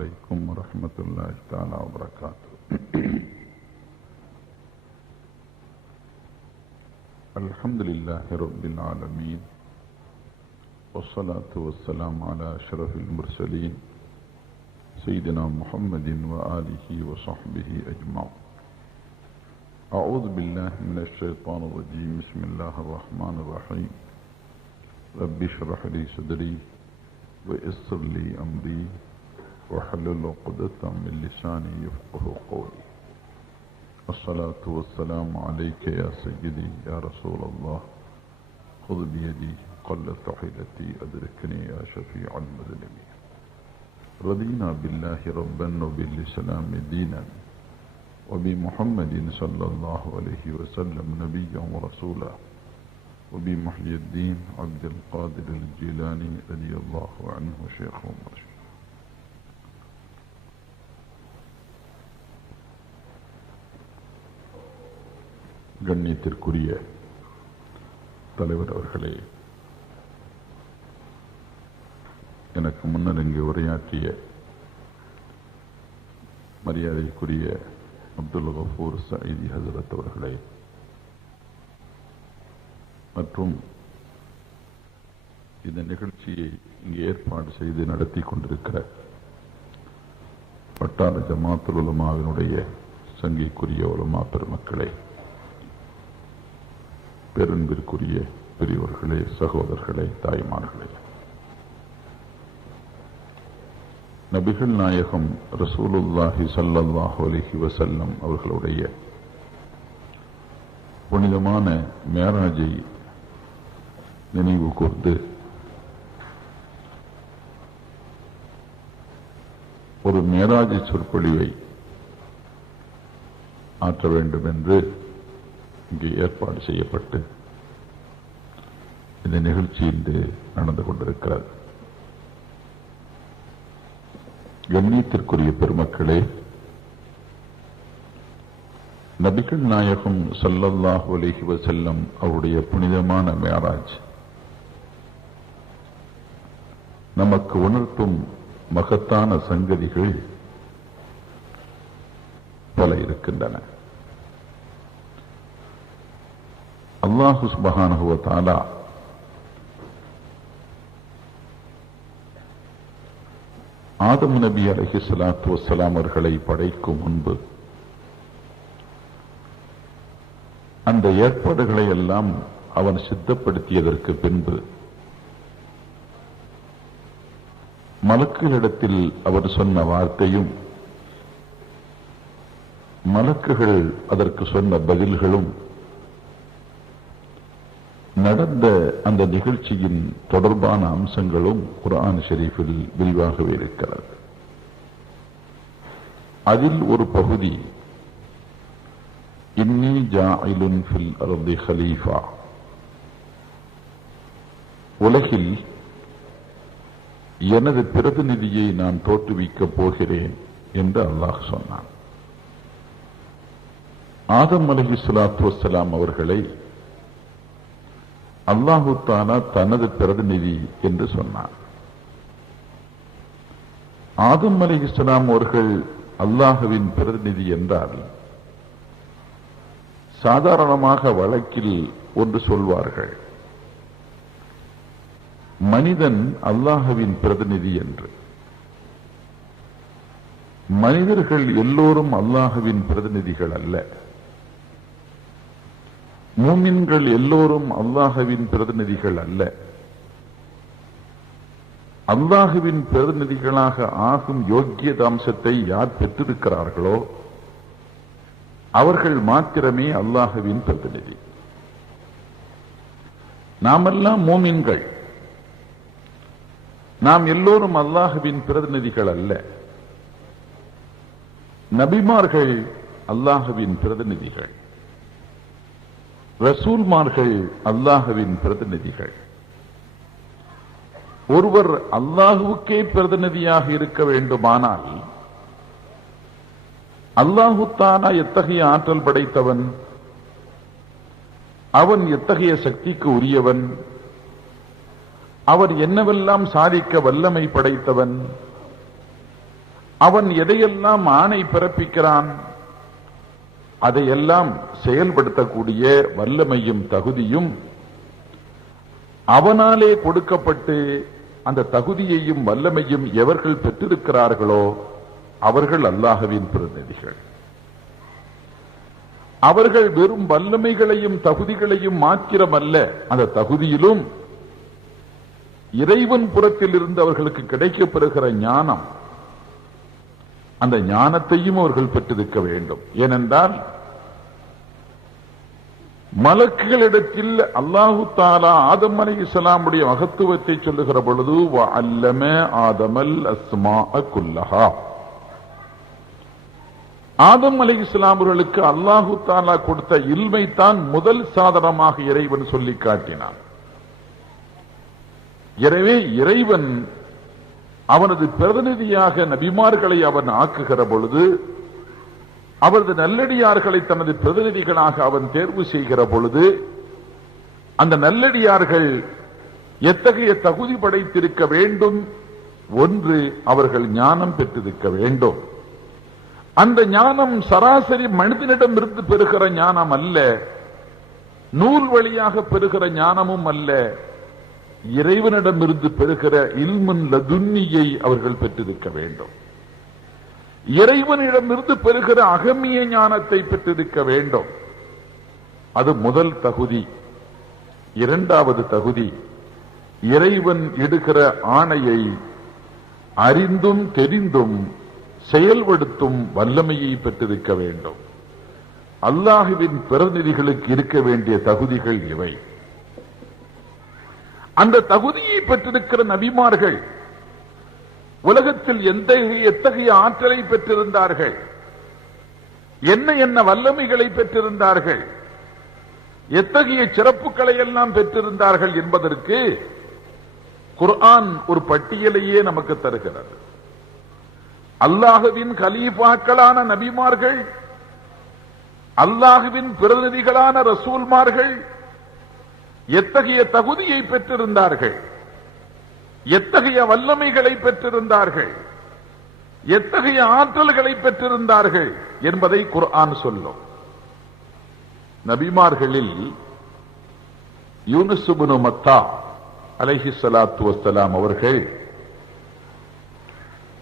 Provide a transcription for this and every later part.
عليكم ورحمة الله تعالى وبركاته. الحمد لله رب العالمين، والصلاة والسلام على أشرف المرسلين سيدنا محمد وآله وصحبه أجمعين. أعوذ بالله من الشيطان الرجيم. بسم الله الرحمن الرحيم. رب اشرح لي صدري ويسر لي أمري واحلل عقدة من لساني يفقهوا قولي. الصلاة والسلام عليك يا سيدي يا رسول الله، خذ بيدي قلت حيلتي أدركني يا شفيع المذنبين. رضينا بالله ربا وبالإسلام دينا وبمحمد صلى الله عليه وسلم نبيا ورسولا وبمحيي الدين عبد القادر الجيلاني رضي الله عنه شيخ ومرشد. கண்ணியத்திற்குரிய தலைவர் அவர்களே, எனக்கு முன்னர் இங்கு உரையாற்றிய மரியாதைக்குரிய அப்துல் கஃபூர் சயீதி ஹசரத் அவர்களே, மற்றும் இந்த நிகழ்ச்சியை இங்கு ஏற்பாடு செய்து நடத்தி கொண்டிருக்கிற வட்டார ஜமாத்துல் உலமாவினுடைய சங்கைக்குரிய உலமா பெருமக்களே, பெருன்பிற்குரிய பெரியவர்களே, சகோதரர்களே, தாய்மார்களே, நபிகள் நாயகம் ரசூலுல்லாஹி ஸல்லல்லாஹு அலைஹி வஸல்லம் அவர்களுடைய புனிதமான மேராஜை நினைவு கூர்ந்து ஒரு மேராஜ் சொற்பொழிவை ஆற்ற வேண்டும் என்று இங்கே ஏற்பாடு செய்யப்பட்டு இந்த நிகழ்ச்சி இன்று நடந்து கொண்டிருக்கிறது. கண்ணியத்திற்குரிய பெருமக்களே, நபிகள் நாயகம் ஸல்லல்லாஹு அலைஹி வஸல்லம் அவருடைய புனிதமான மேராஜ் நமக்கு உணர்த்தும் மகத்தான சங்கதிகள் பல இருக்கின்றன. அல்லாஹு சுப்ஹானஹு வ தஆலா ஆதம் நபி அலைஹிஸ்ஸலாத்து வஸ்ஸலாம் அவர்களை படைக்கும் முன்பு அந்த ஏற்பாடுகளை எல்லாம் அவன் சித்தப்படுத்தியதற்கு பின்பு மலக்குகளிடத்தில் அவர் சொன்ன வார்த்தையும் மலக்குகள் அதற்கு சொன்ன பதில்களும் நடந்த அந்த நிகழ்ச்சியின் தொடர்பான அம்சங்களும் குர்ஆன் ஷரீஃபில் விரிவாகவே இருக்கிறது. அதில் ஒரு பகுதி இன்னி ஜாஇலுன் ஃபில் அர்தி ஹலீஃபா, உலகில் எனது பிரதிநிதியை நான் தோற்றுவிக்கப் போகிறேன் என்று அல்லாஹ் சொன்னான். ஆதம் அலைஹிஸ்ஸலாத்து வஸ்ஸலாம் அவர்களை அல்லாஹு தஆலா தனது பிரதிநிதி என்று சொன்னார். ஆதம் அலைஹிஸ்ஸலாம் அவர்கள் அல்லாஹுவின் பிரதிநிதி என்றால் சாதாரணமாக வழக்கில் ஒன்று சொல்வார்கள், மனிதன் அல்லாஹுவின் பிரதிநிதி என்று. மனிதர்கள் எல்லோரும் அல்லாஹுவின் பிரதிநிதிகள் அல்ல. மூமின்கள் எல்லோரும் அல்லாஹுவின் பிரதிநிதிகள் அல்ல. அல்லாஹுவின் பிரதிநிதிகளாக ஆகும் யோக்கியதாம்சத்தை யார் பெற்றிருக்கிறார்களோ அவர்கள் மாத்திரமே அல்லாஹுவின் பிரதிநிதி. நாமெல்லாம் மூமின்கள், நாம் எல்லோரும் அல்லாஹுவின் பிரதிநிதிகள் அல்ல. நபிமார்கள் அல்லாஹுவின் பிரதிநிதிகள், ரசூல்மார்கள் அல்லாஹுவின் பிரதிநிதிகள். ஒருவர் அல்லாஹுவுக்கே பிரதிநிதியாக இருக்க வேண்டுமானால் அல்லாஹு தஆலா எத்தகைய ஆற்றல் படைத்தவன், அவன் எத்தகைய சக்திக்கு உரியவன், அவர் என்னவெல்லாம் சாதிக்க வல்லமை படைத்தவன், அவன் எதையெல்லாம் ஆணை பிறப்பிக்கிறான் அதையெல்லாம் செயல்படுத்தக்கூடிய வல்லமையும் தகுதியும் அவனாலே கொடுக்கப்பட்டு அந்த தகுதியையும் வல்லமையும் எவர்கள் பெற்றிருக்கிறார்களோ அவர்கள் அல்லாஹ்வின் பிரதிநிதிகள். அவர்கள் வெறும் வல்லமைகளையும் தகுதிகளையும் மாத்திரமல்ல, அந்த தகுதியிலும் இறைவன் புறத்தில் இருந்து அவர்களுக்கு கிடைக்கப்பெறுகிற ஞானம், அந்த ஞானத்தையும் அவர்கள் பெற்றிருக்க வேண்டும். ஏனென்றால் மலக்குகளிடத்தில் அல்லாஹு தஆலா ஆதம் அலைஹிஸ்ஸலாமுடைய மகத்துவத்தை சொல்லுகிற பொழுது வஅல்லம ஆதமல் அஸ்மாஅ குல்லஹா, ஆதம் அலைஹிஸ்ஸலாம் அவர்களுக்கு அல்லாஹு தஆலா கொடுத்த இல்மை தான் முதல் சாதனமாக இறைவன் சொல்லி காட்டினான். எனவே இறைவன் அவனது பிரதிநிதியாக நபிமார்களை அவன் ஆக்குகிற பொழுது, அவரது நல்லடியார்களை தனது பிரதிநிதிகளாக அவன் தேர்வு செய்கிற பொழுது, அந்த நல்லடியார்கள் எத்தகைய தகுதி படைத்திருக்க வேண்டும்? ஒன்று, அவர்கள் ஞானம் பெற்றிருக்க வேண்டும். அந்த ஞானம் சராசரி மனிதனிடம் இருந்து பெறுகிற ஞானம் அல்ல, நூல் வழியாக பெறுகிற ஞானமும் அல்ல, இறைவனிடமிருந்து பெறுகிற இல்முன் லதுன்னியை அவர்கள் பெற்றிருக்க வேண்டும். இறைவனிடமிருந்து பெறுகிற அகமிய ஞானத்தை பெற்றிருக்க வேண்டும். அது முதல் தகுதி. இரண்டாவது தகுதி, இறைவன் இடுகிற ஆணையை அறிந்தும் தெரிந்தும் செயல்படுத்தும் வல்லமையை பெற்றிருக்க வேண்டும். அல்லாஹ்வின் பிரதிநிதிகளுக்கு இருக்க வேண்டிய தகுதிகள் இவை. அந்த தகுதியை பெற்றிருக்கிற நபிமார்கள் உலகத்தில் எத்தகைய ஆற்றலை பெற்றிருந்தார்கள், என்ன என்ன வல்லமைகளை பெற்றிருந்தார்கள், எத்தகைய சிறப்புகளை எல்லாம் பெற்றிருந்தார்கள் என்பதற்கு குர்ஆன் ஒரு பட்டியலையே நமக்கு தருகிறது. அல்லாஹ்வின் கலீஃபாக்களான நபிமார்கள், அல்லாஹ்வின் பிரதிநிதிகளான ரசூல்மார்கள் எத்தகைய தகுதியை பெற்றிருந்தார்கள், எத்தகைய வல்லமைகளை பெற்றிருந்தார்கள், எத்தகைய ஆற்றல்களை பெற்றிருந்தார்கள் என்பதை குர்ஆன் சொல்லும். நபிமார்களில் யூனுஸ் இப்னு மத்தா அலைஹிஸ்ஸலாத்து வஸ்ஸலாம் அவர்கள்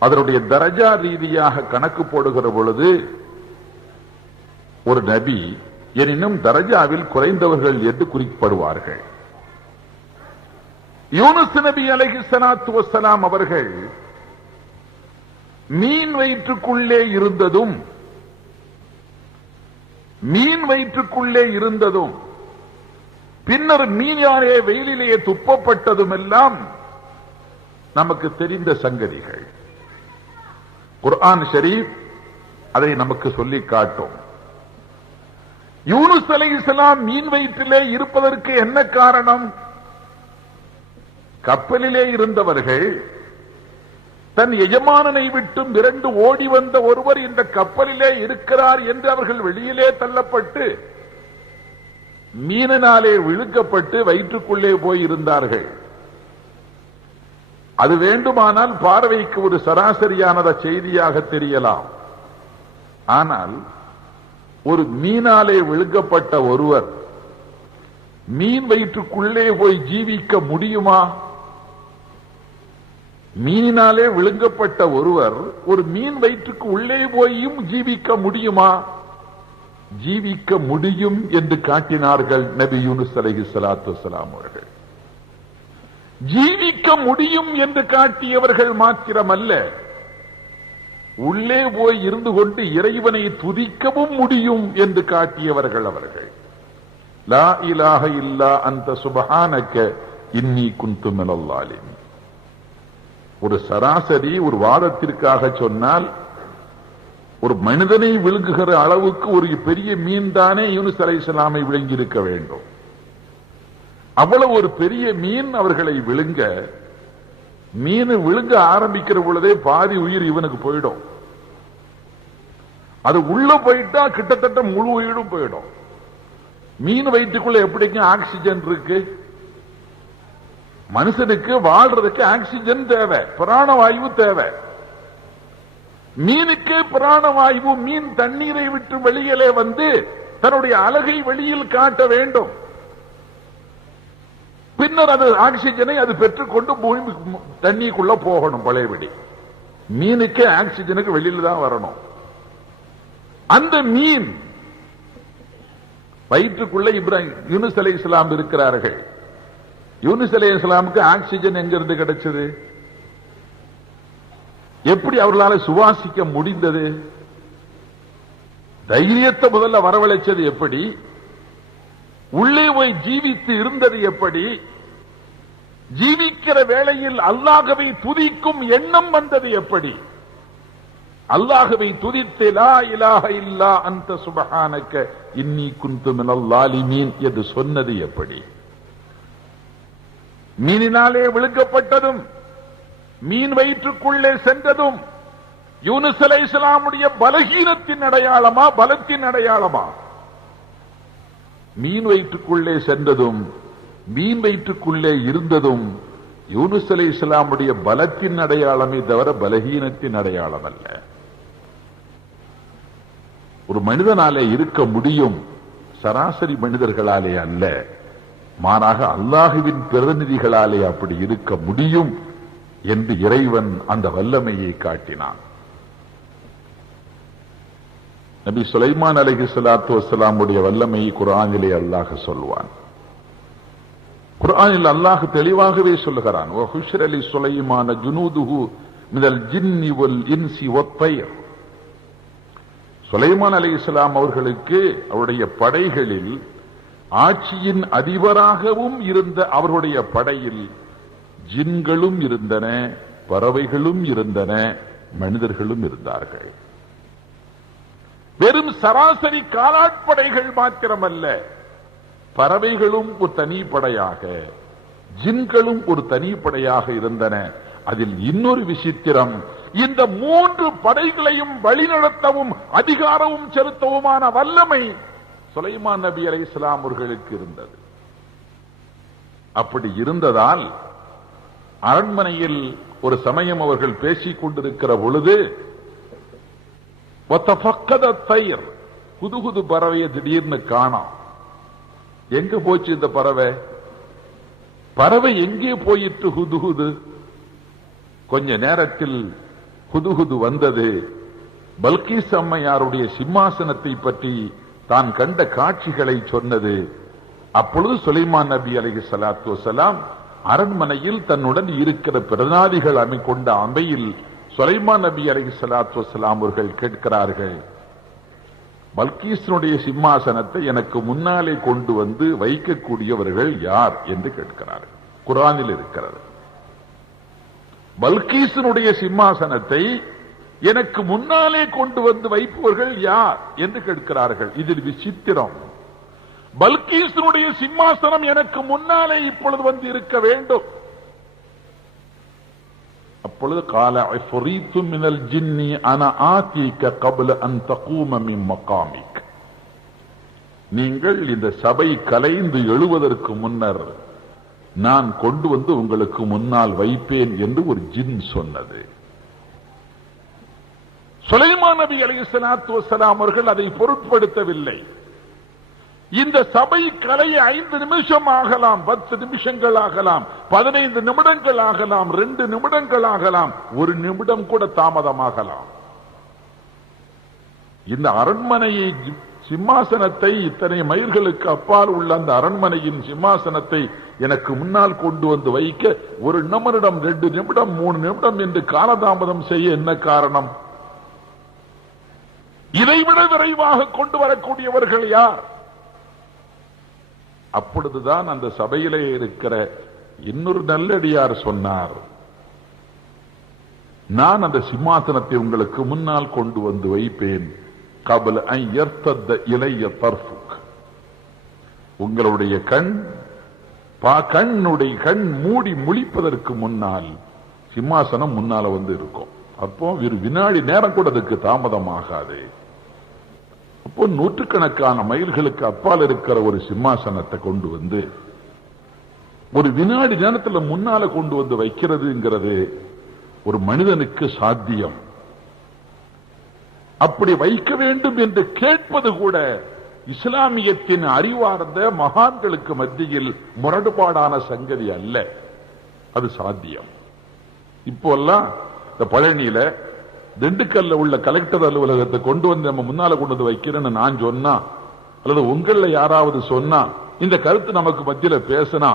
அதனுடைய தரஜா ரீதியாக கணக்கு போடுகிற பொழுது ஒரு நபி, எனினும் தரஜாவில் குறைந்தவர்கள் என்று குறிப்பிடுவார்கள். யூனுஸ் நபி அலைஹிஸ்ஸலாத்து வஸ்ஸலாம் அவர்கள் மீன் வயிற்றுக்குள்ளே இருந்ததும் பின்னர் மீனாலே வெயிலிலே துப்பப்பட்டதும் எல்லாம் நமக்கு தெரிந்த சங்கதிகள். குர்ஆன் ஷரீப் அதை நமக்கு சொல்லி காட்டும். யூனுஸ் அலைஹிஸ்ஸலாம் மீன் வயிற்றிலே இருப்பதற்கு என்ன காரணம்? கப்பலிலே இருந்தவர்கள் தன் எஜமானனை விட்டு மிரண்டு ஓடி வந்த ஒருவர் இந்த கப்பலிலே இருக்கிறார் என்று அவர்கள் வெளியிலே தள்ளப்பட்டு மீனினாலே விழுக்கப்பட்டு வயிற்றுக்குள்ளே போய் இருந்தார்கள். அது வேண்டுமானால் பார்வைக்கு ஒரு சராசரியானத செய்தியாக தெரியலாம். ஆனால் ஒரு மீனாலே விழுங்கப்பட்ட ஒருவர் மீன் வயிற்றுக்குள்ளே போய் ஜீவிக்க முடியுமா? மீனினாலே விழுங்கப்பட்ட ஒருவர் ஒரு மீன் வயிற்றுக்கு உள்ளே போயும் ஜீவிக்க முடியுமா? ஜீவிக்க முடியும் என்று காட்டினார்கள் நபி யூனுஸ் அலைஹிஸ்ஸலாத்து வஸ்ஸலாம் அவர்கள். ஜீவிக்க முடியும் என்று காட்டியவர்கள் மாத்திரமல்ல, உள்ளே போய் இருந்து கொண்டு இறைவனை துதிக்கவும் முடியும் என்று காட்டியவர்கள் அவர்கள். லா இலாஹ இல்லா அன்த சுப்ஹானக இன்னி குன்து மினல் ஸாலிமீன். ஒரு சராசரி ஒரு வாதத்திற்காக சொன்னால் ஒரு மனிதனை விழுங்குகிற அளவுக்கு ஒரு பெரிய மீன் தானே யூனுஸ் அலைஹிஸ்ஸலாமை விழுங்கியிருக்க வேண்டும். அவ்வளவு ஒரு பெரிய மீன் அவர்களை விழுங்க, மீன் விழுங்க ஆரம்பிக்கிற பொழுதே பாதி உயிர் இவனுக்கு போயிடும். அது உள்ள போயிட்டா கிட்டத்தட்ட முழு உயிரும் போயிடும். மீன் வயிற்றுக்குள்ள எப்படிங்க ஆக்சிஜன் இருக்கு? மனுஷனுக்கு வாழ்றதுக்கு ஆக்சிஜன் தேவை, பிராணவாயு தேவை. மீனுக்கே பிராணவாயு, மீன் தண்ணீரை விட்டு வெளியிலே வந்து தன்னுடைய அழகை வெளியில் காட்ட வேண்டும். பின்னர் அது ஆக்சிஜனை அது பெற்றுக்கொண்டு பூமி தண்ணிக்குள்ள போகணும். பழையபடி மீனுக்கே ஆக்சிஜனுக்கு வெளியில தான் வரணும். அந்த மீன் வயிற்றுக்குள்ள யூனுஸ் அலைஹிஸ்ஸலாம் இருக்கிறார்கள். யூனுஸ் அலைஹிஸ்ஸலாமுக்கு ஆக்சிஜன் எங்கிருந்து கிடைச்சது? எப்படி அவர்களால் சுவாசிக்க முடிந்தது? தைரியத்தை முதல்ல வரவழைச்சது எப்படி? உள்ளே போய் ஜீவித்து இருந்தது எப்படி? ஜீவிக்கிற வேளையில் அல்லாஹ்வை துதிக்கும் எண்ணம் வந்தது எப்படி? அல்லாஹ்வை துதித்து லா இலாஹ இல்லா அன்த சுப்ஹானக இன்னி குன்து மினல் ஸாலிமீன் என்று சொன்னது எப்படி? மீனினாலே விழுங்கப்பட்டதும் மீன் வயிற்றுக்குள்ளே சென்றதும் யூனுஸ் அலைஹிஸ்ஸலாமுடைய பலகீனத்தின் அடையாளமா, பலத்தின் அடையாளமா? மீன் வயிற்றுக்குள்ளே சென்றதும் மீன் வயிற்றுக்குள்ளே இருந்ததும் யூனுஸ் அலைஹிஸ்ஸலாமுடைய பலத்தின் அடையாளமே தவிர பலகீனத்தின் அடையாளம் அல்ல. ஒரு மனிதனாலே இருக்க முடியும், சராசரி மனிதர்களாலே அல்ல, மாறாக அல்லாஹுவின் பிரதிநிதிகளாலே அப்படி இருக்க முடியும் என்று இறைவன் அந்த வல்லமையை காட்டினான். நபி சுலைமான் அலைஹிஸ்ஸலாத்து வஸ்ஸலாமுடைய வல்லமையை குர்ஆனிலே அல்லாஹ் சொல்வான். குர்ஆனில் அல்லாஹ் தெளிவாகவே சொல்லுகிறான், வஹுஷ்ர லி சுலைமான ஜுனூதுஹு மினல் ஜின்னி வல் இன்சி வத்-தய்ர். சுலைமான் அலைஹிஸ்ஸலாம் அவர்களுக்கு அவருடைய படைகளில் ஆட்சியின் அதிபராகவும் இருந்த அவருடைய படையில் ஜின்களும் இருந்தன, பறவைகளும் இருந்தன, மனிதர்களும் இருந்தார்கள். வெறும் சராசரி காலாட்படைகள் மாத்திரமல்ல, பறவைகளும் ஒரு தனிப்படையாக, ஜின்களும் ஒரு தனிப்படையாக இருந்தன. அதில் இன்னொரு விசித்திரம், இந்த மூன்று படைகளையும் வழிநடத்தவும் அதிகாரமும் செலுத்தவுமான வல்லமை சுலைமான் நபி அலைஹிஸ்ஸலாம் அவர்களுக்கு இருந்தது. அப்படி இருந்ததால் அரண்மனையில் ஒரு சமயம் அவர்கள் பேசிக் கொண்டிருக்கிற பொழுது குதுகுது பறவையை திடீர்னு காணோம். எங்க போச்சு இந்த பறவை? பறவை எங்கே போயிட்டு? ஹுதுகுது. கொஞ்ச நேரத்தில் ஹுதுகுது வந்தது. பல்கீஸ் அம்மையாருடைய சிம்மாசனத்தை பற்றி தான் கண்ட காட்சிகளை சொன்னது. அப்பொழுது சுலைமான் நபி அலைஹிஸ்ஸலாத்து வஸ்ஸலாம் அரண்மனையில் தன்னுடன் இருக்கிற பிரதிநிதிகள் கொண்ட அவையில் சுலைமான் நபி அலைஹிஸ்ஸலாத்து வஸ்ஸலாம் அவர்கள் கேட்கிறார்கள், பல்கீஸினுடைய சிம்மாசனத்தை எனக்கு முன்னாலே கொண்டு வந்து வைக்கக்கூடியவர்கள் யார் என்று கேட்கிறார்கள். குர்ஆனில் இருக்கிறது. பல்கீஸினுடைய சிம்மாசனத்தை எனக்கு முன்னாலே கொண்டு வந்து வைப்பவர்கள் யார் என்று கேட்கிறார்கள். இதில் விசித்திரம், பல்கீஸினுடைய சிம்மாசனம் எனக்கு முன்னாலே இப்பொழுது வந்து இருக்க வேண்டும். அப்பொழுது கால இஃப்ரீத்து மினல் ஜின்னி அன ஆதீக கப்ல அன் தகூம மின் மகாமிக். நீங்கள் இந்த சபை கலைந்து எழுவதற்கு முன்னர் நான் கொண்டு வந்து உங்களுக்கு முன்னால் வைப்பேன் என்று ஒரு ஜின் சொன்னது. சுலைமான் நபி அலைஹிஸ்ஸலாத்து வஸ்ஸலாம் அவர்கள் அதை பொருட்படுத்தவில்லை. இந்த சபை கலைய 5 நிமிஷம் ஆகலாம், 10 நிமிஷங்கள் ஆகலாம், 15 நிமிடங்கள் ஆகலாம், 2 நிமிடங்கள் ஆகலாம், 1 நிமிடம் கூட தாமதமாகலாம். இந்த அரண்மனையை சிம்மாசனத்தை இத்தனை மைல்களுக்கு அப்பால் உள்ள அந்த அரண்மனையின் சிம்மாசனத்தை எனக்கு முன்னால் கொண்டு வந்து வைக்க 1 நிமிடம், 2 நிமிடம், 3 நிமிடம் என்று காலதாமதம் செய்ய என்ன காரணம்? இதைவிட விரைவாக கொண்டு வரக்கூடியவர்கள் யார்? அப்பொழுதுதான் அந்த சபையிலே இருக்கிற இன்னொரு நல்லடியார் சொன்னார், நான் அந்த சிம்மாசனத்தை உங்களுக்கு முன்னால் கொண்டு வந்து வைப்பேன். கபல அன் யர்தத இலைய தர்ஃபுக். உங்களுடைய கண் மூடி முழிப்பதற்கு முன்னால் சிம்மாசனம் முன்னால வந்து இருக்கும். அப்போ ஒரு வினாடி நேரம் கூட அதுக்கு தாமதமாகாது. அப்போ நூற்றுக்கணக்கான மைல்களுக்கு அப்பால் இருக்கிற ஒரு சிம்மாசனத்தை கொண்டு வந்து ஒரு வினாடி நேரத்தில் முன்னால கொண்டு வந்து வைக்கிறதுங்கிறது ஒரு மனிதனுக்கு சாத்தியம். அப்படி வைக்க வேண்டும் என்று கேட்பது கூட இஸ்லாமியத்தின் அறிவார்ந்த மகான்களுக்கு மத்தியில் முரடுபாடான சங்கதி அல்ல. அது சாத்தியம். இப்போல்லாம் இந்த பழனியில திண்டுக்கல்ல உள்ள கலெக்டர் அலுவலகத்தை கொண்டு வந்து நம்ம முன்னால கொண்டு வந்து வைக்கிறேன்னு நான் சொன்னா, அல்லது உங்கள யாராவது சொன்னா, இந்த கருத்து நமக்கு மத்தியில பேசினா,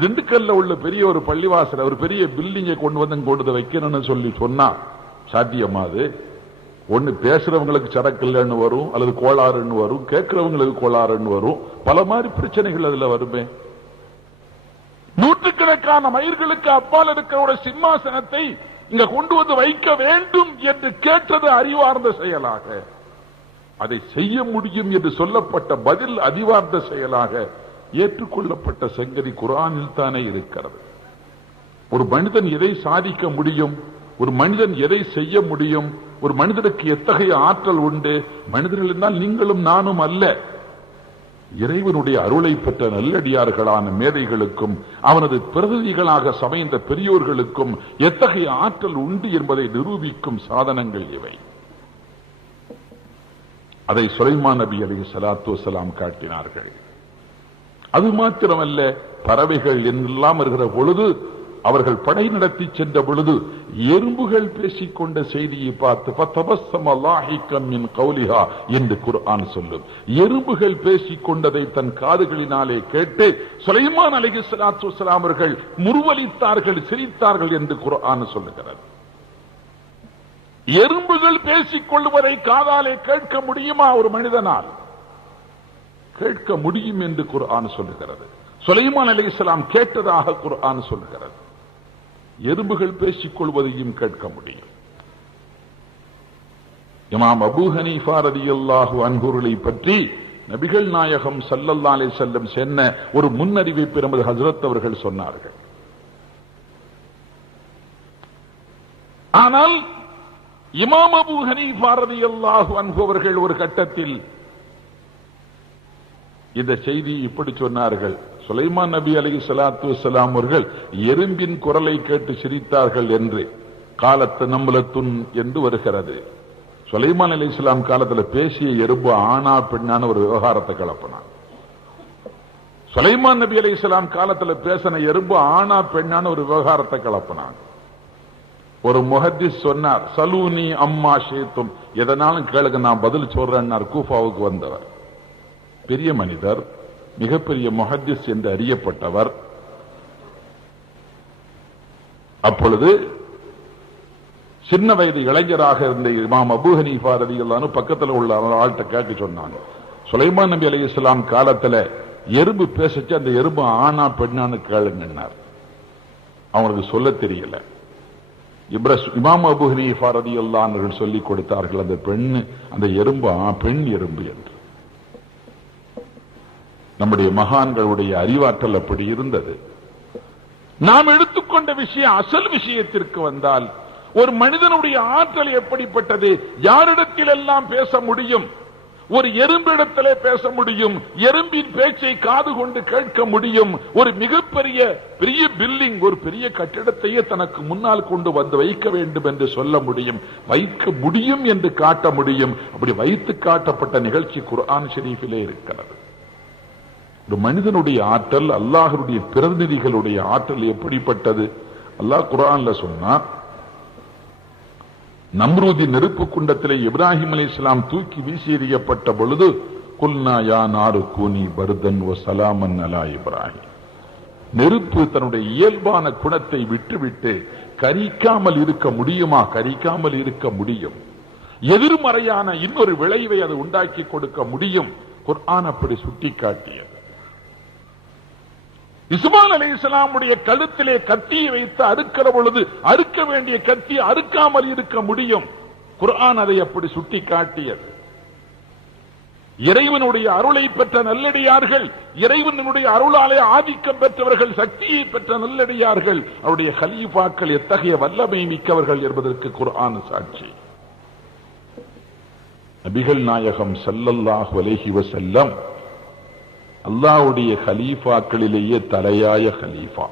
திண்டுக்கல்ல உள்ள பெரிய ஒரு பள்ளிவாசல் ஒரு பெரிய பில்டிங்கை கொண்டு வந்து வைக்கிறேன்னு சொல்லி சொன்னா சாத்தியமாது? ஒண்ணு பேசுறவங்களுக்கு சரக்கு இல்லைன்னு வரும், அல்லது கோளாறுன்னு வரும், கேட்கிறவங்களுக்கு கோளாறுன்னு வரும், பல மாதிரி பிரச்சனைகள் அதுல வருமே. நூற்றுக்கணக்கான மைல்களுக்கு அப்பால் இருக்கிற ஒரு சிம்மாசனத்தை இங்க கொண்டு வந்து வைக்க வேண்டும் என்று கேட்டது அறிவார்ந்த செயலாக, அதை செய்ய முடியும் என்று சொல்லப்பட்ட பதில் அறிவார்ந்த செயலாக ஏற்றுக்கொள்ளப்பட்ட சங்கதி குர்ஆனில் தானே இருக்கிறது. ஒரு மனிதன் எதை சாதிக்க முடியும், ஒரு மனிதன் எதை செய்ய முடியும், ஒரு மனிதனுக்கு எத்தகைய ஆற்றல் உண்டு? மனிதர்கள் என்றால் நீங்களும் நானும் அல்ல, இறைவனுடைய அருளை பெற்ற நல்லடியார்களான மேதைகளுக்கும் அவனது பிரதிநிதிகளாக சமைந்த பெரியோர்களுக்கும் எத்தகைய ஆற்றல் உண்டு என்பதை நிரூபிக்கும் சாதனங்கள் இவை. அதை சுலைமான் நபி அலைஹிஸ்ஸலாத்து வஸ்ஸலாம் காட்டினார்கள். அது மாத்திரமல்ல, பறவைகள் எல்லாம் இருக்கிற பொழுது, அவர்கள் படை நடத்தி சென்ற பொழுது எறும்புகள் பேசிக்கொண்ட செய்தியை பார்த்து ஃபதபஸ்ஸம லாஹிகம் மின் கௌலிஹா என்று குர்ஆன் சொல்லும். எறும்புகள் பேசிக்கொண்டதை தன் காதுகளினாலே கேட்டு சுலைமான் அலைஹிஸ்ஸலாத்து வஸ்ஸலாம் அவர்கள் முறுவலித்தார்கள், சிரித்தார்கள் என்று குர்ஆன் சொல்லுகிறது. எறும்புகள் பேசிக் கொள்வதை காதாலே கேட்க முடியுமா? ஒரு மனிதனால் கேட்க முடியும் என்று குர்ஆன் சொல்லுகிறது. சுலைமான் அலைஹிஸ்ஸலாம் கேட்டதாக குர்ஆன் சொல்லுகிறது. எறும்புகள் பேசிக் கொள்வதையும் கேட்க முடியும். இமாம் அபூ ஹனீஃபா ரலியல்லாஹு அன்ஹுவை பற்றி நபிகள் நாயகம் ஸல்லல்லாஹு அலைஹி வஸல்லம் சொன்ன ஒரு முன்னறிவிப்பை நமது ஹஜ்ரத் அவர்கள் சொன்னார்கள். ஆனால் இமாம் அபூ ஹனீஃபா ரலியல்லாஹு அன்ஹு அவர்கள் ஒரு கட்டத்தில் இந்த செய்தி இப்படி சொன்னார்கள். சுலைமான் நபி அலைஹிஸ்ஸலாத்து வஸ்ஸலாம் அவர்கள் எறும்பின் குரலை கேட்டு சிரித்தார்கள் என்று காலத்து நம்மலத்துன் என்று வருகிறது. சுலைமான் அலைஹிஸ்ஸலாம் காலத்துல பேசிய எறும்பு ஆணா பெண்ணான ஒரு விவகாரத்தை கிளப்பினான். சுலைமான் நபி அலைஹிஸ்ஸலாம் காலத்துல பேசின எறும்பு ஆணா பெண்ணான ஒரு விவகாரத்தை கிளப்பினான். ஒரு முஹத்திஸ் சொன்னார், சலூனி அம்மா ஷேத்தும், எதனாலும் கேளுங்க நான் பதில் சொல்றேன்னார். கூஃபாவுக்கு வந்தவர், பெரிய மனிதர், மிகப்பெரிய முஹத்திஸ் என்று அறியப்பட்டவர். அப்பொழுது சின்ன வயது இளைஞராக இருந்த இமாம் அபூ ஹனீஃபா ரலியல்லாஹு அன்ஹு பக்கத்தில் உள்ள ஆள்கிட்ட கேட்க சொன்னாங்க, சுலைமான் நபி அலைஹிஸ்ஸலாம் காலத்துல எறும்பு பேசிச்சு, அந்த எறும்பு ஆணா பெண்ணான்னு கேளுங்கன்னார். அவங்களுக்கு சொல்ல தெரியல. இமாம் அபூ ஹனீஃபா ரலியல்லாஹு அன்ஹு சொல்லிக் கொடுத்தார்கள், அந்த பெண்ணு, அந்த எறும்பு பெண் எறும்பு என்று. நம்முடைய மகான்களுடைய அறிவாற்றல் அப்படி இருந்தது. நாம் எடுத்துக்கொண்ட விஷயம் அசல் விஷயத்திற்கு வந்தால், ஒரு மனிதனுடைய ஆற்றல் எப்படிப்பட்டது? யாரிடத்தில் எல்லாம் பேச முடியும்? ஒரு எறும்பிடத்திலே பேச முடியும், எறும்பின் பேச்சை காது கொண்டு கேட்க முடியும். ஒரு மிகப்பெரிய பெரிய பில்டிங், ஒரு பெரிய கட்டிடத்தையே தனக்கு முன்னால் கொண்டு வந்து வைக்க வேண்டும் என்று சொல்ல முடியும், வைக்க முடியும் என்று காட்ட முடியும். அப்படி வைத்து காட்டப்பட்ட நிகழ்ச்சி குர்ஆன் ஷரீஃபிலே இருக்கிறது. ஒரு மனிதனுடைய ஆற்றல், அல்லாஹ்வுடைய பிரதிநிதிகளுடைய ஆற்றல் எப்படிப்பட்டது? அல்லாஹ் குர்ஆன்ல சொன்னா, நம்ரூதி நெருப்பு குண்டத்திலே இப்ராஹிம் அலைஹிஸ்ஸலாம் தூக்கி வீசி எறியப்பட்ட பொழுது, குல்னா யா நாரு கூனி பர்தன் வ ஸலாமன் அலா இப்ராஹிம், நெருப்பு தன்னுடைய இயல்பான குணத்தை விட்டுவிட்டு கரிக்காமல் இருக்க முடியுமா? கரிக்காமல் இருக்க முடியும். எதிர்மறையான இன்னொரு விளைவை அது உண்டாக்கி கொடுக்க முடியும். குர்ஆன் அப்படி சுட்டிக்காட்டியது. இஸ்மாயில் அலைஹிஸ்ஸலாமுடைய கழுத்திலே கத்தியை வைத்து அறுக்கிற பொழுது அறுக்க வேண்டிய கத்தி அறுக்காமல் இருக்க முடியும். குர்ஆன் அதை அப்படி சுட்டிக்காட்டியது. இறைவனுடைய அருளை பெற்ற நல்லடியார்கள், இறைவனுடைய அருளாலே ஆதிக்கம் பெற்றவர்கள், சக்தியை பெற்ற நல்லடியார்கள், அவருடைய கலீஃபாக்கள் எத்தகைய வல்லமை மிக்கவர்கள் என்பதற்கு குர்ஆன் சாட்சி. நபிகள் நாயகம் ஸல்லல்லாஹு அலைஹி வஸல்லம் அல்லாஹ்வுடைய கலீஃபாக்களிலேயே தலையாய கலீஃபா.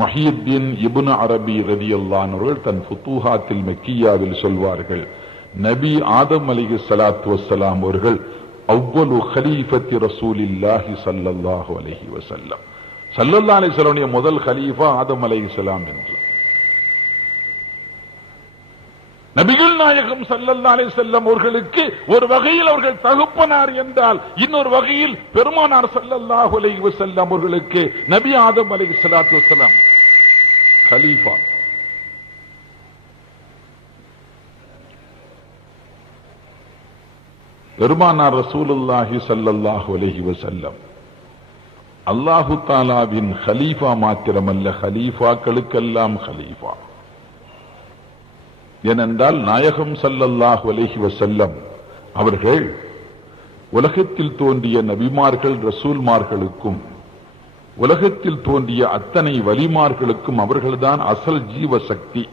முஹியுத்தீன் இப்னு அரபி ரலியல்லாஹு அன்ஹு தன் ஃபுதூஹாத்தில் மக்கியாவில் சொல்வார்கள், நபி ஆதம் அலைஹிஸ்ஸலாத்து வஸ்ஸலாம் அவர்கள் அவ்வலு கலீஃபத்தி ரசூலில்லாஹி ஸல்லல்லாஹு அலைஹி வஸல்லம், ஸல்லல்லாஹு அலைஹி வஸல்லம் முதல் கலீஃபா ஆதம் அலைஹிஸ்ஸலாம் என்று. நபிகள் நாயகம் ஸல்லல்லாஹு அலைஹி வஸல்லம் அவர்களுக்கு ஒரு வகையில் அவர்கள் தகப்பனார் என்றால், இன்னொரு வகையில் பெருமானார் ஸல்லல்லாஹு அலைஹி வஸல்லம் அவர்களுக்கு நபி ஆதம் அலைஹிஸ்ஸலாத்து வஸ்ஸலாம் கலீஃபா. பெருமானார் ரசூலுல்லாஹி ஸல்லல்லாஹு அலைஹி வஸல்லம் அல்லாஹு தஆலாவின் கலீஃபா மாத்திரமல்ல, கலீஃபாக்களுக்கெல்லாம் கலீஃபா. ஏனென்றால் நாயகம் ஸல்லல்லாஹு அலைஹி வஸல்லம் அவர்கள் உலகத்தில் தோன்றிய நபிமார்கள் ரசூல்மார்களுக்கும் உலகத்தில் தோன்றிய அத்தனை வலிமார்களுக்கும் அவர்கள்தான் அசல் ஜீவசக்தி.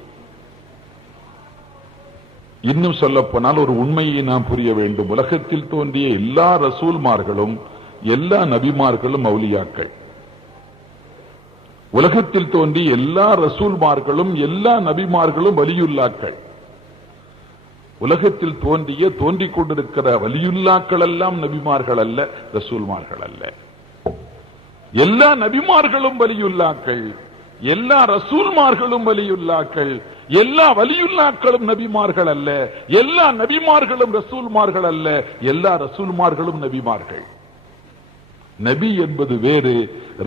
இன்னும் சொல்லப்போனால் ஒரு உண்மையை நாம் புரிய வேண்டும். உலகத்தில் தோன்றிய எல்லா ரசூல்மார்களும் எல்லா நபிமார்களும் அவுலியாக்கள். உலகத்தில் தோன்றிய எல்லா ரசூல்மார்களும் எல்லா நபிமார்களும் வலியுல்லாக்கள். உலகத்தில் தோன்றிக் கொண்டிருக்கிற வலியுல்லாக்கள் எல்லாம் நபிமார்கள் அல்ல, ரசூல்மார்கள் அல்ல. எல்லா நபிமார்களும் வலியுல்லாக்கள், எல்லா ரசூல்மார்களும் வலியுல்லாக்கள், எல்லா வலியுல்லாக்களும் நபிமார்கள் அல்ல, எல்லா நபிமார்களும் ரசூல்மார்கள் அல்ல, எல்லா ரசூல்மார்களும் நபிமார்கள். நபி என்பது வேறு,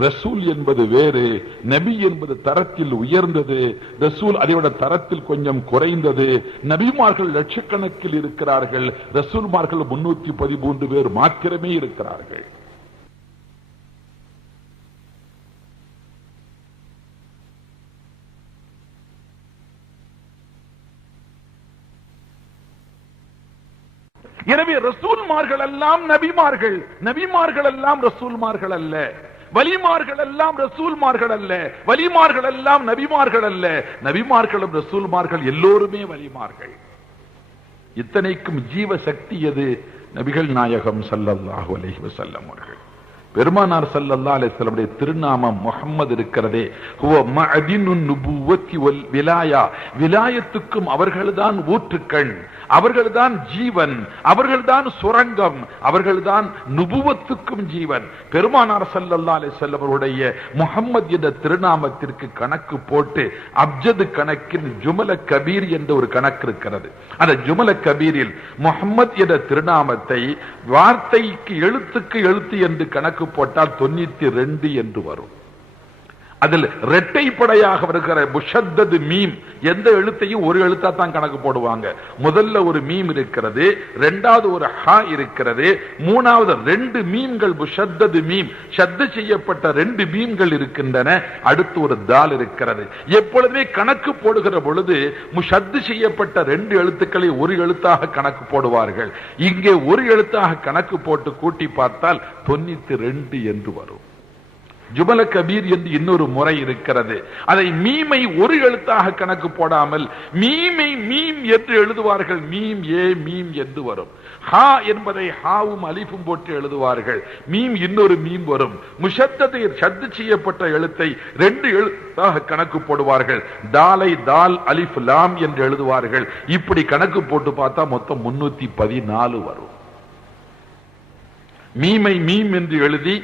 ரசூல் என்பது வேறு. நபி என்பது தரத்தில் உயர்ந்தது, ரசூல் அதைவிட தரத்தில் கொஞ்சம் குறைந்தது. நபிமார்கள் லட்சக்கணக்கில் இருக்கிறார்கள், ரசூல்மார்கள் 313 பேர் மாத்திரமே இருக்கிறார்கள். எனவே ரசூல்மார்கள் எல்லாம் நபிமார்கள், நபிமார்கள் எல்லாம் ரசூல்மார்கள் அல்ல. வலிமார்கள் எல்லாம் ரசூல்மார்கள் அல்ல, வலிமார்கள் எல்லாம் நபிமார்கள் அல்ல. நபிமார்களும் ரசூல்மார்கள் எல்லோருமே வலிமார்கள். இத்தனைக்கும் ஜீவ சக்தி எது? நபிகள் நாயகம் ஸல்லல்லாஹு அலைஹி வஸல்லம் அவர்கள். பெருமானார் ஸல்லல்லாஹு அலைஹி வஸல்லம் திருநாமம் முஹம்மது இருக்கிறதே, ஹுவ மஅதினுன் நுபுவத்தி வல் விலாயா, விலாயத்துக்கும் அவர்கள்தான் ஊற்றுக்கண், அவர்கள்தான் ஜீவன், அவர்கள்தான் சுரங்கம், அவர்கள்தான் நுபுவத்துக்கும் ஜீவன். பெருமானார் ஸல்லல்லாஹு அலைஹி வஸல்லம் அவருடைய முஹம்மது என்ற திருநாமத்திற்கு கணக்கு போட்டு அப்ஜத் கணக்கில் ஜுமல கபீர் என்ற ஒரு கணக்கு இருக்கிறது. அந்த ஜுமல கபீரில் முஹம்மது என்ற திருநாமத்தை வார்த்தைக்கு எழுத்துக்கு எழுத்து என்று கணக்கு போட்டால் 92 என்று வரும். அதில் இரட்டைப்படையாக வருகிற முஷத்தது மீம், எந்த எழுத்தையும் ஒரு எழுத்தா தான் கணக்கு போடுவாங்க. முதல்ல ஒரு மீம் இருக்கிறது, இரண்டாவது ஒரு ஹா இருக்கிறது, மூணாவது 2 மீம்கள் முஷத்தது மீம், ஷத்து செய்யப்பட்ட 2 மீம்கள் இருக்கின்றன, அடுத்து ஒரு தால் இருக்கிறது. எப்பொழுதுமே கணக்கு போடுகிற பொழுது முஷத்து செய்யப்பட்ட 2 எழுத்துக்களை ஒரு எழுத்தாக கணக்கு போடுவார்கள். இங்கே ஒரு எழுத்தாக கணக்கு போட்டு கூட்டி பார்த்தால் 92 என்று வரும். ஜுமல கபீர் என்று இன்னொரு முறை இருக்கிறது. அதை மீமை ஒரு எழுத்தாக கணக்கு போடாமல் மீமை மீம் என்று எழுதுவார்கள். மீம் ஏ மீம் என்று வரும். ஹா என்பதை ஹாவும் அலிஃபும் போட்டு எழுதுவார்கள். மீம் இன்னொரு மீம் வரும். முஷத்ததை ஷத்து செய்யப்பட்ட எழுத்தை 2 எழுத்தாக கணக்கு போடுவார்கள். தாலை தால் அலிஃப் லாம் என்று எழுதுவார்கள். இப்படி கணக்கு போட்டு பார்த்தா மொத்தம் 314 வரும். மீமை மீம் என்று எழுதி,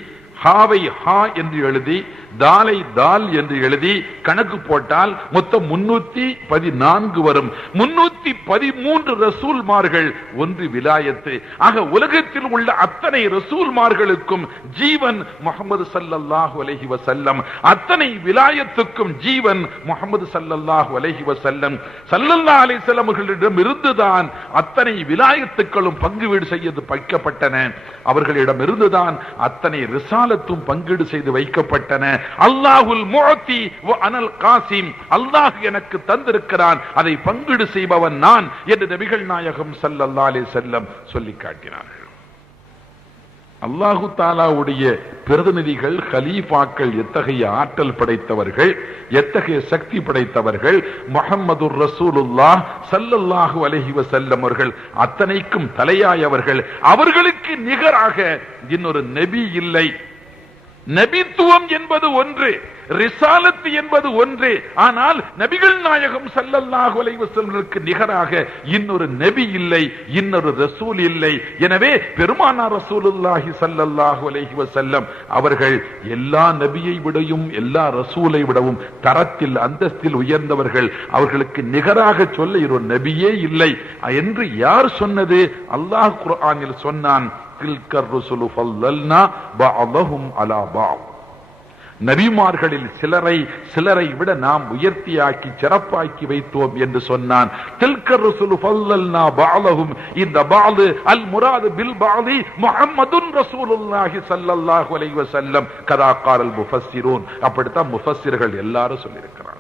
ஹாவை ஹா என்று எழுதி, தாலை தால் என்று எழுதி கணக்கு போட்டால் மொத்தம் 314 வரும். 313 ரசூல்மார்கள், ஒன்று விலாயத்து. ஆக உலகத்தில் உள்ள அத்தனை ரசூல்மார்களுக்கும் ஜீவன் முஹம்மது ஸல்லல்லாஹு அலைஹி வஸல்லம், அத்தனை விலாயத்துக்கும் ஜீவன் முஹம்மது ஸல்லல்லாஹு அலைஹி வஸல்லம். ஸல்லல்லாஹு அலைஹி வஸல்லம் அவர்களிடம் இருந்துதான் அத்தனை விலாயத்துக்களும் பங்குவீடு செய்து வைக்கப்பட்டன. அவர்களிடம் இருந்துதான் அத்தனை ரிசாலத்தும் பங்கீடு செய்து வைக்கப்பட்டன. அல்லாஹுல் முஅத்தி வ அனல் காசிம், அல்லாஹ் எனக்கு தந்திருக்கிறான், அதை பங்கீடு செய்பவன் நான் என்று நபிகள் நாயகம் ஸல்லல்லாஹு அலைஹி வஸல்லம் சொல்லி காட்டினார்கள். அல்லாஹு தஆலாவுடைய பிரதிநிதிகள் கலீஃபாக்கள் எத்தகைய ஆற்றல் படைத்தவர்கள், எத்தகைய சக்தி படைத்தவர்கள்! முஹம்மதுர் ரசூலுல்லாஹ் ஸல்லல்லாஹு அலைஹி வஸல்லம் அவர்கள் அத்தனைக்கும் தலையாயவர்கள். அவர்களுக்கு நிகராக இன்னொரு நபி இல்லை. நபித்துவம் என்பது ஒன்று, ரிசாலத் என்பது ஒன்று. ஆனால் நபிகள் நாயகம் ஸல்லல்லாஹு அலைஹி வஸல்லம் நிகராக இன்னொரு நபி இல்லை, இன்னொரு ரசூல் இல்லை. எனவே பெருமானார் ரசூலுல்லாஹி ஸல்லல்லாஹு அலைஹி வஸல்லம் அவர்கள் எல்லா நபியை விடவும் எல்லா ரசூலை விடவும் தரத்தில் அந்தஸ்தில் உயர்ந்தவர்கள். அவர்களுக்கு நிகராக சொல்ல ஒரு நபியே இல்லை என்று யார் சொன்னது? அல்லாஹ் குர்ஆனில் சொன்னான், தில்கர் ருசுலு ஃபல்லல்னா பஅதஹும் அலா பஅத். நபிமார்களில் சிலரை விட நாம் உயர்த்தியாக்கி சிறப்பாக்கி வைத்தோம் என்று சொன்னான். தில்கர் ருசுலு ஃபல்லல்னா பஅதஹும், இந்த பஅத் அல் முராது பில் பஅதி முஹம்மதுன் ரசூலுல்லாஹி ஸல்லல்லாஹு அலைஹி வஸல்லம் கதா கால் முஃபஸ்ஸிரூன். அப்படித்தான் முஃபஸ்ஸிர்கள் எல்லாரும் சொல்லியிருக்கிறாங்க.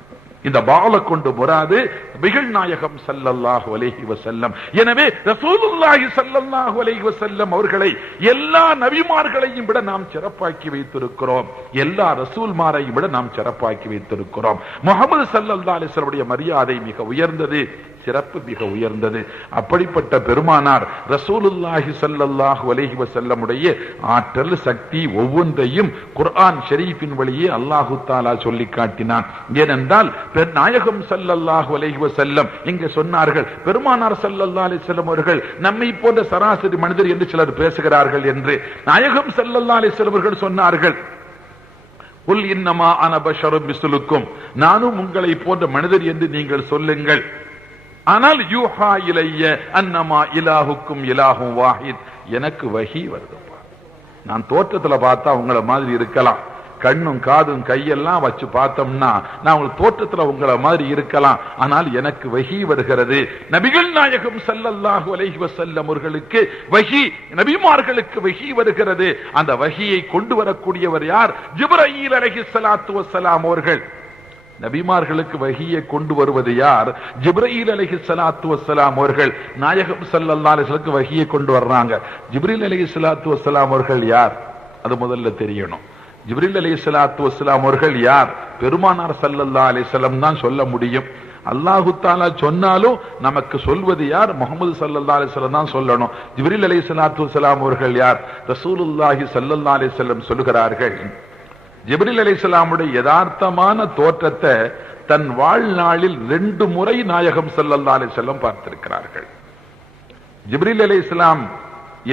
இந்த பால கொண்டு முராது நபிகள் நாயகம் ஸல்லல்லாஹு அலைஹி வஸல்லம். எனவே ரசூலுல்லாஹி ஸல்லல்லாஹு அலைஹி வஸல்லம் அவர்களை எல்லா நபிமார்களையும் விட நாம் சிறப்பாக்கி வைத்திருக்கிறோம், எல்லா ரசூல்மாரையும் விட நாம் சிறப்பாக்கி வைத்திருக்கிறோம். முஹம்மது ஸல்லல்லாஹு அலைஹி வஸல்லம் மரியாதை மிக உயர்ந்தது, சிறப்பு மிக உயர்ந்தது. அப்படிப்பட்ட பெருமானார் ரசூலுல்லாஹி ஸல்லல்லாஹு அலைஹி வஸல்லம் உடைய ஆற்றல் சக்தி ஒவ்வொன்றையும் குர்ஆன் ஷரீஃபின் வழியே அல்லாஹு தஆலா சொல்லி காட்டினான். ஏனென்றால் நாயகம் ஸல்லல்லாஹு அலைஹி வஸல்லம் இங்கே சொன்னார்கள், பெருமானார் ஸல்லல்லாஹு அலைஹி வஸல்லம் அவர்கள் நம்மை போன்ற சராசரி மனிதர் என்று சிலர் பேசுகிறார்கள் என்று. நாயகம் ஸல்லல்லாஹு அலைஹி வஸல்லம் அவர்கள் சொன்னார்கள், குல் இன்னமா அன பஷரும் மிஸ்லுக்கும், நானும் உங்களை போன்ற மனிதர் என்று நீங்கள் சொல்லுங்கள். ஆனால் யூஹா இலைய அன்னமா இலாஹுக்கும் இலாஹும் வாஹித், எனக்கு வஹி வருதுப்பா. நான் தோற்றத்துல பார்த்தா உங்களை மாதிரி இருக்கலாம், கண்ணும் காதும் கையெல்லாம் வச்சு பார்த்தோம்னா நான் உங்களுக்கு தோற்றத்துல உங்களை மாதிரி இருக்கலாம், ஆனால் எனக்கு வஹி வருகிறது. நபிகள் நாயகம் ஸல்லல்லாஹு அலைஹி வஸல்லம் அவர்களுக்கு வஹி, நபிமார்களுக்கு வஹி வருகிறது. அந்த வஹியை கொண்டு வரக்கூடியவர் யார்? ஜிப்ரீல் அலைஹிஸ்ஸலாத்து வஸ்ஸலாம் அவர்கள். நபிமார்களுக்கு வஹியை கொண்டு வருவது யார்? ஜிப்ரீல் அலைஹிஸ்ஸலாத்து வஸ்ஸலாம் அவர்கள். நாயகம் ஸல்லல்லாஹு அலைஹி வஸல்லம் வஹியை கொண்டு வர்றாங்க. ஜிப்ரீல் அலைஹிஸ்ஸலாத்து வஸ்ஸலாம் அவர்கள் யார்? அது முதல்ல தெரியணும். ஜிப்ரீல் அலைஹிஸ்ஸலாத்து வஸ்ஸலாம் அவர்கள் யார்? பெருமானார் ஸல்லல்லாஹு அலைஹி வஸல்லம் தான் சொல்ல முடியும். அல்லாஹு தஆலா சொன்னாலும் நமக்கு சொல்வது யார்? முஹம்மது ஸல்லல்லாஹு அலைஹி வஸல்லம் தான் சொல்லணும். ஜிப்ரீல் அலைஹிஸ்ஸலாத்து வஸ்ஸலாம் அவர்கள் யார்? ரசூலுல்லாஹி ஸல்லல்லாஹு அலைஹி வஸல்லம் சொல்கிறார்கள், ஜிப்ரீல் அலைஹிஸ்ஸலாமுடைய யதார்த்தமான தோற்றத்தை தன் வாழ்நாளில் 2 முறை நாயகம் ஸல்லல்லாஹு அலைஹி வஸல்லம் பார்த்திருக்கிறார்கள். ஜிப்ரீல் அலைஹிஸ்ஸலாம்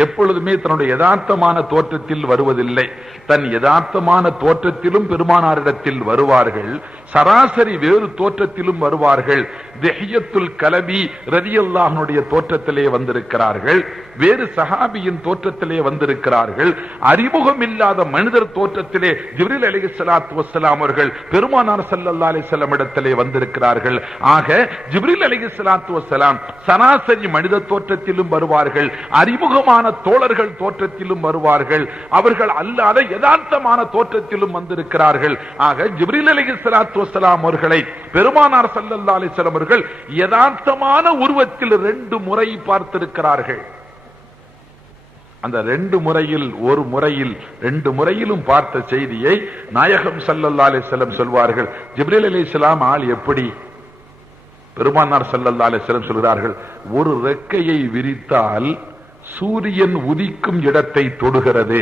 எப்பொழுதுமே தன்னுடைய யதார்த்தமான தோற்றத்தில் வருவதில்லை, தன் யதார்த்தமான தோற்றத்திலும் பெருமானாரிடத்தில் வருவார்கள், சராசரி வேறு தோற்றத்திலும் வருவார்கள். திஹ்யத்துல் கலபி ரலியல்லாஹு அன்ஹுடைய தோற்றத்திலே வந்திருக்கிறார்கள், வேறு சஹாபியின் தோற்றத்திலே வந்திருக்கிறார்கள், அறிமுகம் இல்லாத மனிதர் தோற்றத்திலே ஜிப்ரீல் அலைஹிஸ்ஸலாத்து வஸ்ஸலாம் அவர்கள் பெருமானார் ஸல்லல்லாஹு அலைஹி வஸல்லம் இடத்திலே வந்திருக்கிறார்கள். ஆக ஜிப்ரீல் அலைஹிஸ்ஸலாத்து வஸ்ஸலாம் சராசரி மனித தோற்றத்திலும் வருவார்கள், அறிமுகமான தோழர்கள் தோற்றத்திலும் வருவார்கள், அவர்கள் அல்லாத யதார்த்தமான தோற்றத்திலும் வந்திருக்கிறார்கள். ஆக ஜிப்ரீல் அலைஹிஸ்ஸலாத்து வஸ்ஸலாம் அவர்களை பெருமானார் ஸல்லல்லாஹு அலைஹி வஸல்லம் அவர்கள் யதார்த்தமான உருவத்தில் 2 முறை பார்த்திருக்கிறார்கள். அந்த 2 முறையில் ஒரு முறையில் 2 முறையிலும் பார்த்த செய்தியை நாயகம் ஸல்லல்லாஹு அலைஹி வஸல்லம் சொல்வார்கள். ஜிப்ரீல் அலைஹிஸ்ஸலாம் ஆள் எப்படி? பெருமானார் ஸல்லல்லாஹு அலைஹி வஸல்லம் சொல்கிறார்கள், ஒரு ரெக்கையை விரித்தால் சூரியன் உதிக்கும் இடத்தை தொடுகிறது,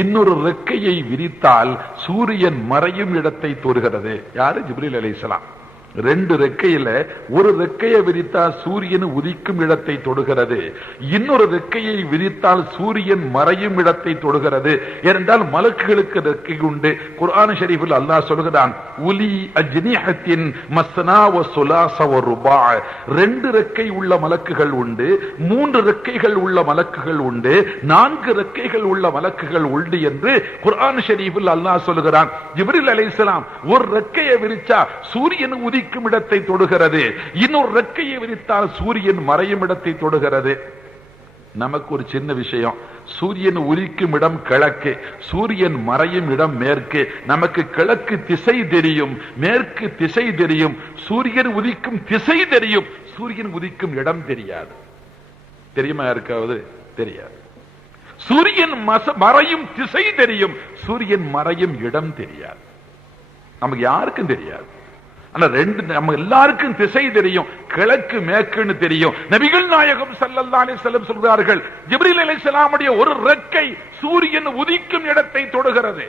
இன்னொரு ரெக்கையை விரித்தால் சூரியன் மறையும் இடத்தை தொடுகிறது. யாரு? ஜிப்ரீல் அலைஹிஸ்ஸலாம். 2 ரெக்கையில ஒரு ரெக்கையை விரித்தால் சூரியன் உதிக்கும் இடத்தை தொடுகிறது, இன்னொரு ரெக்கையை விரித்தால் சூரியன் மறையும் இடத்தை தொடுகிறது. ஏனென்றால் மலக்குகளுக்கு ரெக்கை உண்டு. குர்ஆன் ஷரீஃபில் அல்லாஹ் சொல்கிறான், உலி அஜ்னிஹத்தின் மஸ்னா வ சுலாஸ வ ருபா. 2 ரெக்கை உள்ள மலக்குகள் உண்டு, 3 ரெக்கைகள் உள்ள மலக்குகள் உண்டு, 4 ரெக்கைகள் உள்ள மலக்குகள் உண்டு என்று குர்ஆன் ஷரீஃபில் அல்லாஹ் சொல்கிறான். ஜிப்ரீல் அலைஹிஸ்ஸலாம் ஒரு ரெக்கையை விரிச்சா சூரியன் உதிக்கும் இடத்தை தொடுகிறது, இன்னொரு ரெக்கையை விரித்தால் சூரியன் மறையும் இடத்தை தொடுகிறது. நமக்கு ஒரு சின்ன விஷயம், சூரியன் உதிக்கும் இடம் கிழக்கு, சூரியன் மறையும் இடம் மேற்கு. நமக்கு கிழக்கு திசை தெரியும், மேற்கு திசை தெரியும், சூரியன் உதிக்கும் திசை தெரியும், சூரியன் உதிக்கும் இடம் தெரியாது. தெரியுமா யாருக்காவது? தெரியாது. சூரியன் மறையும் திசை தெரியும், சூரியன் மறையும் இடம் தெரியாது. நமக்கு யாருக்கும் தெரியாது. ஆனா 2 நம்ம எல்லாருக்கும் திசை தெரியும், கிழக்கு மேற்குன்னு தெரியும். நபிகள் நாயகம் ஸல்லல்லாஹு அலைஹி வஸல்லம் சொல்கிறார்கள், ஜிப்ரீல் அலைஹிஸ்ஸலாமுடைய ஒரு ரெக்கை சூரியன் உதிக்கும் இடத்தை தொடுகிறது,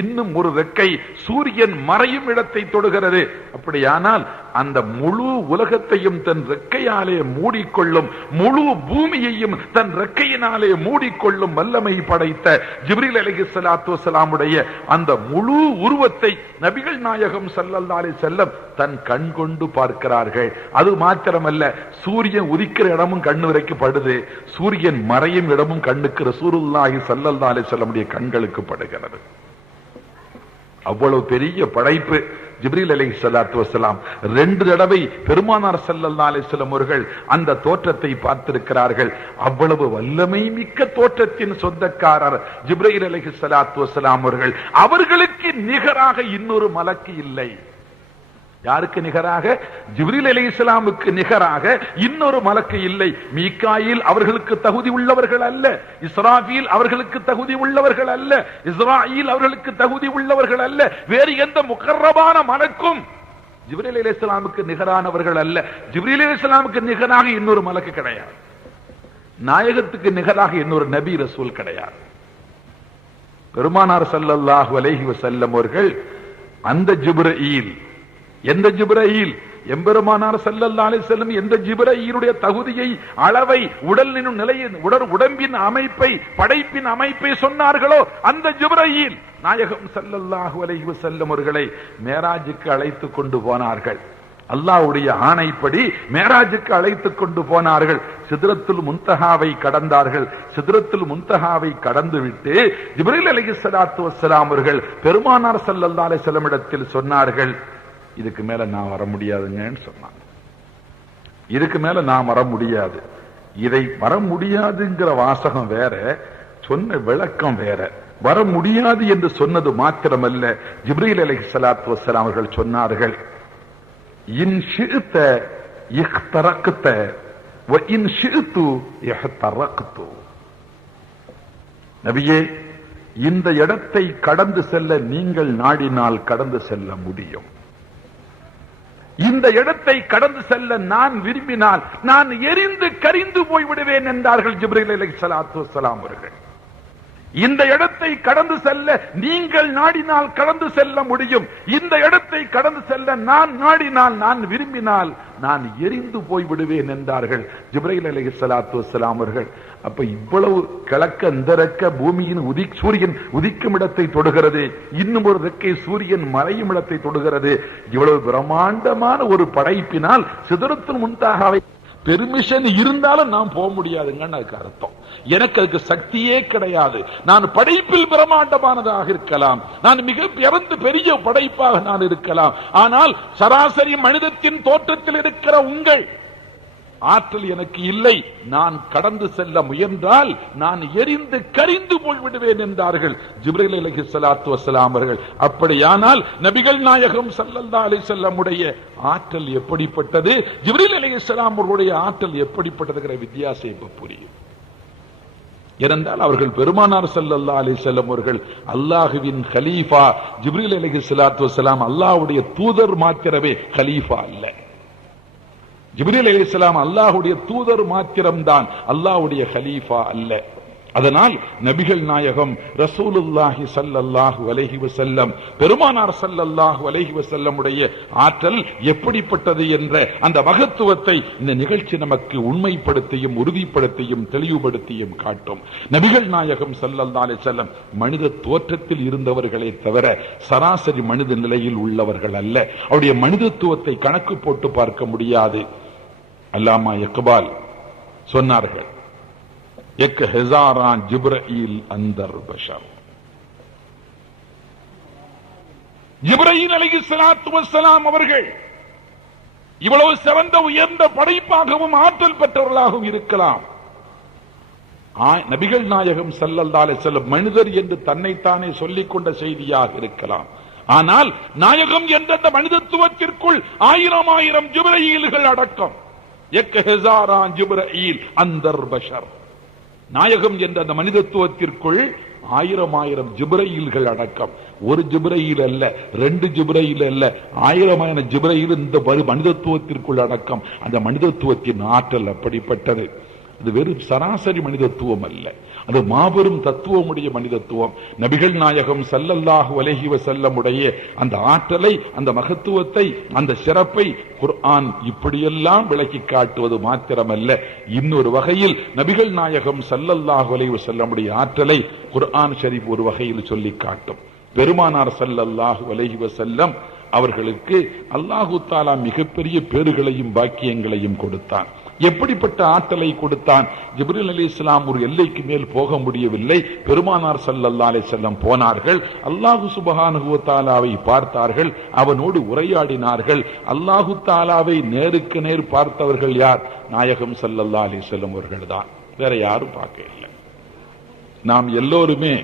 இன்னும் ஒரு ரெக்கை சூரியன் மறையும் இடத்தை தொடுகிறது. அப்படியானால் அந்த முழு உலகத்தையும் தன் ரெக்கையாலே மூடிக்கொள்ளும், முழு பூமியையும் தன் ரெக்கையினாலே மூடிக்கொள்ளும் வல்லமை படைத்த ஜிப்ரீல் அலைஹிஸ்ஸலாத்து வஸ்ஸலாமுடைய அந்த முழு உருவத்தை நபிகள் நாயகம் ஸல்லல்லாஹு அலைஹி வஸல்லம் தன் கண் கொண்டு பார்க்கிறார்கள். அது மாத்திரமல்ல, சூரியன் உதிக்கிற இடமும் கண்ணு வரைக்கும் படுது, சூரியன் மறையும் இடமும் கண்ணுக்கு ரசூலுல்லாஹி ஸல்லல்லாஹு அலைஹி வஸல்லமுடைய கண்களுக்கு படுகிறது. அவ்வளவு பெரிய படைப்பு ஜிப்ரீல் அலைஹிஸ்ஸலாத்து வஸ்ஸலாம் 2 தடவை பெருமானார் ஸல்லல்லாஹு அலைஹி வஸல்லம் அவர்கள் அந்த தோற்றத்தை பார்த்திருக்கிறார்கள். அவ்வளவு வல்லமை மிக்க தோற்றத்தின் சொந்தக்காரர் ஜிப்ரீல் அலைஹிஸ்ஸலாத்து வஸ்ஸலாம் அவர்கள். அவர்களுக்கு நிகராக இன்னொரு மலக்கு இல்லை. யாருக்கு நிகராக? ஜிப்ரீல் அலைஹிஸ்ஸலாமுக்கு நிகராக இன்னொரு மலக்கு இல்லை. மீகாயில் அவர்களுக்கு தகுதி உள்ளவர்கள் அல்ல, இஸ்ராஃபீல் அவர்களுக்கு தகுதி உள்ளவர்கள் அல்ல, இஸ்ராயீல் அவர்களுக்கு தகுதி உள்ளவர்கள் அல்ல, வேறு எந்த முகர்ரபான மலக்கும் ஜிப்ரீல் அலைஹிஸ்ஸலாமுக்கு நிகரானவர்கள் அல்ல. ஜிப்ரீல் அலைஹிஸ்ஸலாமுக்கு நிகராக இன்னொரு மலக்கு கிடையாது. நாயகத்துக்கு நிகராக இன்னொரு நபி ரசூல் கிடையாது. பெருமானார் ஸல்லல்லாஹு அலைஹி வஸல்லம் அவர்கள் அந்த ஜிப்ரீல், எந்த ஜிப்ரீல்? எம்பெருமானார் ஸல்லல்லாஹு அலைஹி வஸல்லம் எந்த ஜிப்ரீலுடைய தகுதியை, அளவை, உடலின் நிலையை, உடம்பின் அமைப்பை, படைப்பின் அமைப்பை சொன்னார்களோ அந்த ஜிப்ரீல் நாயகம் ஸல்லல்லாஹு அலைஹி வஸல்லம் அவர்களை மேராஜுக்கு அழைத்துக் கொண்டு போனார்கள். அல்லாஹ்வுடைய ஆணைப்படி மேராஜுக்கு அழைத்துக் கொண்டு போனார்கள். சித்ரத்துல் முன்தஹாவை கடந்தார்கள். சித்ரத்துல் முன்தஹாவை கடந்து விட்டு ஜிப்ரீல் அலைஹிஸ்ஸலாத்து வஸ்ஸலாம் அவர்கள் பெருமானார் ஸல்லல்லாஹு அலைஹி வஸல்லம் இடத்தில் சொன்னார்கள், இதுக்கு மேல நான் வர முடியாதுங்கன்னு சொன்னாங்க. இதுக்கு மேல நான் வர முடியாது. இதை வர முடியாதுங்கிற வாசகம் வேற, சொன்ன விளக்கம் வேற. வர முடியாது என்று சொன்னது மாத்திரமல்ல, ஜிப்ரீல் அலைஹிஸ்ஸலாத்து வஸ்ஸலாம் அவர்கள் சொன்னார்கள், இன் ஷிஅத இஹ்தரக்த வ இன் ஷிஅது இஹ்தரக்து. நபியே, இந்த இடத்தை கடந்து செல்ல நீங்கள் நாடினால் கடந்து செல்ல முடியும். இந்த இடத்தை கடந்து செல்ல நான் விரும்பினால் நான் எரிந்து கரிந்து போய்விடுவேன் என்றார்கள் ஜிப்ரீல் அலைஹிஸ்ஸலாத்து வஸ்ஸலாம் அவர்கள். இந்த இடத்தை கடந்து செல்ல நீங்கள் நாடினால் கடந்து செல்ல முடியும். இந்த இடத்தை கடந்து செல்ல நான் நாடினால், நான் விரும்பினால் நான் எரிந்து போய்விடுவேன் என்றார்கள் ஜிப்ரீல் அலைஹிஸ்ஸலாத்து வஸ்ஸலாம் அவர்கள். அப்ப இவ்வளவு கிழக்க இந்த ரெக்க பூமியின் சூரியன் உதிக்கும் இடத்தை தொடுகிறது, இன்னும் ஒரு ரெக்கை சூரியன் மறையும் இடத்தை தொடுகிறது. இவ்வளவு பிரம்மாண்டமான ஒரு படைப்பினால் சிதறத்துல் முன்தஹாவை பெர்மிஷன் இருந்தாலும் நான் போக முடியாதுங்கன்னு அதுக்கு அர்த்தம். எனக்கு அதுக்கு சக்தியே கிடையாது. நான் படைப்பில் பிரம்மாண்டமானதாக இருக்கலாம், நான் மிக பெரிய படைப்பாக நான் இருக்கலாம், ஆனால் சராசரி மனிதத்தின் தோற்றத்தில் இருக்கிற உங்கள் ஆற்றல் எனக்கு இல்லை. நான் கடந்து செல்ல முயன்றால் நான் எரிந்து கரிந்து போய்விடுவேன் என்றார்கள் ஜிப்ரீல் அலைஹிஸ்ஸலாத்து வஸ்ஸலாம் அவர்கள். அப்படியானால் நபிகள் நாயகம் ஸல்லல்லாஹு அலைஹி வஸல்லம் உடைய ஆற்றல் எப்படிப்பட்டது, ஜிப்ரீல் அலைஹிஸ்ஸலாம் அவர்களுடைய ஆற்றல் எப்படிப்பட்டதுங்கிற வித்தியாசம் இப்ப புரியும். ஏனென்றால் அவர்கள் பெருமானார் ஸல்லல்லாஹு அலைஹி வஸல்லம் அவர்கள் அல்லாஹ்வின் கலீஃபா. ஜிப்ரீல் அலைஹிஸ்ஸலாத்து வஸ்ஸலாம் அல்லாஹ்வுடைய தூதர் மாத்திரமே, கலீஃபா அல்ல. ஜிப்ரீல் அலைஹிஸ்ஸலாம் அல்லாஹ்வுடைய தூதர் மாத்திரம்தான், அல்லாஹ்வுடைய கலீஃபா அல்ல. அதனால் நபிகள் நாயகம் ரசூலுல்லாஹி ஸல்லல்லாஹு அலைஹி வஸல்லம் பெருமானார் ஸல்லல்லாஹு அலைஹி வஸல்லம் உடைய ஆற்றல் எப்படிப்பட்டது என்ற அந்த மகத்துவத்தை இந்த நிகழ்ச்சி நமக்கு உண்மைப்படுத்தியும் உறுதிப்படுத்தியும் தெளிவுபடுத்தியும் காட்டும். நபிகள் நாயகம் ஸல்லல்லாஹு அலைஹி வஸல்லம் மனித தோற்றத்தில் இருந்தவர்களே தவிர சராசரி மனித நிலையில் உள்ளவர்கள் அல்ல. அவருடைய மனிதத்துவத்தை கணக்கு போட்டு பார்க்க முடியாது. அல்லாமா இக்பால் சொன்னார்கள், एक हजारा जिब्राईल अंदर बशर. ஜிப்ரீல் அலைஹிஸ்ஸலாத்து வஸ்ஸலாம் அவர்கள் இவ்வளவு சிறந்த உயர்ந்த படைப்பாகவும் ஆற்றல் பெற்றவர்களாகவும் இருக்கலாம். நபிகள் நாயகம் ஸல்லல்லாஹு அலைஹி வஸல்லம் மனிதர் என்று தன்னைத்தானே சொல்லிக் கொண்ட செய்தியாக இருக்கலாம். ஆனால் நாயகம் என்ற மனிதத்துவத்திற்குள் ஆயிரம் ஆயிரம் ஜிப்ரீல்கள் அடக்கம். एक हजारा जिब्राईल अंदर बशर. நாயகம் என்ற அந்த மனிதத்துவத்திற்குள் ஆயிரம் ஆயிரம் ஜிப்ரீல்கள் அடக்கம். ஒரு ஜிப்ரீல் அல்ல, 2 ஜிப்ரீல் அல்ல, ஆயிரமான ஜிப்ரீல் இந்த மனிதத்துவத்திற்குள் அடக்கம். அந்த மனிதத்துவத்தின் ஆற்றல் அப்படிப்பட்டது. அது வெறும் சராசரி மனிதத்துவம் அல்ல, அது மாபெரும் தத்துவமுடைய மனிதத்துவம். நபிகள் நாயகம் ஸல்லல்லாஹு அலைஹி வஸல்லம் உடைய அந்த ஆற்றலை, அந்த மகத்துவத்தை, அந்த சிறப்பை குர்ஆன் இப்படியெல்லாம் விளக்கி காட்டுவது மாத்திரமல்ல, இன்னொரு வகையில் நபிகள் நாயகம் ஸல்லல்லாஹு அலைஹி வஸல்லம் உடைய ஆற்றலை குர்ஆன் ஷரீஃப் ஒரு வகையில் சொல்லி காட்டும். பெருமானார் ஸல்லல்லாஹு அலைஹி வஸல்லம் அவர்களுக்கு அல்லாஹு தஆலா மிகப்பெரிய பேறுகளையும் பாக்கியங்களையும் கொடுத்தான். எப்படிப்பட்ட ஆற்றலை கொடுத்தான்? ஜிப்ரீல் அலைஹிஸ்ஸலாம் ஒரு எல்லைக்கு மேல் போக முடியவில்லை. பெருமானார் ஸல்லல்லாஹு அலைஹி வஸல்லம் போனார்கள். அல்லாஹ் சுப்ஹானஹு வ தஆலாவை பார்த்தார்கள், அவனோடு உரையாடினார்கள். அல்லாஹு தஆலாவை நேருக்கு நேர் பார்த்தவர்கள் யார்? நாயகம் ஸல்லல்லாஹு அலைஹி வஸல்லம் அவர்கள்தான், வேற யாரும் பார்க்க இல்லை. நாம் எல்லோருமே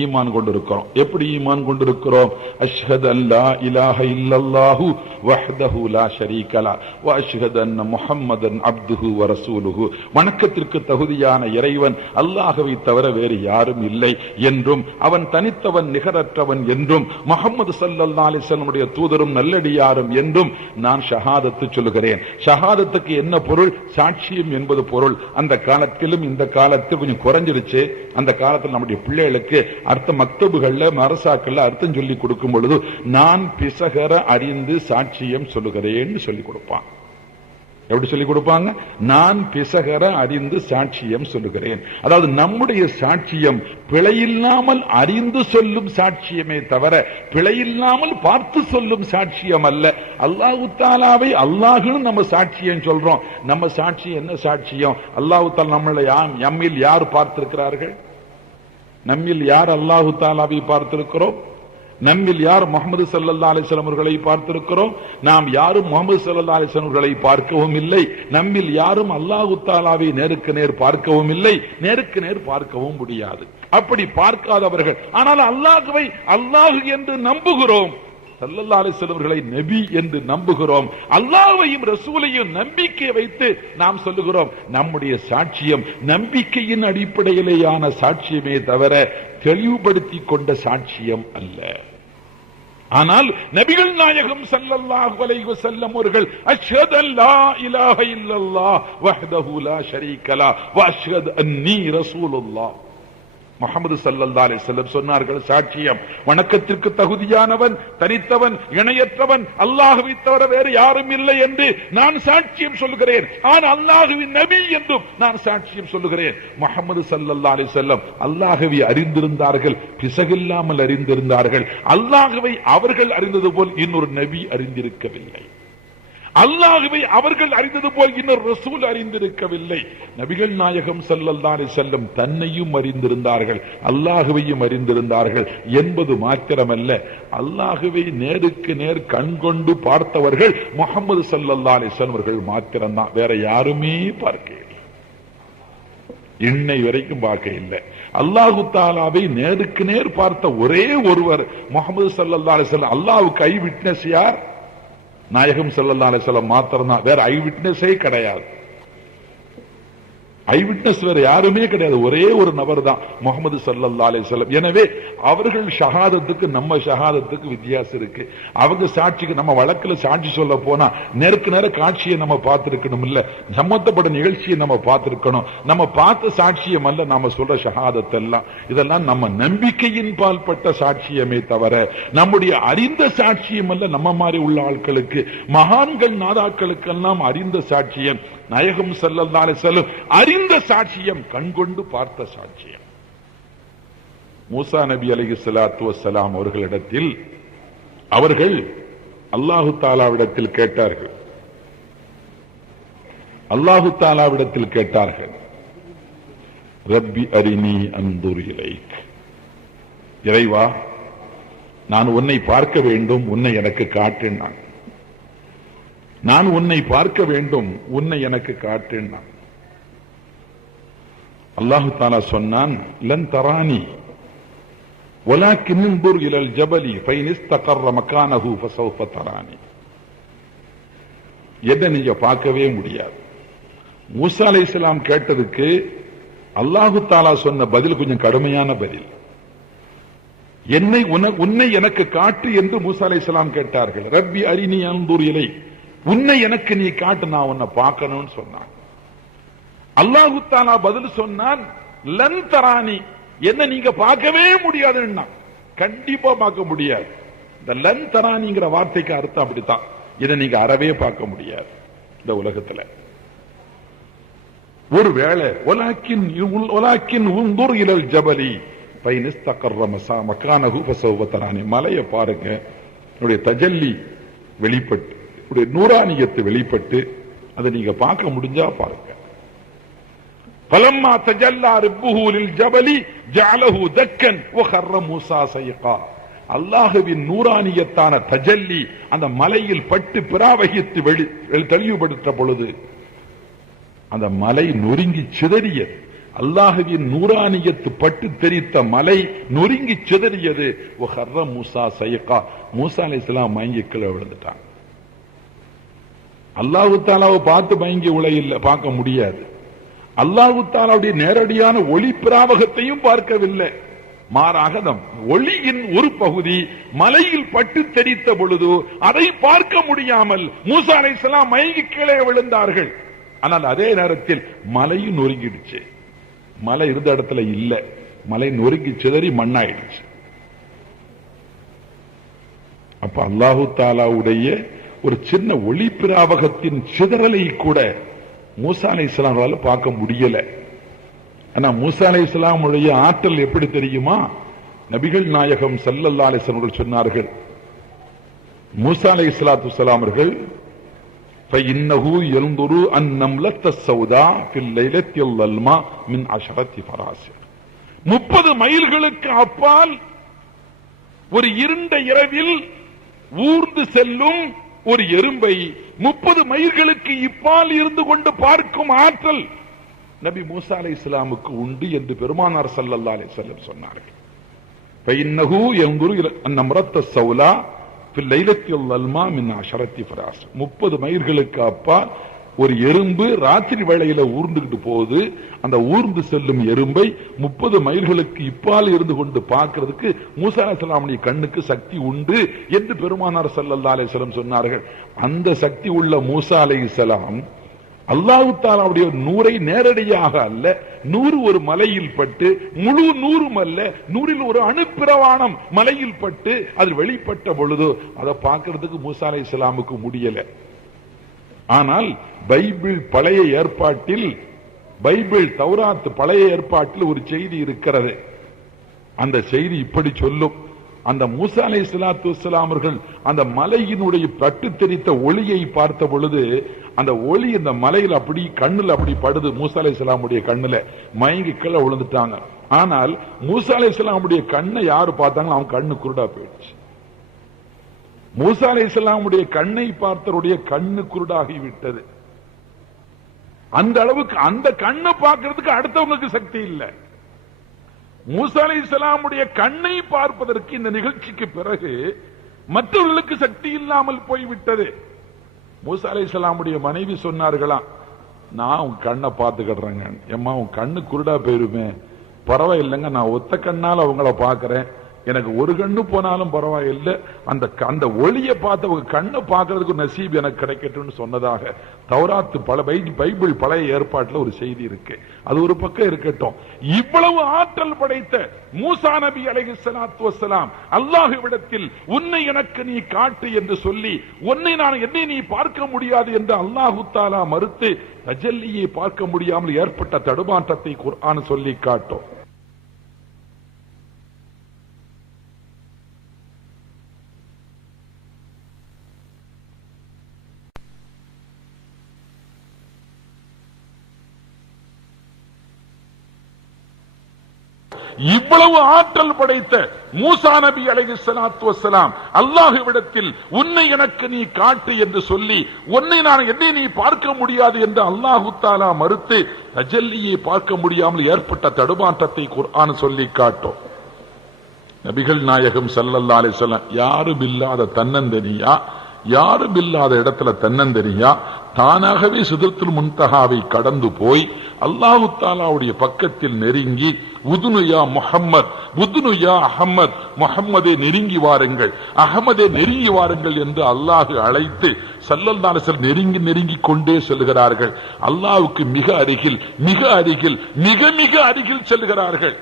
ஈமான் கொண்டிருக்கிறோம். எப்படி ஈமான் கொண்டிருக்கிறோம்? அஷ்ஹது அல்லா இலாஹ இல்லல்லாஹு வஹ்தஹு லா ஷரீக லஹு வ அஷ்ஹது அன்ன முஹம்மதன் அப்துஹு வ ரசூலுஹு. வணக்கத்திற்கு தகுதியான இறைவன் அல்லாஹ்வை தவிர வேறு யாரும் இல்லை என்றும், அவன் தனித்தவன் நிகரற்றவன் என்றும், முஹம்மது ஸல்லல்லாஹு அலைஹி வஸல்லம் உடைய தூதரும் நல்லடியாரும் என்றும் நான் ஷஹாதத்து சொல்கிறேன். ஷஹாதத்துக்கு என்ன பொருள்? சாட்சியம் என்பது பொருள். அந்த காலத்திலும் இந்த காலத்தில் கொஞ்சம் குறைஞ்சிருச்சு. அந்த காலத்தில் நம்முடைய பிள்ளைகளுக்கு அர்த்த மக்தபுகள்ல மரசாக்கள்ல அர்த்தம் சொல்லி கொடுக்கும் பொழுது நான் பிசகர அறிந்து சாட்சியம் சொல்லுகிறேன்னு சொல்லி கொடுப்பான். எப்படி சொல்லி கொடுப்பாங்க? நான் பிசகர அறிந்து சாட்சியம் சொல்லுகிறேன். அதாவது நம்முடைய சாட்சியம் பிழையில்லாமல் அறிந்து சொல்லும் சாட்சியமே தவிர பிழையில்லாமல் பார்த்து சொல்லும் சாட்சியம் அல்ல. அல்லாஹ் தஆலாவை அல்லாஹ்னு நம்ம சாட்சியம் சொல்றோம். நம்ம சாட்சியம் என்ன சாட்சியம்? அல்லாஹ் தஆலா நம்மில் யார் பார்த்திருக்கிறார்கள்? நம்மில் யார் அல்லாஹு தஆலாவை பார்த்திருக்கிறோம்? நம்மில் யார் முஹம்மது ஸல்லல்லாஹு அலைஹி வஸல்லம் அவர்களை பார்த்திருக்கிறோம்? நாம் யாரும் முஹம்மது ஸல்லல்லாஹு அலைஹி வஸல்லம் அவர்களை பார்க்கவும் இல்லை. நம்மில் யாரும் அல்லாஹு தஆலாவை நேருக்கு நேர் பார்க்கவும் இல்லை, நேருக்கு நேர் பார்க்கவும் முடியாது. அப்படி பார்க்காதவர்கள், ஆனால் அல்லாஹ்வை அல்லாஹ் என்று நம்புகிறோம், ஸல்லல்லாஹு அலைஹி வஸல்லம் அவர்களை நபி என்று நம்புகிறோம். அல்லாஹ்வையும் ரசூலையும் நம்பிக்கை வைத்து நாம் சொல்லுகிறோம். நம்முடைய சாட்சியம் நம்பிக்கையின் அடிப்படையிலேயான சாட்சியமே தவிர தெளிவுபடுத்திக் கொண்ட சாட்சியம் அல்ல. ஆனால் நபிகள் நாயகம் ஸல்லல்லாஹு அலைஹி வஸல்லம் அவர்கள் அஷ்ஹது அல்லா இலாஹ இல்லல்லாஹ் வஹ்தஹு லா ஷரீக லஹு வ அஷ்ஹது அன்னி ரசூலுல்லாஹ். முஹம்மது ஸல்லல்லாஹு அலைஹி வஸல்லம் சொன்னார்கள், சாட்சியம் வணக்கத்திற்கு தகுதியானவன், தனித்தவன், இணையற்றவன், அல்லாஹ்வை தவிர வேறு யாரும் இல்லை என்று நான் சாட்சியம் சொல்லுகிறேன். ஆனால் அல்லாஹ்வின் நபி என்றும் நான் சாட்சியம் சொல்லுகிறேன். முஹம்மது ஸல்லல்லாஹு அலைஹி வஸல்லம் அல்லாஹ்வை அறிந்திருந்தார்கள், பிசகில்லாமல் அறிந்திருந்தார்கள். அல்லாஹ்வை அவர்கள் அறிந்தது போல் இன்னொரு நபி அறிந்திருக்கவில்லை. அல்லாஹ்வை அவர்கள் அறிந்தது போல் இன்னொரு ரசூல் அறிந்திருக்கவில்லை. நபிகள் நாயகம் ஸல்லல்லாஹு அலைஹி வஸல்லம் தன்னையும் அறிந்திருந்தார்கள், அல்லாஹ்வையும் அறிந்திருந்தார்கள் என்பது மாத்திரமல்ல, அல்லாஹ்வை நேருக்கு நேர் கண்கொண்டு பார்த்தவர்கள் முஹம்மது ஸல்லல்லாஹு அலைஹி வஸல்லம் அவர்கள் மாத்திரம்தான், வேற யாருமே பார்க்கவில்லை. இன்னை வரைக்கும் பார்க்க இல்லை. அல்லாஹு தஆலாவை நேருக்கு நேர் பார்த்த ஒரே ஒருவர் முஹம்மது ஸல்லல்லாஹு அலைஹி வஸல்லம். அல்லாஹ்வுக்கு ஐ விட்னஸ் யார்? நாயகம் ஸல்லல்லாஹு அலைஹி வஸல்லம் மாத்திரம்தான், வேற ஐ விட்னஸே கிடையாது. ஐ விட்னஸ் வேற யாருமே கிடையாது, ஒரே ஒரு நபர் தான், முஹம்மது ஸல்லல்லாஹு அலைஹி வஸல்லம். எனவே அவர்கள் ஷஹாதத்துக்கு நம்ம ஷஹாதத்துக்கு வித்தியாசம் இருக்கு. அவங்க சாட்சிக்கு, நம்ம வழக்குல சாட்சி சொல்ல போனா நேருக்கு நேர காட்சியை நம்ம பார்த்திருக்கணும், இல்ல சம்பந்தப்பட்ட நிகழ்ச்சியை நம்ம பார்த்திருக்கணும். நம்ம பார்த்த சாட்சியம் அல்ல நாம சொல்ற ஷஹாதத் எல்லாம். இதெல்லாம் நம்ம நம்பிக்கையின் பால்பட்ட சாட்சியமே தவிர நம்முடைய அறிந்த சாட்சியம் அல்ல. நம்ம மாதிரி உள்ள ஆட்களுக்கு, மகான்கள் நாதாக்களுக்கெல்லாம் அறிந்த சாட்சியம் நாயகம் ஸல்லல்லாஹு அலைஹி வஸல்லம் அறிந்த சாட்சியம், கண்கொண்டு பார்த்த சாட்சியம். மூசா நபி அலைஹிஸ்ஸலாத்து வஸ்ஸலாம் அவர்களிடத்தில் அவர்கள் அல்லாஹு தஆலாவிடத்தில் கேட்டார்கள். அல்லாஹு தஆலாவிடத்தில் கேட்டார்கள், ரப்பி அரினி அன்துர் இலைக். இறைவா, நான் உன்னை பார்க்க வேண்டும், உன்னை எனக்கு காட்டினான். நான் உன்னை பார்க்க வேண்டும், உன்னை எனக்கு காட்டினான். அல்லாஹு தஆலா சொன்னான், லன் தரானி வலாக்கின் இன்துர் இலல் ஜபலி ஃபைன் இஸ்தகர்ர மகானஹு ஃபஸௌஃப தரானி. எதை நீங்க பார்க்கவே முடியாது. மூசா அலைஹிஸ்ஸலாம் கேட்டதுக்கு அல்லாஹு தஆலா சொன்ன பதில் கொஞ்சம் கடுமையான பதில். உன்னை எனக்கு காட்டு என்று மூசா அலைஹிஸ்ஸலாம் கேட்டார்கள். ரப்பி அரினி அன்துர் இலைக், உன்னை எனக்கு நீ காட்டு, நான் உன்னை பார்க்கணும்னு சொன்னான். அல்லாஹு தஆலா பதில் சொன்னான், லன் தரானி, என்ன நீங்க பார்க்கவே முடியாதுன்னா. கண்டிப்பா பார்க்க முடியாது. இந்த லன் தரானிங்கிற வார்த்தைக்கு அர்த்தம் அப்படித்தான், இதை நீங்க அறவே பார்க்க முடியாது இந்த உலகத்துல. ஒருவேளை உந்துர் இலல் ஜபலி ஃபைன் இஸ்தகர்ர மகானஹு ஃபஸௌஃப தரானி, மலையை பாருங்க, என்னுடைய தஜல்லி வெளிப்பட்டு, என்னுடைய நூரானியத்து வெளிப்பட்டு, அதை நீங்க பார்க்க முடிஞ்சா பாருங்க. فلما تجلى ربه للجبل جعله دكا وخر موسى صيقا. அல்லாஹ்வின் நூரானியத்தான தஜல்லி அந்த மலையில் பட்டு பிராவகித்து தெளிவுபடுத்த பொழுது அந்த மலை நொறுங்கி சிதறியது. அல்லாஹ்வின் நூரானியத்து பட்டு தெரித்த மலை நொறுங்கி சிதறியது. وخر موسى صيقا, மூசா அலைஹிஸ்ஸலாம் மயங்கி கீழே விழுந்துட்டாங்க. அல்லாஹ் தஆலாவை பார்த்து மயங்கி உளையில்லை, பார்க்க முடியாது. அல்லாஹு தஆலாவுடைய நேரடியான ஒளி பிராவகத்தையும் பார்க்கவில்லை. மாறாக ஒளியின் ஒரு பகுதி மலையில் பட்டு தெரித்த பொழுது அதை பார்க்க முடியாமல் மூசா அலைஹிஸ்ஸலாம் மயங்கி கீழே விழுந்தார்கள். ஆனால் அதே நேரத்தில் மலையும் நொறுங்கிடுச்சு. மலை இருந்த இடத்துல இல்ல, மலை நொறுங்கி சிதறி மண்ணாயிடுச்சு. அப்ப அல்லாஹு தஆலாவுடைய ஒரு சின்ன ஒளி பிராவகத்தின் சிதறலை கூட மூசா அலைஹிஸ்ஸலாமால பார்க்க முடியல. ஆனா மூசா அலைஹிஸ்ஸலாமுடைய ஆற்றல் எப்படி தெரியுமா? நபிகள் நாயகம் ஸல்லல்லாஹு அலைஹி வஸல்லம் சொன்னார்கள், மூசா அலைஹிஸ்ஸலாத்து வஸலாம் அவர்கள் ஃபஇன்னஹு யன்துரு அன்-நம்லத்த ஸௌதா ஃபில் லைலத்தில் ஸல்மா மின் 10 ஃபராஸ். 30 மைல்களுக்கு அப்பால் ஒரு இருண்ட இரவில் ஊர்ந்து செல்லும் ஒரு எறும்பை 30 மைல்களுக்கு இப்பால் இருந்து கொண்டு பார்க்கும் ஆற்றல் நபி மூசா அலைஹிஸ்ஸலாமுக்கு உண்டு என்று பெருமானார் ஸல்லல்லாஹு அலைஹி வஸல்லம் சொன்னார்கள். فإنه ينظر إلى النمرة السوداء في الليلة الظلماء من 10 فراس. 30 மைல்களுக்கு அப்பால் ஒரு எறும்பு ராத்திரி வேளையில ஊர்ந்துகிட்டு போகுது. அந்த ஊர்ந்து செல்லும் எறும்பை 30 மைல்களுக்கு இப்பால் இருந்து கொண்டு பார்க்கிறதுக்கு மூசா அலைஹிஸ்ஸலாமுடைய கண்ணுக்கு சக்தி உண்டு என்று பெருமானார் ஸல்லல்லாஹு அலைஹி வஸல்லம் சொன்னார்கள். அந்த சக்தி உள்ள மூசா அலைஹிஸ்ஸலாம் அல்லாஹ் தஆலாவுடைய நூரை நேரடியாக அல்ல, 100 ஒரு மலையில் பட்டு, முழு 100 அல்ல, 100ல் ஒரு அணுப்பிரவாணம் மலையில் பட்டு அது வெளிப்பட்ட பொழுது அதை பார்க்கிறதுக்கு மூசா அலைஹிஸ்ஸலாமுக்கு முடியல. ஆனால் பைபிள் பழைய ஏற்பாட்டில், பைபிள் தௌராத் பழைய ஏற்பாட்டில் ஒரு செய்தி இருக்கிறது. அந்த செய்தி இப்படி சொல்லும், அந்த மூசா அலைஹிஸ்ஸலாத்து வஸ்ஸலாம் அவர்கள் அந்த மலையினுடைய பட்டு தெரித்த ஒளியை பார்த்த பொழுது அந்த ஒளி இந்த மலையில் அப்படி கண்ணுல அப்படி படுது. மூசா அலைஹிஸ்ஸலாமுடைய கண்ணுல மயங்கி கீழே விழுந்துட்டாங்க. ஆனால் மூசா அலைஹிஸ்ஸலாமுடைய கண்ணை யாரு பார்த்தாங்க, அவன் கண்ணு குருடா போயிடுச்சு. மூசா அலைஹிஸ்ஸலாமுடைய கண்ணை பார்த்தவருடைய கண்ணு குருடாகி விட்டது. அந்த அளவுக்கு அந்த கண்ணை பார்க்கிறதுக்கு அடுத்தவங்களுக்கு சக்தி இல்லை. மூசா அலைஹிஸ்ஸலாமுடைய கண்ணை பார்ப்பதற்கு இந்த நிகழ்ச்சிக்கு பிறகு மற்றவர்களுக்கு சக்தி இல்லாமல் போய்விட்டது. மூசா அலைஹிஸ்ஸலாமுடைய மனைவி சொன்னார்களாம், நான் உன் கண்ணை பார்த்துக்கிடுறேங்க. ஏம்மா உன் கண்ணு குருடா போயிருமே, பரவாயில்லைங்க, நான் ஒத்த கண்ணால் அவங்கள பார்க்கிறேன், எனக்கு ஒரு கண்ணு போனாலும் பரவாயில்லை, அந்த ஒளியை பார்த்த கண்ணை பார்க்கறதுக்கு நசீப் எனக்கு கிடைக்கட்டும் சொன்னதாக தௌராத் பைபிள் பழைய ஏற்பாட்டில் ஒரு செய்தி இருக்கு. அது ஒரு பக்கம் இருக்கட்டும். இவ்வளவு ஆற்றல் படைத்த மூசா நபி அலைஹிஸ்ஸலாத்து வஸ்ஸலாம் அல்லாஹ்விடத்தில் உன்னை எனக்கு நீ காட்டு என்று சொல்லி, என்னை நீ பார்க்க முடியாது என்று அல்லாஹு தஆலா மறுத்து தஜல்லியை பார்க்க முடியாமல் ஏற்பட்ட தடுமாற்றத்தை குர்ஆன் சொல்லி காட்டும். இவ்வளவு ஆற்றல் படைத்த மூசா நபி அலைஹிஸ்ஸலாத்து வஸ்ஸலாம் அல்லாஹ்விடத்தில் உன்னை எனக்கு நீ காட்டு என்று சொல்லி, என்னை நீ பார்க்க முடியாது என்று அல்லாஹு தஆலா மறுத்து தஜல்லியை பார்க்க முடியாமல் ஏற்பட்ட தடுமாற்றத்தை குர்ஆன் சொல்லி காட்டும். நபிகள் நாயகம் ஸல்லல்லாஹு அலைஹி வஸல்லம் யாரும் இல்லாத தன்னந்தனியா யாரும் இல்லாத இடத்துல தன்னந்தனியா தானாகவே சிதறத்துல் முன்தஹாவை கடந்து போய் அல்லாஹு தஆலாவுடைய பக்கத்தில் நெருங்கி உதுனுயா முஹம்மத் உதுனுயா அஹமத், முஹம்மதே நெருங்கி வாருங்கள், அகமதே நெருங்கி வாருங்கள் என்று அல்லாஹ் அழைத்து ஸல்லல்லாஹு அலைஹி வஸல்லம் நெருங்கி நெருங்கி கொண்டே செல்கிறார்கள். அல்லாஹ்வுக்கு மிக அருகில் மிக அருகில் மிக மிக அருகில் செல்கிறார்கள்.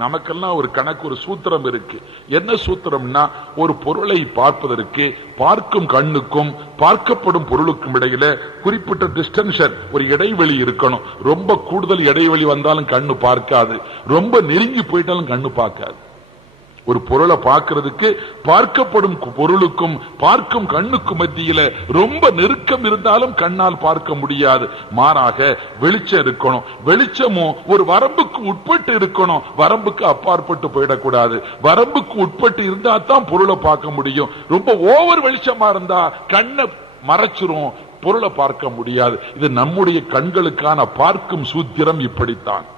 நமக்கெல்லாம் ஒரு கணக்கு, ஒரு சூத்திரம் இருக்கு. என்ன சூத்திரம்னா, ஒரு பொருளை பார்ப்பதற்கு பார்க்கும் கண்ணுக்கும் பார்க்கப்படும் பொருளுக்கும் இடையில குறிப்பிட்ட டிஸ்டன்ஷன், ஒரு இடைவெளி இருக்கணும். ரொம்ப கூடுதல் இடைவெளி வந்தாலும் கண்ணு பார்க்காது, ரொம்ப நெருங்கி போயிட்டாலும் கண்ணு பார்க்காது. ஒரு பொருளை பார்க்கிறதுக்கு பார்க்கப்படும் பொருளுக்கும் பார்க்கும் கண்ணுக்கும் மத்தியில ரொம்ப நெருக்கம் இருந்தாலும் கண்ணால் பார்க்க முடியாது. மாறாக வெளிச்சம் இருக்கணும். வெளிச்சமும் ஒரு வரம்புக்கு உட்பட்டு இருக்கணும், வரம்புக்கு அப்பாற்பட்டு போயிடக்கூடாது. வரம்புக்கு உட்பட்டு இருந்தா தான் பொருளை பார்க்க முடியும். ரொம்ப ஓவர் வெளிச்சமா இருந்தா கண்ணை மறைச்சிரும், பொருளை பார்க்க முடியாது. இது நம்முடைய கண்களுக்கான பார்க்கும் சூத்திரம் இப்படித்தான்.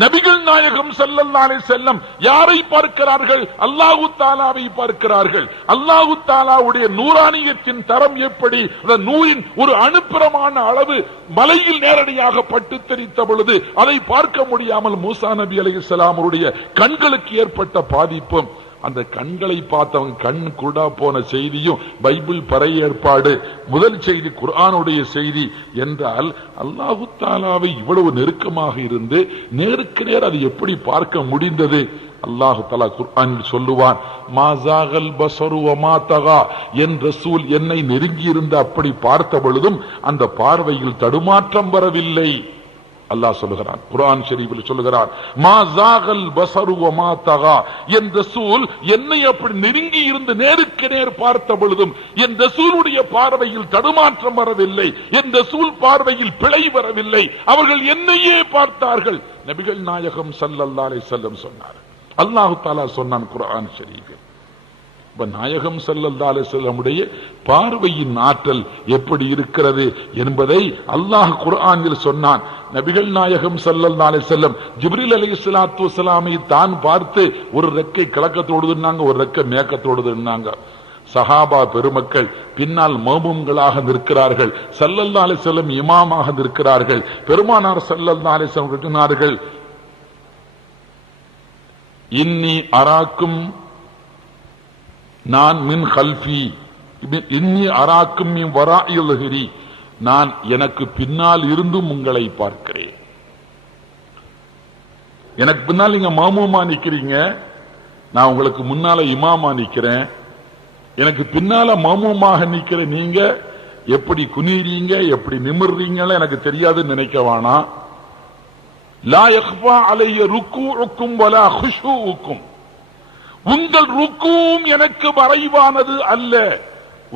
நபிகள் நாயகம் ஸல்லல்லாஹு அலைஹி வஸல்லம் யாரை பார்க்கிறார்கள்? அல்லாஹு தஆலாவை பார்க்கிறார்கள். அல்லாஹு தஆலாவுடைய நூரானியத்தின் தரம் எப்படி? அந்த நூரின் ஒரு அணுப்பிரமான அளவு மலையில் நேரடியாக பட்டு தெரித்த பொழுது அதை பார்க்க முடியாமல் மூசா நபி அலைஹிஸ்ஸலாம் அவருடைய கண்களுக்கு ஏற்பட்ட பாதிப்பும், அந்த கண்களை பார்த்தவங்க கண் குருடா போன செய்தியும் பைபிள் பறை ஏற்பாடு முதல் செய்தி குர்ஆனுடைய செய்தி என்றால், அல்லாஹு தஆலாவை இவ்வளவு நெருக்கமாக இருந்து நேருக்கு நேர் அது எப்படி பார்க்க முடிந்தது? அல்லாஹு தஆலா குர்ஆனில் சொல்லுவான், மாஸாகல் பஸரு வமா தகா, என் ரசூல் என்னை நெருங்கி இருந்து அப்படி பார்த்த பொழுதும் அந்த பார்வையில் தடுமாற்றம் வரவில்லை. அல்லாஹ் சொல்லுகிறான், குர்ஆன் ஷரீஃபில் சொல்லுகிறான், மாஸாகல் பஸரு வமா தகா, என் ரசூல் என்னை அப்படி நெருங்கி இருந்து நேருக்கு நேர் பார்த்த பொழுதும் என் ரசூலுடைய பார்வையில் தடுமாற்றம் வரவில்லை, என் ரசூல் பார்வையில் பிழை வரவில்லை. அவர்கள் என்னையே பார்த்தார்கள். நபிகள் நாயகம் ஸல்லல்லாஹு அலைஹி வஸல்லம் சொன்னார். அல்லாஹ் தஆலா சொன்னான் குர்ஆன் ஷரீஃபில், நாயகம் ஸல்லல்லாஹு அலைஹி வஸல்லமுடைய பார்வையின் ஆற்றல் எப்படி இருக்கிறது என்பதை அல்லாஹ் குர்ஆனில் சொன்னான். நபிகள் நாயகம் ஸல்லல்லாஹு அலைஹி வஸல்லம் ஜிப்ரீல் அலைஹிஸ்ஸலாத்து வஸலாமை தான் பார்த்து ஒரு ரெக்கை கிழக்கத்தோடுதுன்னாங்க, ஒரு ரெக்கை மேற்கத்தோடுதுன்னாங்க. சஹாபா பெருமக்கள் பின்னால் மௌமூம்களாக நிற்கிறார்கள். ஸல்லல்லாஹு அலைஹி வஸல்லம் இமாமாக நிற்கிறார்கள். பெருமானார் ஸல்லல்லாஹு அலைஹி வஸல்லம் சொன்னார்கள், இன்னி அராக்கும், நான் மின் கல்ஃபி, இன்னி அராக்கும் மின் வராஇல் ظஹரி, நான் எனக்கு பின்னால் இருந்தும் உங்களை பார்க்கிறேன். எனக்கு பின்னால் நீங்க மாமூமா நிக்கிறீங்க, நான் உங்களுக்கு முன்னால இமாமா நிக்கிறேன். எனக்கு பின்னால மாமூமாக நிக்கிற நீங்க எப்படி குனிறீங்க, எப்படி நிமிர்றீங்க எனக்கு தெரியாதுன்னு நினைக்க வேணாம். லா யக்ஃபா அலைய ருக்கூஉக்கும் வலா குஷூஉக்கும், உங்கள் ருக்கூவும் எனக்கு மறைவானது அல்ல,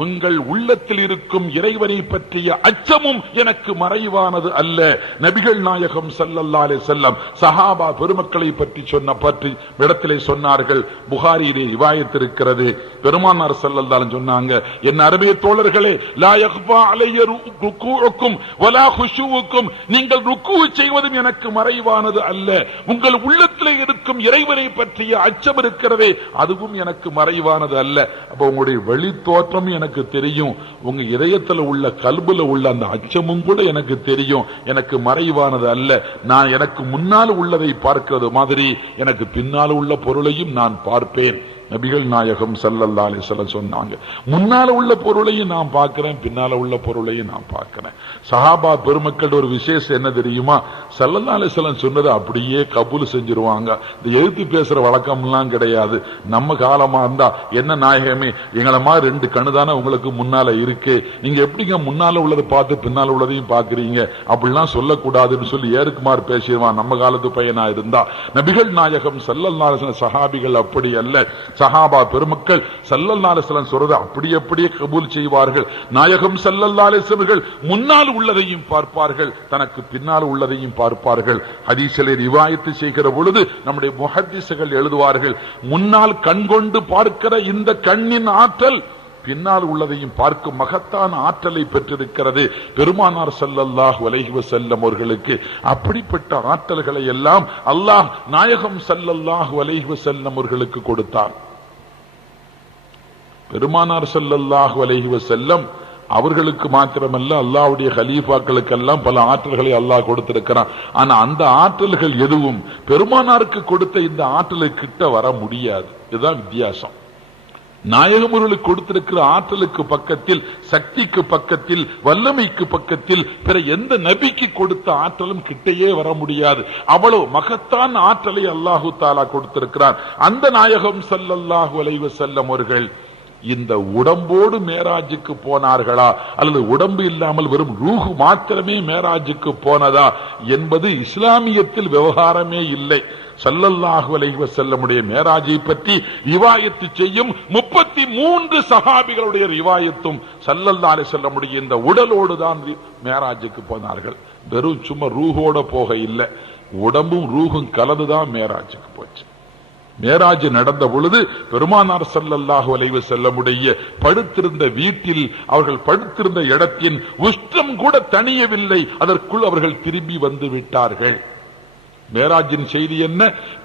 உங்கள் உள்ளத்தில் இருக்கும் இறைவனை பற்றிய அச்சமும் எனக்கு மறைவானது அல்ல. நபிகள் நாயகம் ஸல்லல்லாஹு அலைஹி வஸல்லம் சஹாபா பெருமக்களை பற்றி சொன்ன பற்றி இடத்திலே சொன்னார்கள். புகாரியிலே ரிவாயத் இருக்கிறது. பெருமானார் ஸல்லல்லாஹு அலைஹி சொன்னாங்க, என் அருமை தோழர்களே, லா யக்ஃபா அலைய ருக்கூஉக்கும் வலா குஷூஉக்கும், நீங்கள் ருக்கு செய்வதும் எனக்கு மறைவானது அல்ல, உங்கள் உள்ளத்தில் இருக்கும் இறைவனை பற்றிய அச்சம் இருக்கிறதே அதுவும் எனக்கு மறைவானது அல்ல. அப்ப உங்களுடைய வெளி தோற்றம் எனக்கு தெரியும், உங்க இதயத்தில் உள்ள கல்புல உள்ள அந்த அச்சமும் கூட எனக்கு தெரியும், எனக்கு மறைவானது அல்ல. நான் எனக்கு முன்னால் உள்ளதை பார்க்கிறது மாதிரி எனக்கு பின்னால் உள்ள பொருளையும் நான் பார்ப்பேன். நபிகள் நாயகம் ஸல்லல்லாஹு அலைஹி வஸல்லம் சொன்னாங்க, முன்னால உள்ள பொருளையும் நான் பார்க்கிறேன், பின்னால உள்ள பொருளையும் நான் பார்க்கிறேன். சஹாபா பெருமக்கள் ஒரு விசேஷம் என்ன தெரியுமா? ஸல்லல்லாஹு அலைஹி வஸல்லம் சொன்னதை அப்படியே கபூல் செஞ்சிருவாங்க. இந்த எழுத்து பேசுற வழக்கம்லாம் கிடையாது. நம்ம காலமா இருந்தா, என்ன நாயகமே, எங்களை மாதிரி ரெண்டு கண்ணுதானே உங்களுக்கு முன்னால இருக்கு, நீங்க எப்படிங்க முன்னால உள்ளதை பார்த்து பின்னால உள்ளதையும் பாக்குறீங்க, அப்படிலாம் சொல்லக்கூடாதுன்னு சொல்லி ஏறுக்குமாறு பேசிடுவான் நம்ம காலத்து பையனா இருந்தா. நபிகள் நாயகம் ஸல்லல்லாஹு அலைஹி வஸல்லம் சஹாபிகள் அப்படி அல்ல. சஹாபா பெருமக்கள் ஸல்லல்லாஹு அலைஹி வஸல்லம் சொல்றதை அப்படியே கபூல் செய்வார்கள். நாயகம் ஸல்லல்லாஹு அலைஹி வஸல்லம் முன்னால் உள்ளதையும் பார்ப்பார்கள், தனக்கு பின்னால் உள்ளதையும் பார்ப்பார்கள். ஹதீஸிலே ரிவாயத்து செய்கிற பொழுது நம்முடைய முஹத்திஸ்கள் எழுதுவார்கள், முன்னால் கண்கொண்டு பார்க்கிற இந்த கண்ணின் ஆற்றல் பின்னால் உள்ளதையும் பார்க்கும் மகத்தான ஆற்றலை பெற்றிருக்கிறது. பெருமானார் ஸல்லல்லாஹு அலைஹி வஸல்லம் அவர்களுக்கு அப்படிப்பட்ட ஆற்றல்களை எல்லாம் அல்லாஹ் நாயகம் ஸல்லல்லாஹு அலைஹி வஸல்லம் அவர்களுக்கு கொடுத்தார். பெருமானார் ஸல்லல்லாஹு அலைஹி வஸல்லம் அவர்களுக்கு மாத்திரமல்ல, அல்லாஹ்வுடைய கலீஃபாக்களுக்கெல்லாம் பல ஆற்றல்களை அல்லாஹ் கொடுத்திருக்கிறான். ஆனா அந்த ஆற்றல்கள் எதுவும் பெருமானாருக்கு கொடுத்த இந்த ஆற்றலுக்கு கிட்ட வர முடியாது. இதுதான் வித்தியாசம். நாயகம் அவர்களுக்கு கொடுத்திருக்கிற ஆற்றலுக்கு பக்கத்தில், சக்திக்கு பக்கத்தில், வல்லமைக்கு பக்கத்தில் பிற எந்த நபிக்கு கொடுத்த ஆற்றலும் கிட்டையே வர முடியாது. அவ்வளவு மகத்தான் ஆற்றலை அல்லாஹு தாலா கொடுத்திருக்கிறார். அந்த நாயகம் ஸல்லல்லாஹு அலைஹி வஸல்லம் அவர்கள் இந்த உடம்போடு மேராஜுக்கு போனார்களா அல்லது உடம்பு இல்லாமல் வெறும் ரூஹு மாத்திரமே மேராஜுக்கு போனதா என்பது இஸ்லாமியத்தில் விவகாரமே இல்லை. ஸல்லல்லாஹு அலைஹி வஸல்லமுடைய மேராஜை பற்றி ரிவாயத்து செய்யும் 33 சஹாபிகளுடைய ரிவாயத்தும் ஸல்லல்லாஹு அலைஹி வஸல்லமுடைய இந்த உடலோடு தான் மேராஜுக்கு போனார்கள். வெறும் சும்மா ரூஹோட போக இல்லை, உடம்பும் ரூஹும் கலந்துதான் மேராஜுக்கு போச்சு. மேராஜ் நடந்த பொழுது பெருமானார் ஸல்லல்லாஹு அலைஹி வஸல்லமுடைய படுத்திருந்த வீட்டில், அவர்கள் படுத்திருந்த இடத்தின் உஷ்ணம் கூட தணியவில்லை, அதற்குள் அவர்கள் திரும்பி வந்து விட்டார்கள். மேராஜின் செய்தி என்ன?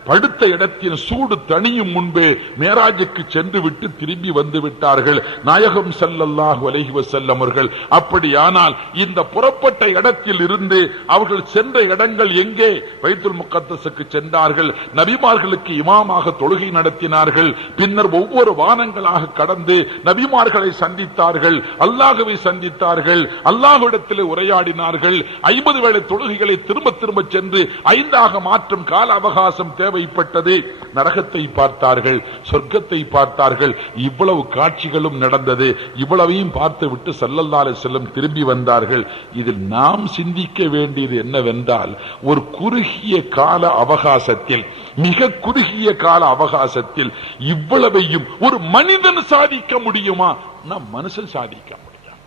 படுத்த இடத்தின் சூடு தணியும் முன்பே மேராஜுக்கு சென்று விட்டு திரும்பி வந்து விட்டார்கள் நாயகம் ஸல்லல்லாஹு அலைஹி வஸல்லம் அவர்கள். அப்படியானால் இந்த புறப்பட்ட இடத்தில் இருந்து அவர்கள் சென்ற இடங்கள் எங்கே? பைத்துல் முகத்தஸுக்கு சென்றார்கள். நபிமார்களுக்கு இமாமாக தொழுகை நடத்தினார்கள். பின்னர் ஒவ்வொரு வானங்களாக கடந்து நபிமார்களை சந்தித்தார்கள், அல்லாஹ்வை சந்தித்தார்கள், அல்லாஹ்விடத்தில் உரையாடினார்கள். 50 வேளை தொழுகைகளை திரும்ப திரும்ப சென்று 5ஆக மாற்றும் கால அவகாசம் தேவைப்பட்டது. நரகத்தை பார்த்தார்கள், சொர்க்கத்தை பார்த்தார்கள். இவ்வளவு காட்சிகளும் நடந்தது. இவ்வளவையும் பார்த்துவிட்டு ஸல்லல்லாஹு அலைஹி வஸல்லம் திரும்பி வந்தார்கள். இதில் நாம் சிந்திக்க வேண்டியது என்னவென்றால், ஒரு குறுகிய கால அவகாசத்தில், மிக குறுகிய கால அவகாசத்தில் இவ்வளவையும் ஒரு மனிதன் சாதிக்க முடியுமா? நாம் மனுஷன் சாதிக்க முடியும்.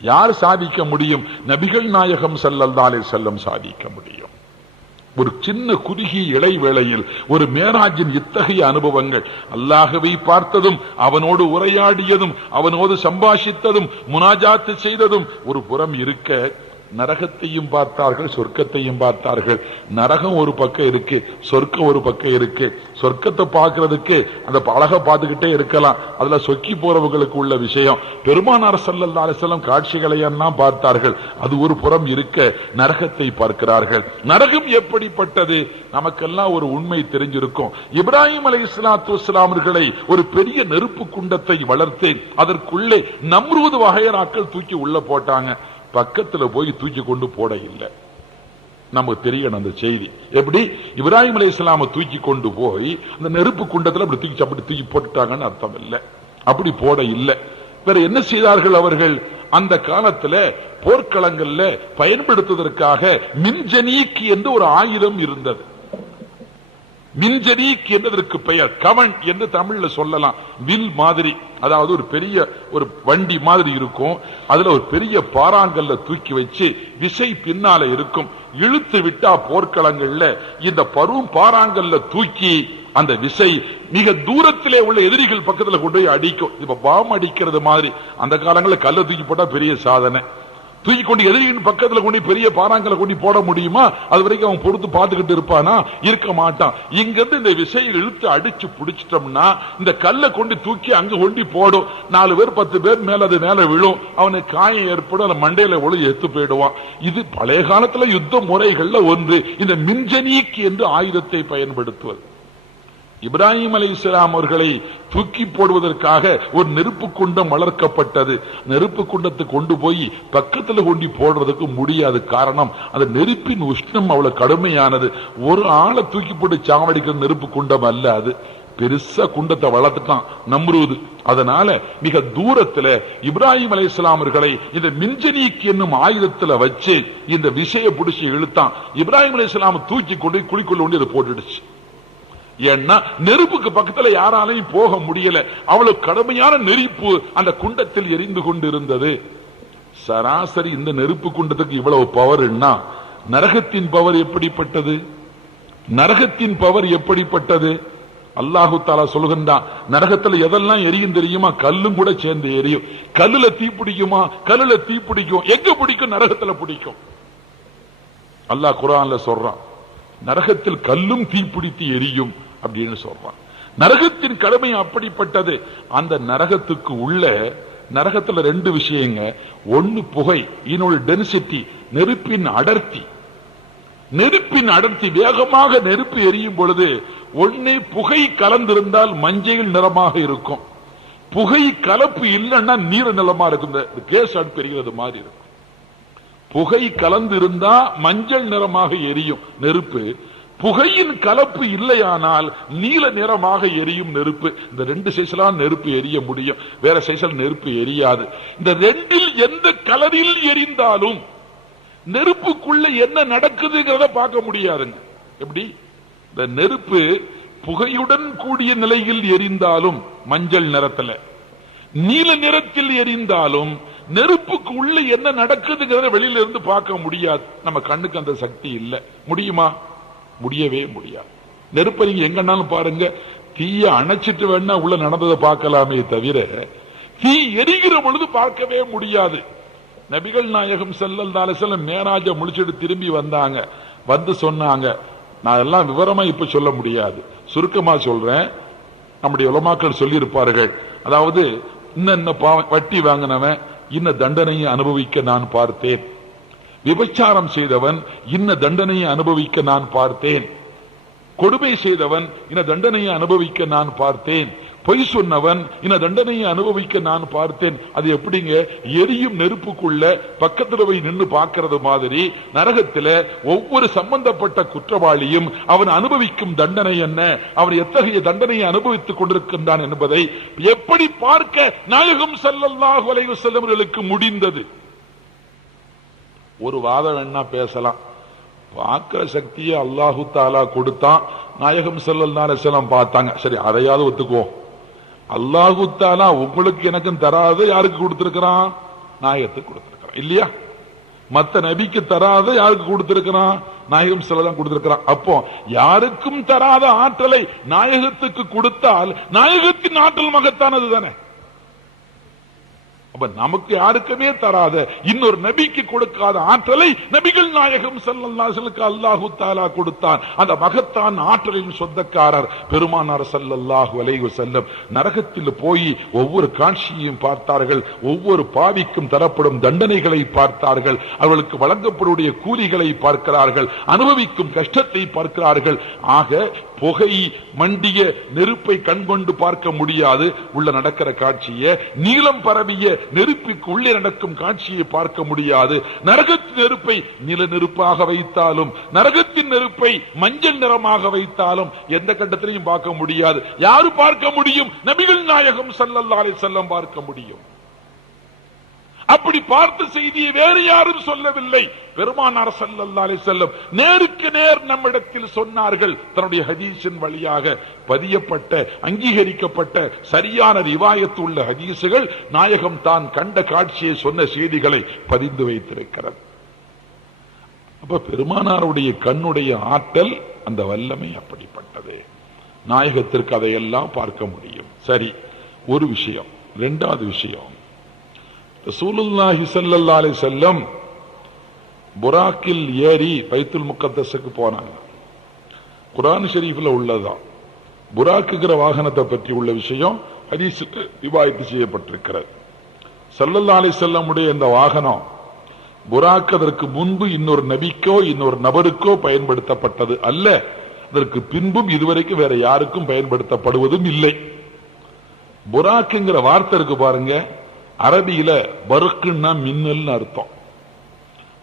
யார் சாதிக்க முடியும்? நபிகள் நாயகம் ஸல்லல்லாஹு அலைஹி வஸல்லம் சாதிக்க முடியும். ஒரு சின்ன குறுகிய இடைவேளையில் ஒரு மேராஜின் இத்தகைய அனுபவங்கள், அல்லாஹ்வை பார்த்ததும், அவனோடு உரையாடியதும், அவனோடு சம்பாஷித்ததும், முனாஜாத்து செய்ததும் ஒரு புறம் இருக்க, நரகத்தையும் பார்த்தார்கள், சொர்க்கத்தையும் பார்த்தார்கள். நரகம் ஒரு பக்கம் இருக்கு, சொர்க்கம் ஒரு பக்கம் இருக்கு. சொர்க்கத்தை பார்க்கிறதுக்கு அந்த அழகை பார்த்துக்கிட்டே இருக்கலாம், அதுல சொக்கி போறவங்களுக்கு உள்ள விஷயம். பெருமானார் ஸல்லல்லாஹு அலைஹி வஸல்லம் காட்சிகளை எல்லாம் பார்த்தார்கள், அது ஒரு புறம் இருக்க, நரகத்தை பார்க்கிறார்கள். நரகம் எப்படிப்பட்டது? நமக்கெல்லாம் ஒரு உண்மை தெரிஞ்சிருக்கும். இப்ராஹிம் அலைஹிஸ்ஸலாத்து வஸ்ஸலாம் அவர்களை ஒரு பெரிய நெருப்பு குண்டத்தை வளர்த்து அதற்குள்ளே நம்ரூத் வகையராக்கள் தூக்கி உள்ள போட்டாங்க. பக்கத்துல போய் தூக்கி கொண்டு போட இல்லை. நமக்கு தெரியணும் அந்த செய்தி. எப்படி? இப்ராஹிம் அலைஹிஸ்ஸலாமை தூக்கி கொண்டு போய் அந்த நெருப்பு குண்டத்துல அப்படி தூக்கி போட்டுட்டாங்கன்னு அர்த்தம் இல்லை. அப்படி போட இல்லை. வேற என்ன செய்தார்கள் அவர்கள்? அந்த காலத்துல போர்க்களங்கள்ல பயன்படுத்துவதற்காக மின்ஜனீக் என்று ஒரு ஆயுதம் இருந்தது. மின்ஜனீக் என்பதற்கு பெயர் கவன் என்று தமிழ்ல சொல்லலாம். வில் மாதிரி, அதாவது ஒரு பெரிய ஒரு வண்டி மாதிரி இருக்கும். அதுல ஒரு பெரிய பாறாங்கல்ல தூக்கி வச்சு விசை பின்னால இருக்கும். இழுத்து விட்டா போர்க்களங்கள்ல இந்த பரும் பாறாங்கல்ல தூக்கி அந்த விசை மிக தூரத்திலே உள்ள எதிரிகள் பக்கத்துல கொண்டு போய் அடிக்கும். இப்ப பாம் அடிக்கிறது மாதிரி. அந்த காலங்களில் கல்ல தூக்கி போட்டா பெரிய சாதனை. தூக்கி கொண்டு எதிரியின் பக்கத்துல கொண்டு பெரிய பாறாங்கலை கொண்டு போட முடியுமா? அது வரைக்கும் அவன் பொறுத்து பார்த்துக்கிட்டு இருப்பானா? இருக்க மாட்டான். இங்கிருந்து இந்த விசையை இழுத்து அடிச்சு பிடிச்சிட்டோம்னா இந்த கல்லை கொண்டு தூக்கி அங்க கொண்டு போடும். 4 பேர் 10 பேர் மேல அது மேல விழும். அவனுக்கு காயம் ஏற்படும். அந்த மண்டையில ஒளி எத்து போயிடுவான். இது பழைய காலத்துல யுத்த முறைகள்ல ஒன்று, இந்த மின்ஜனீக் என்று ஆயுதத்தை பயன்படுத்துவது. இப்ராஹிம் அலைஹிஸ்ஸலாம் அவர்களை தூக்கி போடுவதற்காக ஒரு நெருப்பு குண்டம் வளர்க்கப்பட்டது. நெருப்பு குண்டத்தை கொண்டு போய் பக்கத்துல கொண்டு போடுறதுக்கு முடியாது. காரணம், அந்த நெருப்பின் உஷ்ணம் அவ்வளவு கடுமையானது. ஒரு ஆளை தூக்கி போட்டு சாவடிக்கிற நெருப்பு குண்டம் அல்ல அது. பெருசா குண்டத்தை வளர்த்துட்டான் நம்ரூது. அதனால மிக தூரத்துல இப்ராஹிம் அலைஹிஸ்ஸலாம் அவர்களை இந்த மின்ஜனீக் என்னும் ஆயுதத்துல வச்சு இந்த விசையை பிடிச்சி இழுத்தான். இப்ராஹிம் அலைஹிஸ்ஸலாம் தூக்கி கொண்டு குழிக்குள்ள கொண்டு இதை போட்டுடுச்சு. ஏன்னா நெருப்புக்கு பக்கத்துல யாராலையும் போக முடியல. அவ்வளவு கடுமையான நெருப்பு அந்த குண்டத்தில் எரிந்து கொண்டு இருந்தது. சராசரி இந்த நெருப்பு குண்டத்துக்கு இவ்வளவு பவர்னா நரகத்தின் பவர் எப்படிப்பட்டது? நரகத்தின் பவர் எப்படிப்பட்டது? அல்லாஹு தஆலா சொல்கின்றான், நரகத்துல எதெல்லாம் எரியும் தெரியுமா? கல்லும் கூட சேர்ந்து எரியும். கல்லுல தீ பிடிக்குமா? கல்லுல தீ பிடிக்கும். எங்க பிடிக்கும்? நரகத்துல பிடிக்கும். அல்லாஹ் குர்ஆன்ல சொல்றான், நரகத்தில் கல்லும் தீப்பிடித்து எரியும் அப்படின்னு சொல்றான். நரகத்தின் கடமை அப்படிப்பட்டது. அந்த நரகத்துக்கு உள்ள நரகத்துல ரெண்டு விஷயங்க. ஒன்னு புகை, இன்னொரு டென்சிட்டி, நெருப்பின் அடர்த்தி. நெருப்பின் அடர்த்தி, வேகமாக நெருப்பு எரியும் பொழுது ஒன்னு புகை கலந்திருந்தால் மஞ்சள் நிறமாக இருக்கும், புகை கலப்பு இல்லைன்னா நீல நிறமா இருக்கும். கேஸ் அடுப்பு எரிகிறது மாதிரி இருக்கும். புகை கலந்து இருந்தா மஞ்சள் நிறமாக எரியும் நெருப்பு, புகையின் கலப்பு இல்லையானால் நீல நிறமாக எரியும் நெருப்பு. இந்த ரெண்டு சைஸ்லாம் நெருப்பு எரிய முடியும், வேற சைஸ்ல நெருப்பு எரியாது. இந்த ரெண்டில் எந்த கலரில் எரிந்தாலும் நெருப்புக்குள்ள என்ன நடக்குதுங்கிறத பார்க்க முடியாதுங்க. எப்படி? இந்த நெருப்பு புகையுடன் கூடிய நிலையில் எரிந்தாலும் மஞ்சள் நிறத்துல, நீல நிறத்தில் எரிந்தாலும் நெருப்புக்கு உள்ள என்ன நடக்குதுங்கிறத வெளியில இருந்து பார்க்க முடியாது. நம்ம கண்ணுக்கு அந்த சக்தி இல்லை. முடியுமா? முடியவே முடியாது. நெருப்பை நீங்க எங்கன்னாலும் பாருங்க, தீய அணைச்சிட்டு வேணா உள்ள நடந்ததை பார்க்கலாமே தவிர தீ எரிகிற பொழுது பார்க்கவே முடியாது. நபிகள் நாயகம் ஸல்லல்லாஹு அலைஹி வஸல்லம் மேராஜ முடிச்சிட்டு திரும்பி வந்தாங்க. வந்து சொன்னாங்க, நான் எல்லாம் விவரமா இப்ப சொல்ல முடியாது, சுருக்கமா சொல்றேன். நம்முடைய உலமாக்கள் சொல்லி இருப்பார்கள், அதாவது இன்ன வட்டி வாங்கினவன் இன்ன தண்டனையை அனுபவிக்க நான் பார்த்தேன், விபச்சாரம் செய்தவன் இன்ன தண்டனையை அனுபவிக்க நான் பார்த்தேன், கொடுமை செய்தவன் இன்ன தண்டனையை அனுபவிக்க நான் பார்த்தேன், பொய் சொன்னவன் இன்ன தண்டனையை அனுபவிக்க நான் பார்த்தேன். அது எப்படிங்க? எரியும் நெருப்புக்குள்ள பக்கத்துல போய் நின்று பார்க்கிறது மாதிரி நரகத்தில் ஒவ்வொரு சம்பந்தப்பட்ட குற்றவாளியும் அவன் அனுபவிக்கும் தண்டனை என்ன, அவன் எத்தகைய தண்டனையை அனுபவித்துக் கொண்டிருக்கின்றான் என்பதை எப்படி பார்க்க நாயகம் ஸல்லல்லாஹு அலைஹி வஸல்லம் அவர்களுக்கு முடிந்தது? ஒரு வாதம் வேணா பேசலாம், பார்க்கிற சக்தியை அல்லாஹு தஆலா கொடுத்தான், நாயகம் ஸல்லல்லாஹு அலைஹி வஸல்லம் பார்த்தாங்க. சரி, அதையாவது ஒத்துக்குவோம். அல்லாஹு தஆலா உங்களுக்கு எனக்கும் தராத யாருக்கு கொடுத்திருக்கிறான்? நாயகத்துக்கு கொடுத்திருக்கிறான் இல்லையா? மத்த நபிக்கு தராத யாருக்கு கொடுத்திருக்கிறான்? நாயகம் ஸல்லல்லாஹு கொடுத்திருக்கிறான். அப்போ யாருக்கும் தராத ஆற்றலை நாயகத்துக்கு கொடுத்தால் நாயகத்தின் ஆற்றல் மகத்தானது தானே. அப்ப நமக்கு யாருக்குமே தராத இன்னொரு நபிக்கு கொடுக்காத ஆற்றலை நபிகள் நாயகம் ஸல்லல்லாஹு அலைஹி வஸல்லம் அல்லாஹு தஆலா கொடுத்தான். அந்த மகத்தான் ஆற்றலின் சொந்தக்காரர் பெருமானார் ஸல்லல்லாஹு அலைஹி வஸல்லம் நரகத்தில் போய் ஒவ்வொரு காட்சியையும் பார்த்தார்கள், ஒவ்வொரு பாவிக்கும் தரப்படும் தண்டனைகளை பார்த்தார்கள், அவர்களுக்கு வழங்கப்படக்கூடிய கூலிகளை பார்க்கிறார்கள், அனுபவிக்கும் கஷ்டத்தை பார்க்கிறார்கள். ஆக புகை மண்டிய நெருப்பை கண்கொண்டு பார்க்க முடியாது உள்ள நடக்கிற காட்சியை, நீளம் பரவிய நெருப்புக்கு உள்ளே நடக்கும் காட்சியை பார்க்க முடியாது. நரகத்தின் நெருப்பை நில நெருப்பாக வைத்தாலும் நரகத்தின் நெருப்பை மஞ்சள் நிறமாக வைத்தாலும் எந்த கட்டத்திலையும் பார்க்க முடியாது. யாரு பார்க்க முடியும்? நபிகள் நாயகம் ஸல்லல்லாஹு அலைஹி வஸல்லம் பார்க்க முடியும். அப்படி பார்த்த செய்தியை வேறு யாரும் சொல்லவில்லை, பெருமானார் ஸல்லல்லாஹு அலைஹி வஸல்லம் நேருக்கு நேர் நம்மிடத்தில் சொன்னார்கள். தன்னுடைய ஹதீஸின் வழியாக பதியப்பட்ட அங்கீகரிக்கப்பட்ட சரியான ரிவாயத்து உள்ள ஹதீஸுகள் நாயகம் தான் கண்ட காட்சியை சொன்ன செய்திகளை பதிந்து வைத்திருக்கிறது. அப்ப பெருமானாருடைய கண்ணுடைய ஆற்றல், அந்த வல்லமை அப்படிப்பட்டது. நாயகத்திற்கு அதையெல்லாம் பார்க்க முடியும். சரி, ஒரு விஷயம். இரண்டாவது விஷயம், ரசூலுல்லாஹி ஸல்லல்லாஹு அலைஹி வஸல்லம் புராக்கில் ஏறி பைத்துல் முகத்தஸுக்கு போனாங்க. குர்ஆன் ஷரீஃப்ல உள்ளதான். புராக்குங்கிற வாகனத்தை பற்றி உள்ள விஷயம் ஹதீஸ் ரிவாயத் செய்யப்பட்டிருக்கிறது. ஸல்லல்லாஹு அலைஹி வஸல்லம் உடைய இந்த வாகனம் புராக் அதற்கு முன்பு இன்னொரு நபிக்கோ இன்னொரு நபருக்கோ பயன்படுத்தப்பட்டது அல்ல. அதற்கு பின்பும் இதுவரைக்கும் வேற யாருக்கும் பயன்படுத்தப்படுவதும் இல்லை. புராக்குங்கிற வார்த்தை இருக்கு பாருங்க, அரபியில பருக்குன்னா மின்னல் அர்த்தம்.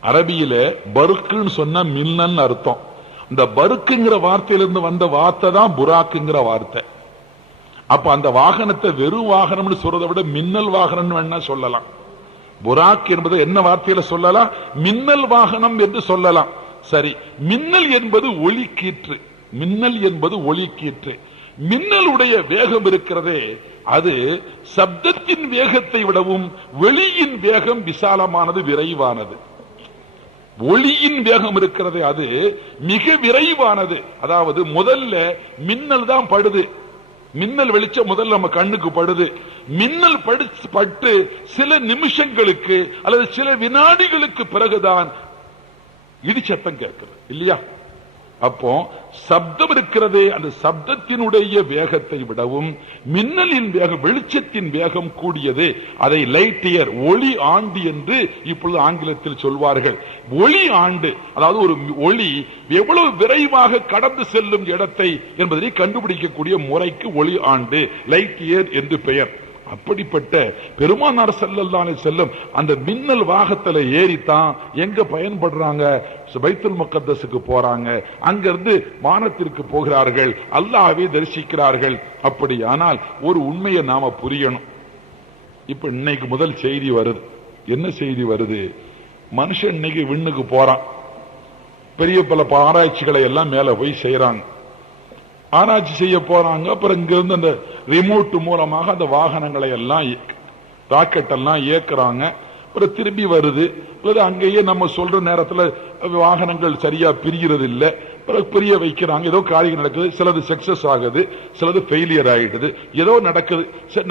அரபியில பருக்குன்னு சொன்னா மின்னல் அர்த்தம். இந்த பருக்குங்கிற வார்த்தையிலிருந்து வந்த வார்த்தை தான் புராக்குங்கிற வார்த்தை. அப்ப அந்த வாகனத்தை வெறும் வாகனம்னு சொல்றதை விட மின்னல் வாகனம் வேணா சொல்லலாம். புராக் என்பது என்ன வார்த்தையில சொல்லலாம்? மின்னல் வாகனம் என்று சொல்லலாம். சரி, மின்னல் என்பது ஒளி கீற்று. மின்னல் என்பது ஒளி கீற்று. மின்னலுடைய வேகம் இருக்கிறதே, அது சப்தத்தின் வேகத்தை விடவும் வெளியின் வேகம் விசாலமானது, விரைவானது. ஒளியின் வேகம் இருக்கிறது, அது மிக விரைவானது. அதாவது முதல்ல மின்னல் தான் படுது, மின்னல் வெளிச்சம் முதல்ல நம்ம கண்ணுக்கு படுது. மின்னல் பட்டு சில நிமிஷங்களுக்கு அல்லது சில வினாடிகளுக்கு பிறகுதான் இடிச்சத்தம் கேட்கிறது இல்லையா? அப்போ சப்தம் இருக்கிறதே, அந்த சப்தத்தினுடைய வேகத்தை விடவும் மின்னலின் வேகம், வெளிச்சத்தின் வேகம் கூடியது. அதை லைட் இயர், ஒளி ஆண்டு என்று இப்பொழுது ஆங்கிலத்தில் சொல்வார்கள். ஒளி ஆண்டு, அதாவது ஒரு ஒளி எவ்வளவு விரைவாக கடந்து செல்லும் இடத்தை என்பதை கண்டுபிடிக்கக்கூடிய முறைக்கு ஒளி ஆண்டு, லைட் இயர் என்று பெயர். அப்படிப்பட்ட பெருமானார் ஸல்லல்லாஹு அலைஹி வஸல்லம் அந்த மின்னல் வாகத்துல ஏறித்தான் எங்க பயன்படுறாங்க, பைத்துல் முகத்தஸுக்கு போறாங்க, அங்கிருந்து வானத்திற்கு போகிறார்கள், அல்லாஹ்வை தரிசிக்கிறார்கள். அப்படியானால் ஒரு உண்மையை நாம புரியணும். இப்ப இன்னைக்கு முதல் செய்தி வருது. என்ன செய்தி வருது? மனுஷன் இன்னைக்கு விண்ணுக்கு போறான், பெரிய பல ஆராய்ச்சிகளை எல்லாம் மேல போய் செய்யறாங்க, ஆராய்ச்சி செய்ய போறாங்க. அப்புறம் இங்கிருந்து அந்த ரிமோட் மூலமாக அந்த வாகனங்களை எல்லாம், ராக்கெட் எல்லாம் இயக்குறாங்க. அப்புறம் திரும்பி வருது. அங்கேயே நம்ம சொல்ற நேரத்தில் வாகனங்கள் சரியா பிரிகிறது இல்லை, பிறகு பிரிய வைக்கிறாங்க. ஏதோ காரியம் நடக்குது, சிலது சக்சஸ் ஆகுது, சிலது ஃபெயிலியர் ஆகிடுது, ஏதோ நடக்குது.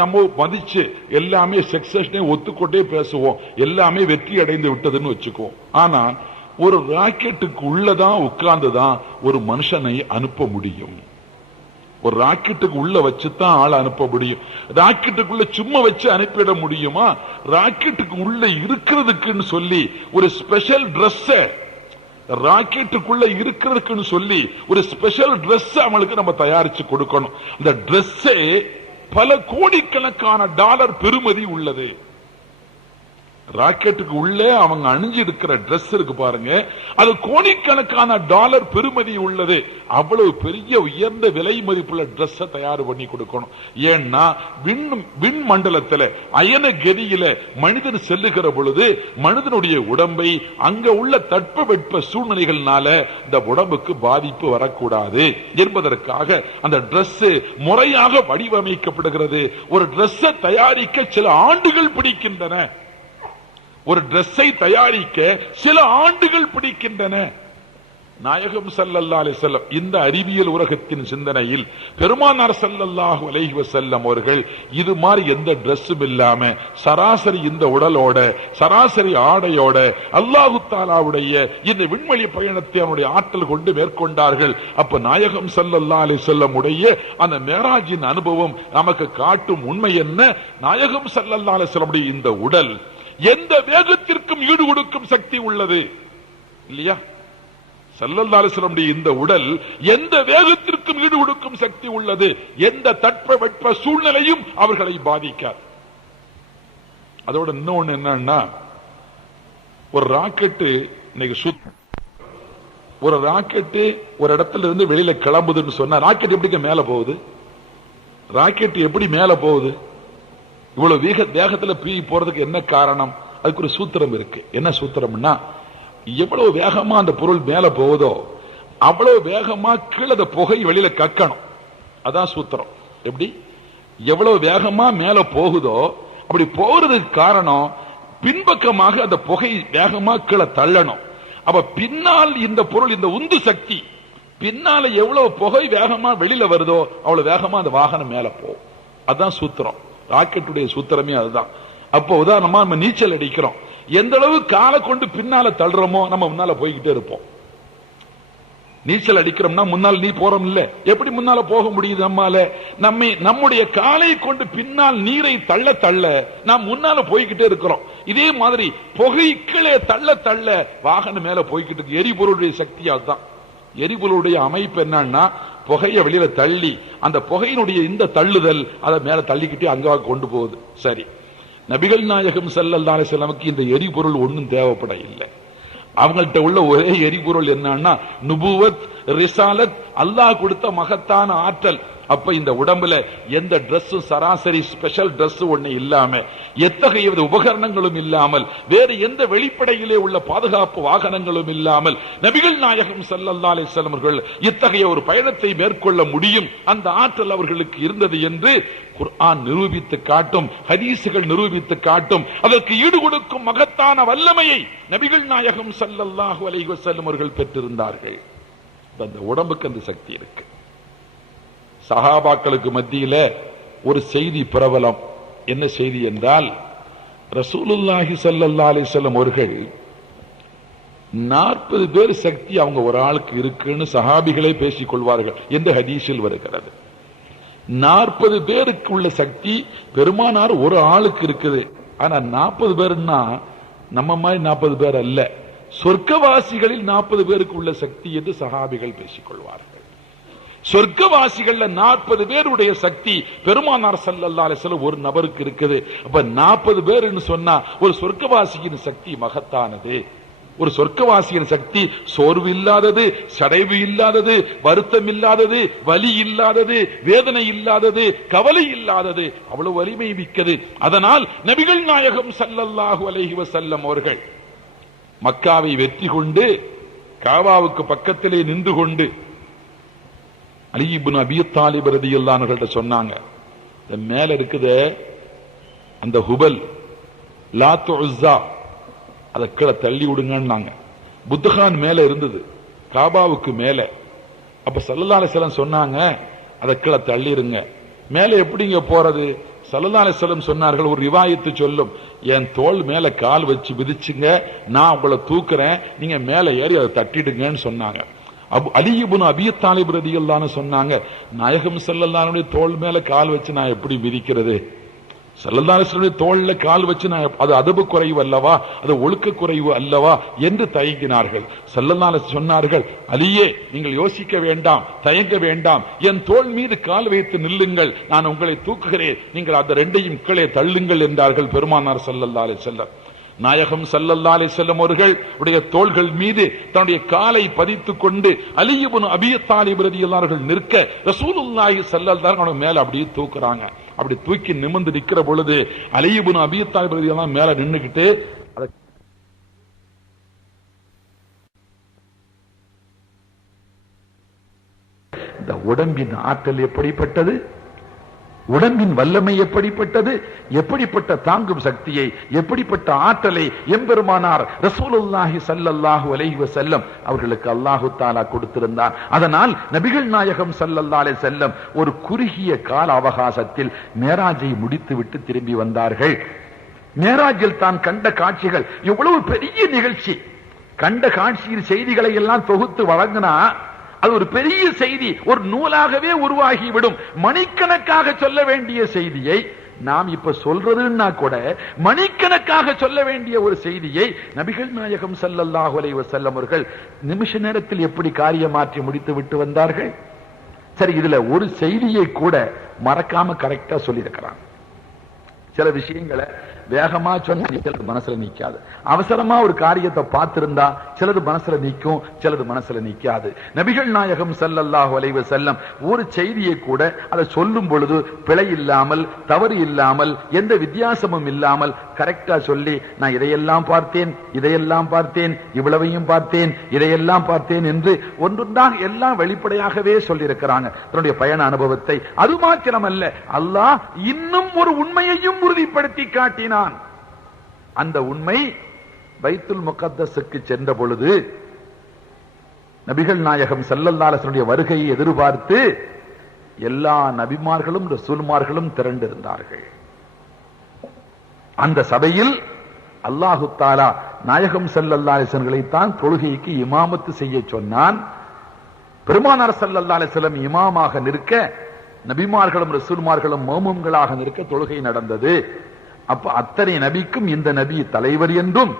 நம்ம மதிச்சு எல்லாமே சக்சஸ் ஒத்துக்கொண்டே பேசுவோம், எல்லாமே வெற்றி அடைந்து விட்டதுன்னு வச்சுக்குவோம். ஆனா ஒரு ராக்கெட்டுக்கு உள்ளதான் உட்கார்ந்துதான் ஒரு மனுஷனை அனுப்ப முடியும். ஒரு ராக்கெட்டுக்கு உள்ள வச்சுதான் ஆள் அனுப்ப முடியும். ராக்கெட்டுக்குள்ள சும்மா வச்சு அனுப்பிட முடியுமா? ராக்கெட்டுக்கு உள்ள இருக்கிறதுக்குன்னு சொல்லி ஒரு ஸ்பெஷல் டிரெஸ், ராக்கெட்டுக்குள்ள இருக்கிறதுக்குன்னு சொல்லி ஒரு ஸ்பெஷல் டிரெஸ் அவங்களுக்கு நம்ம தயாரிச்சு கொடுக்கணும். அந்த டிரெஸ்ஸே பல கோடிக்கணக்கான டாலர் பெறுமதி உள்ளது. ராக்கெட்டுக்கு உள்ளே அவங்க அணிஞ்சு இருக்கிற டிரெஸ் இருக்கு பாருங்க, அது கோடிக்கணக்கான டாலர் பெறுமதி உள்ளது. அவ்வளவு பெரிய உயர்ந்த விலை மதிப்புள்ள டிரெஸ் தயார் பண்ணி கொடுக்கணும். ஏன்னா விண் மண்டலத்தில் அயன கதியில மனிதன் செல்லுகிற பொழுது மனிதனுடைய உடம்பை அங்க உள்ள தட்பவெட்ப சூழ்நிலைகள்னால இந்த உடம்புக்கு பாதிப்பு வரக்கூடாது என்பதற்காக அந்த டிரெஸ் முறையாக வடிவமைக்கப்படுகிறது. ஒரு டிரெஸ் தயாரிக்க சில ஆண்டுகள் பிடிக்கின்றன. ஒரு டிரெஸ்ஸை தயாரிக்க சில ஆண்டுகள் பிடிக்கின்றன. நாயகம் ஸல்லல்லாஹு அலைஹி வஸல்லம் இந்த அறிவியல் உலகத்தின் சிந்தனையில் பெருமானார் ஸல்லல்லாஹு அலைஹி வஸல்லம் அவர்கள் இது மாதிரி எந்த டிரெஸ்ஸும் இல்லாம சராசரி இந்த உடலோட, சராசரி ஆடையோட அல்லாஹு தஆலாவுடைய இந்த விண்வெளி பயணத்தை அவருடைய ஆற்றல் கொண்டு மேற்கொண்டார்கள். அப்ப நாயகம் ஸல்லல்லாஹு அலைஹி வஸல்லம் உடைய அந்த மேராஜின் அனுபவம் நமக்கு காட்டும் உண்மை என்ன? நாயகம் ஸல்லல்லாஹு அலைஹி வஸல்லம் இந்த உடல் எந்த வேகத்திற்கும் ஈடு கொடுக்கும் சக்தி உள்ளது இல்லையா? ஸல்லல்லாஹு அலைஹி வஸல்லம் இந்த உடல் எந்த வேகத்திற்கும் ஈடு கொடுக்கும் சக்தி உள்ளது. எந்த தட்பவெட்ப சூழ்நிலையும் அவர்களை பாதிக்காது. அதோட இன்னொன்னு என்னன்னா, ஒரு ராக்கெட்டு இன்னைக்கு ஒரு ராக்கெட்டு ஒரு இடத்துல இருந்து வெளியில கிளம்புதுன்னு சொன்னா ராக்கெட் எப்படி மேல போகுது? ராக்கெட் எப்படி மேல போகுது? இவ்வளவு வேகத்துல போறதுக்கு என்ன காரணம்? அதுக்கு ஒரு சூத்திரம் இருக்கு. என்ன சூத்திரம்னா, எவ்வளவு வேகமா அந்த பொருள் மேல போகுதோ அவ்வளவு வேகமா கீழே அந்த புகை வெளியில கக்கணும். அதான் சூத்திரம். எப்படி எவ்வளவு வேகமா மேல போகுதோ அப்படி போறதுக்கு காரணம் பின்பக்கமாக அந்த புகை வேகமா கீழே தள்ளணும். அப்ப பின்னால் இந்த பொருள், இந்த உந்து சக்தி பின்னால எவ்வளவு புகை வேகமா வெளியில வருதோ அவ்வளவு வேகமா அந்த வாகனம் மேல போகும். அதான் சூத்திரம். ராக்கெட்டுடைய சூத்திரமே அதுதான். அப்போ உதாரணமா நம்ம நீச்சல் அடிக்கிறோம், எந்த அளவு காலை கொண்டு பின்னால தள்ளுறோமோ நம்ம முன்னால போய்கிட்டே இருப்போம். நீச்சல் அடிக்கிறோம்னா முன்னால் நீ போறோம் இல்ல, எப்படி முன்னால போக முடியுது? நம்முடைய காலை கொண்டு பின்னால் நீரை தள்ள தள்ள நாம் முன்னால போய்கிட்டே இருக்கிறோம். இதே மாதிரி புகை கீழே தள்ள தள்ள வாகனம் மேல போய்கிட்டு இருக்கு. எரிபொருளுடைய சக்தி அதுதான். எரிபொருளுடைய அமைப்பு என்னன்னா, புகையை வெளியில தள்ளி அந்த புகையினுடைய இந்த தள்ளுதல் அதை மேல தள்ளிக்கிட்டே அங்க கொண்டு போகுது. சரி, நபிகள் நாயகம் ஸல்லல்லாஹு அலைஹி வஸல்லமுக்கு இந்த எரிபொருள் ஒன்றும் தேவைப்பட இல்லை. அவங்கள்ட்ட உள்ள ஒரே எரிபொருள் என்னன்னா நுபுவத், ரிசாலத், அல்லாஹ் கொடுத்த மகத்தான ஆற்றல். அப்ப இந்த உடம்புல எந்த டிரெஸ், சராசரி ஸ்பெஷல் டிரெஸ் ஒண்ணு இல்லாம, எத்தகைய உபகரணங்களும் இல்லாமல், வேறு எந்த வெளிப்படையிலே உள்ள பாதுகாப்பு வாகனங்களும் இல்லாமல் நபிகள் நாயகம் ஸல்லல்லாஹு அலைஹி வஸல்லம் அவர்கள் இத்தகைய ஒரு பயணத்தை மேற்கொள்ள முடியும். அந்த ஆற்றல் அவர்களுக்கு இருந்தது என்று குர்ஆன் நிரூபித்து காட்டும், ஹதீசுகள் நிரூபித்து காட்டும். அதற்கு ஈடு கொடுக்கும் மகத்தான வல்லமையை நபிகள் நாயகம் ஸல்லல்லாஹு அலைஹி வஸல்லம் அவர்கள் பெற்றிருந்தார்கள். அந்த உடம்புக்கு அந்த சக்தி இருக்கு. சஹாபாக்களுக்கு மத்தியில ஒரு செய்தி பிரபலம். என்ன செய்தி என்றால், ரசூலுல்லாஹி ஸல்லல்லாஹு அலைஹி வஸல்லம் அவர்கள் 40 பேர் சக்தி அவங்க ஒரு ஆளுக்கு இருக்குன்னு சஹாபிகளே பேசிக் கொள்வார்கள் என்று ஹதீஸில் வருகிறது. 40 பேருக்கு உள்ள சக்தி பெருமானார் ஒரு ஆளுக்கு இருக்குது. ஆனா 40 பேர்னா நம்ம மாதிரி 40 பேர் அல்ல, சொர்க்கவாசிகளில் 40 பேருக்கு உள்ள சக்தி என்று சஹாபிகள் பேசிக் கொள்வார்கள். சொர்க்கவாசிகள் 40 பேருடைய சக்தி பெருமானார் ஸல்லல்லாஹு அலைஹி வஸல்லம் ஒரு நபருக்கு இருக்குது. அப்ப 40 பேர் சொன்னா ஒரு சொர்க்கவாசியின் சக்தி மகத்தானது. ஒரு சொர்க்கவாசியின் சக்தி சோர்வு இல்லாதது, சடைவு இல்லாதது, வருத்தம் இல்லாதது, வலி இல்லாதது, வேதனை இல்லாதது, கவலை இல்லாதது, அவ்வளவு வலிமை மிக்கது. அதனால் நபிகள் நாயகம் ஸல்லல்லாஹு அலைஹி வஸல்லம் அவர்கள் மக்காவை வெற்றி கொண்டு காபாவுக்கு பக்கத்திலே நின்று கொண்டு அலி இப்னு அபீ தாலிப் ரலியல்லாஹு அன்ஹு சொன்னாங்க, இந்த மேல இருக்குது அந்த ஹுபல் லாத் உஸ்ஸா, அதை கீழே தள்ளி விடுங்கன்னாங்க. புத்தகான் மேல இருந்தது, காபாவுக்கு மேல. அப்ப ஸல்லல்லாஹு அலைஹி வஸல்லம் சொன்னாங்க, அதை கீழே தள்ளிருங்க. மேல எப்படிங்க போறது? ஸல்லல்லாஹு அலைஹி வஸல்லம் சொன்னார்கள், ஒரு ரிவாயத்து சொல்லும், என் தோள் மேல கால் வச்சு மிதிச்சுங்க, நான் உங்களை தூக்குறேன், நீங்க மேல ஏறி அதை தட்டிடுங்கன்னு சொன்னாங்க. அலி இப்னு அபீ தாலிப் ரலியல்லாஹு அன்ஹு சொன்னாங்க, நாயகம் ஸல்லல்லாஹு அலைஹி வஸல்லம் தோள் மேல கால் வச்சு நான் எப்படி மிதிக்கிறது? ஸல்லல்லாஹு அலைஹி வஸல்லம் தோள்ல கால் வச்சு நான், அது அதபு குறைவு அல்லவா, அது ஒழுக்க குறைவு அல்லவா என்று தயங்கினார்கள். ஸல்லல்லாஹு அலைஹி வஸல்லம் சொன்னார்கள், அலியே நீங்கள் யோசிக்க வேண்டாம், தயங்க வேண்டாம், என் தோள் மீது கால் வைத்து நில்லுங்கள், நான் உங்களை தூக்குகிறேன், நீங்கள் அந்த ரெண்டையும் கீழே தள்ளுங்கள் என்றார்கள் பெருமானார் ஸல்லல்லாஹு அலைஹி வஸல்லம். நாயகம் ஸல்லல்லாஹு அலைஹி வஸல்லம் அவர்கள் உடைய தோள்கள் மீது தன்னுடைய காலை பதித்துக் கொண்டு அலி இப்னு அபீ தாலிப் ரலியல்லாஹு அன்ஹு நிற்க ரசூலுல்லாஹி ஸல்லல்லாஹு அலைஹி வஸல்லம் மேல அப்படியே தூக்குறாங்க. அப்படி தூக்கி நிமிர்ந்து நிக்கிற பொழுது அலி இப்னு அபீ தாலிப் ரலியல்லாஹு அன்ஹு மேல நின்னுக்கிட்டு, இந்த உடம்பின் ஆற்றல் எப்படிப்பட்டது, உடம்பின் வல்லமை எப்படிப்பட்டது, எப்படிப்பட்ட தாங்கும் சக்தியை, எப்படிப்பட்ட ஆற்றலை எம்பெருமானார் ரசூலுல்லாஹி ஸல்லல்லாஹு அலைஹி வஸல்லம் அவர்களுக்கு அல்லாஹு தஆலா கொடுத்திருந்தார். அதனால் நபிகள் நாயகம் ஸல்லல்லாஹு அலைஹி வஸல்லம் ஒரு குறுகிய கால அவகாசத்தில் மேராஜை முடித்துவிட்டு திரும்பி வந்தார்கள். மேராஜில் தான் கண்ட காட்சிகள் எவ்வளவு பெரிய நிகழ்ச்சி. கண்ட காட்சியின் செய்திகளை எல்லாம் தொகுத்து வழங்கினா அது ஒரு பெரிய செய்தி, ஒரு நூலாகவே உருவாகிவிடும். மணிக்கணக்காக சொல்ல வேண்டிய செய்தியை நாம் இப்ப சொல்றதுன்னா கூட மணிக்கணக்காக சொல்ல வேண்டிய ஒரு செய்தியை நபிகள் நாயகம் ஸல்லல்லாஹு அலைஹி வஸல்லம் அவர்கள் நிமிஷ நேரத்தில் எப்படி காரியமாற்றி முடித்து விட்டு வந்தார்கள். சரி, இதுல ஒரு செய்தியை கூட மறக்காம கரெக்டா சொல்லி இருக்கிறாங்க. சில விஷயங்களை வேகமா சொன்னா சிலது மனசுல நிக்காது. அவசரமா ஒரு காரியத்தை பார்த்திருந்தா சிலது மனசுல நிக்கும், சிலது மனசுல நிக்காது. நபிகள் நாயகம் ஸல்லல்லாஹு அலைஹி வஸல்லம் ஒரு செய்தியை கூட அதை சொல்லும் பொழுது பிழை இல்லாமல், தவறு இல்லாமல், எந்த வித்தியாசமும் இல்லாமல் கரெக்டா சொல்லி, நான் இதையெல்லாம் பார்த்தேன், இதையெல்லாம் பார்த்தேன், இவ்வளவையும் பார்த்தேன், இதையெல்லாம் பார்த்தேன் என்று ஒன்றொன்றாக எல்லாம் வெளிப்படையாகவே சொல்லி இருக்கிறாங்க தன்னுடைய பயண அனுபவத்தை. அது மாத்திரமல்ல, அல்லாஹ் இன்னும் ஒரு உண்மையையும் உறுதிப்படுத்தி காட்டினான். அந்த உண்மை, பைத்துல் முகத்தஸுக்கு சென்ற பொழுது நபிகள் நாயகம் ஸல்லல்லாஹு அலைஹி வஸல்லம் வருகையை எதிர்பார்த்து எல்லா நபிமார்களும் ரசூல்மார்களும் திரண்டிருந்தார்கள். அந்த சபையில் அல்லாஹு தஆலா நாயகம் ஸல்லல்லாஹு அலைஹி வஸல்லம் தான் தொழுகைக்கு இமாமத்து செய்ய சொன்னான். பெருமானார் ஸல்லல்லாஹு அலைஹி வஸல்லம் இமாமாக நிற்க, நபிமார்களும் ரசூல்மார்களும் மௌமூம்களாக நிற்க தொழுகை நடந்தது. அப்ப அத்தனை நபிக்கும் இந்த நபி தலைவர் என்றும்,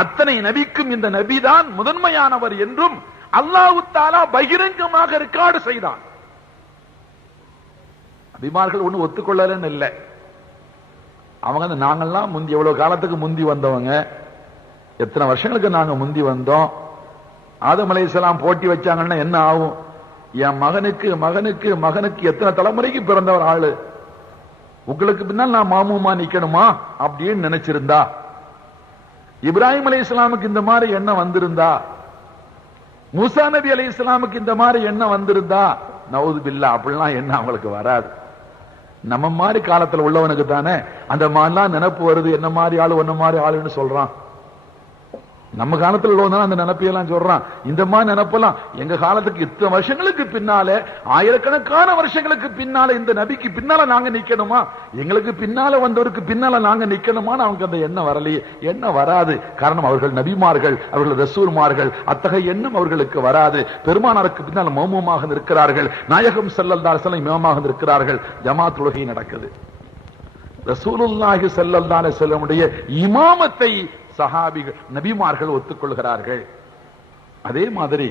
அத்தனை நபிக்கும் இந்த நபிதான் முதன்மையானவர் என்றும் அல்லாஹ் தஆலா பகிரங்கமாக ரெக்கார்டு செய்தான். நபிமார்கள் ஒண்ணு ஒத்துக்கொள்ளலன்னு இல்லை. அவங்க நாங்கெல்லாம் முந்தி எவ்வளவு காலத்துக்கு முந்தி வந்தவங்க, எத்தனை வருஷங்களுக்கு நாங்க முந்தி வந்தோம், ஆதம் அலைஹிஸ்ஸலாம் போட்டி வச்சாங்கன்னா என்ன ஆகும்? என் மகனுக்கு மகனுக்கு மகனுக்கு எத்தனை தலைமுறைக்கு பிறந்தவர் ஆளு, உங்களுக்கு பின்னால் நான் மாமூமா நிக்கணுமா அப்படின்னு நினைச்சிருந்தா, இப்ராஹிம் அலைஹிஸ்ஸலாமுக்கு இந்த மாதிரி எண்ணம் வந்திருந்தா, மூசா நபி அலைஹிஸ்ஸலாமுக்கு இந்த மாதிரி எண்ணம் வந்திருந்தா, நவுது பில்லா அப்படிலாம் என்ன அவங்களுக்கு வராது. நம்ம மாதிரி காலத்துல உள்ளவனுக்கு தானே அந்த மாதிரிலாம் நினைப்பு வருது. என்ன மாதிரி ஆளு, ஒன்ன மாதிரி ஆளுன்னு சொல்றான். நம்ம காலத்துல உள்ளவன் அந்த நினைப்பையெல்லாம் சொல்றான். இந்த மாதிரி நினைப்பெல்லாம் எங்க காலத்துக்கு இத்தனை வருஷங்களுக்கு பின்னால, ஆயிரக்கணக்கான வருஷங்களுக்கு பின்னால இந்த நபிக்கு பின்னால நாங்க நிக்கணுமா, எங்களுக்கு பின்னால வந்தவருக்கு பின்னால நாங்க நிக்கணுமான்னு அவங்க அந்த எண்ணம் வரலையே. எண்ணம் வராது. காரணம் அவர்கள் நபிமார்கள், அவர்கள் ரசூல்மார்கள். அத்தகைய எண்ணம் அவர்களுக்கு வராது. பெருமானாருக்கு பின்னால் மௌனமாக இருக்கிறார்கள். நாயகம் ஸல்லல்லாஹு அலைஹி வஸல்லம் இமாமாக இருக்கிறார்கள். ஜமாத் தொழுகை நடக்குது. ரசூலுல்லாஹி ஸல்லல்லாஹு அலைஹி வஸல்லமுடைய இமாமத்தை சஹாபிகள் நபிமார்கள் ஒத்துக்கொள்கிறார்கள். அதே மாதிரி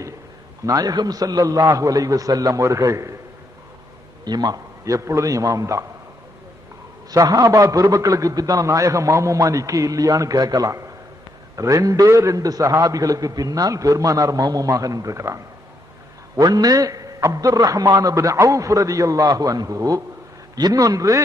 நாயகம் ஸல்லல்லாஹு அலைஹி வஸல்லம் அவர்கள் இமாம், எப்பொழுதும் இமாம் தான். சஹாபா பெருமக்களுக்கு பின்னால நாயகம் மாமுமா நிக்க இல்லையான்னு கேட்கலாம். ரெண்டே ரெண்டு சஹாபிகளுக்கு பின்னால் பெருமானார் மாமுமாக நின்றிருக்கிறாங்க. ஒன்னு அப்துர் ரஹ்மான் இப்னு அவுஃப் ரலியல்லாஹு அன்ஹு, இன்னொன்று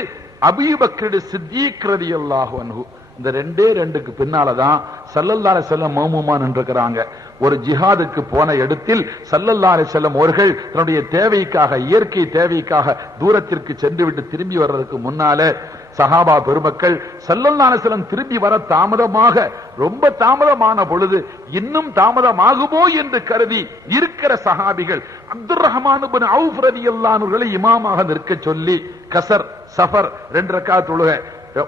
அபூ பக்கர் சித்தீக் ரலியல்லாஹு அன்ஹு. இந்த ரெண்டே ரெண்டுக்கு பின்னாலதான் ஸல்லல்லாஹு அலைஹி வஸல்லம் மாமுமா நின்றிருக்கிறாங்க. ஒரு ஜிஹாதுக்கு போன இடத்தில் ஸல்லல்லாஹு அலைஹி வஸல்லம் அவர்கள் தன்னுடைய தேவைக்காக, இயற்கை தேவைக்காக தூரத்திற்கு சென்று விட்டு திரும்பி வர்றதுக்கு முன்னால சஹாபா பெருமக்கள் ஸல்லல்லாஹு அலைஹி வஸல்லம் திரும்பி வர தாமதமாக, ரொம்ப தாமதமான பொழுது இன்னும் தாமதமாகுமோ என்று கருதி இருக்கிற சஹாபிகள் அப்துர் ரஹ்மான் இப்னு அவுஃப் ரலியல்லாஹு அன்ஹுவை இமாமாக நிற்க சொல்லி கஸர் சஃபர் 2 ரக்காத் தொழுக,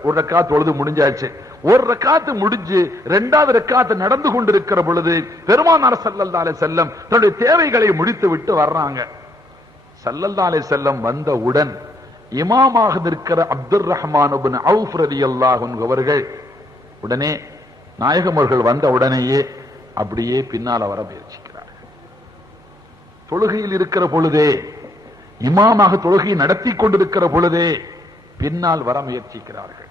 ஒரு ரக்காத் தொழுது முடிஞ்சாச்சு. ஒரு ரக்காத்து முடிஞ்சு இரண்டாவது ரக்காத்து நடந்து கொண்டிருக்கிற பொழுது பெருமானார் ஸல்லல்லாஹு அலைஹி வஸல்லம் தன்னுடைய தேவைகளை முடித்து விட்டு வர்றாங்க. ஸல்லல்லாஹு அலைஹி வஸல்லம் வந்தவுடன் இமாமாக நிற்கிற அப்துர் ரஹ்மான் இப்னு அவுஃப் ரலியல்லாஹு அன்ஹு அவர்கள் உடனே நாயகம் அவர்கள் வந்த உடனேயே அப்படியே பின்னால வர முயற்சிக்கிறார்கள். தொழுகையில் இருக்கிற பொழுதே, இமாமாக தொழுகையை நடத்தி கொண்டிருக்கிற பொழுதே பின்னால் வர முயற்சிக்கிறார்கள்.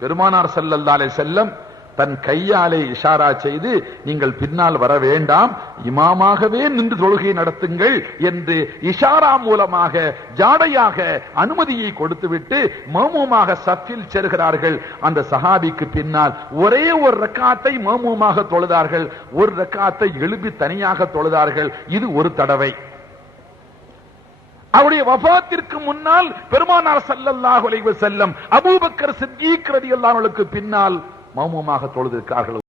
பெருமானார் ஸல்லல்லாஹு அலைஹி வஸல்லம் தன் கையாலே இஷாரா செய்து, நீங்கள் பின்னால் வர வேண்டாம், இமாமாகவே நின்று தொழுகையை நடத்துங்கள் என்று இஷாரா மூலமாக ஜாடையாக அனுமதியை கொடுத்துவிட்டு மௌமூமாக சஃபில் சேர்கிறார்கள். அந்த சஹாபிக்கு பின்னால் ஒரே ஒரு ரக்காத்தை மௌமூமாக தொழுதார்கள், ஒரு ரக்காத்தை எழுப்பி தனியாக தொழுதார்கள். இது ஒரு தடவை. அவருடைய வஃபாத்திற்கு முன்னால் பெருமானார் ஸல்லல்லாஹு அலைஹி வஸல்லம் அபூபக்கர் சித்தீக் ரலியல்லாஹு அன்ஹுவுக்கு பின்னால் மௌமூமாக தொழுதிருக்கிறார்கள்.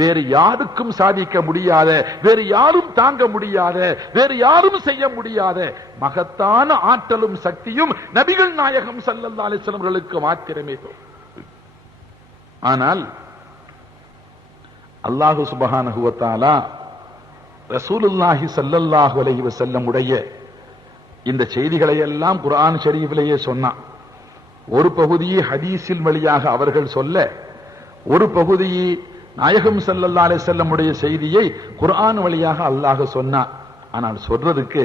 வேறு யாருக்கும் சாதிக்க முடியாத, வேறு யாரும் தாங்க முடியாத, வேறு யாரும் செய்ய முடியாத மகத்தான ஆற்றலும் சக்தியும் நபிகள் நாயகம் ஸல்லல்லாஹு அலைஹி வஸல்லம் அவர்களுக்கு மாத்திரமே. ஆனால் அல்லாஹு சுப்ஹானஹு வ தஆலா ரசூலுல்லாஹி ஸல்லல்லாஹு அலைஹி வஸல்லம் உடைய இந்த செய்திகளை எல்லாம் குர்ஆன் ஷரீஃபிலேயே சொன்னான். ஒரு பகுதியை ஹதீஸில் வழியாக அவர்கள் சொல்ல, ஒரு பகுதியை நாயகம் ஸல்லல்லாஹு அலைஹி வஸல்லம் உடைய செய்தியை குர்ஆன் வழியாக அல்லாஹ் சொன்னான். ஆனால் சொல்றதுக்கு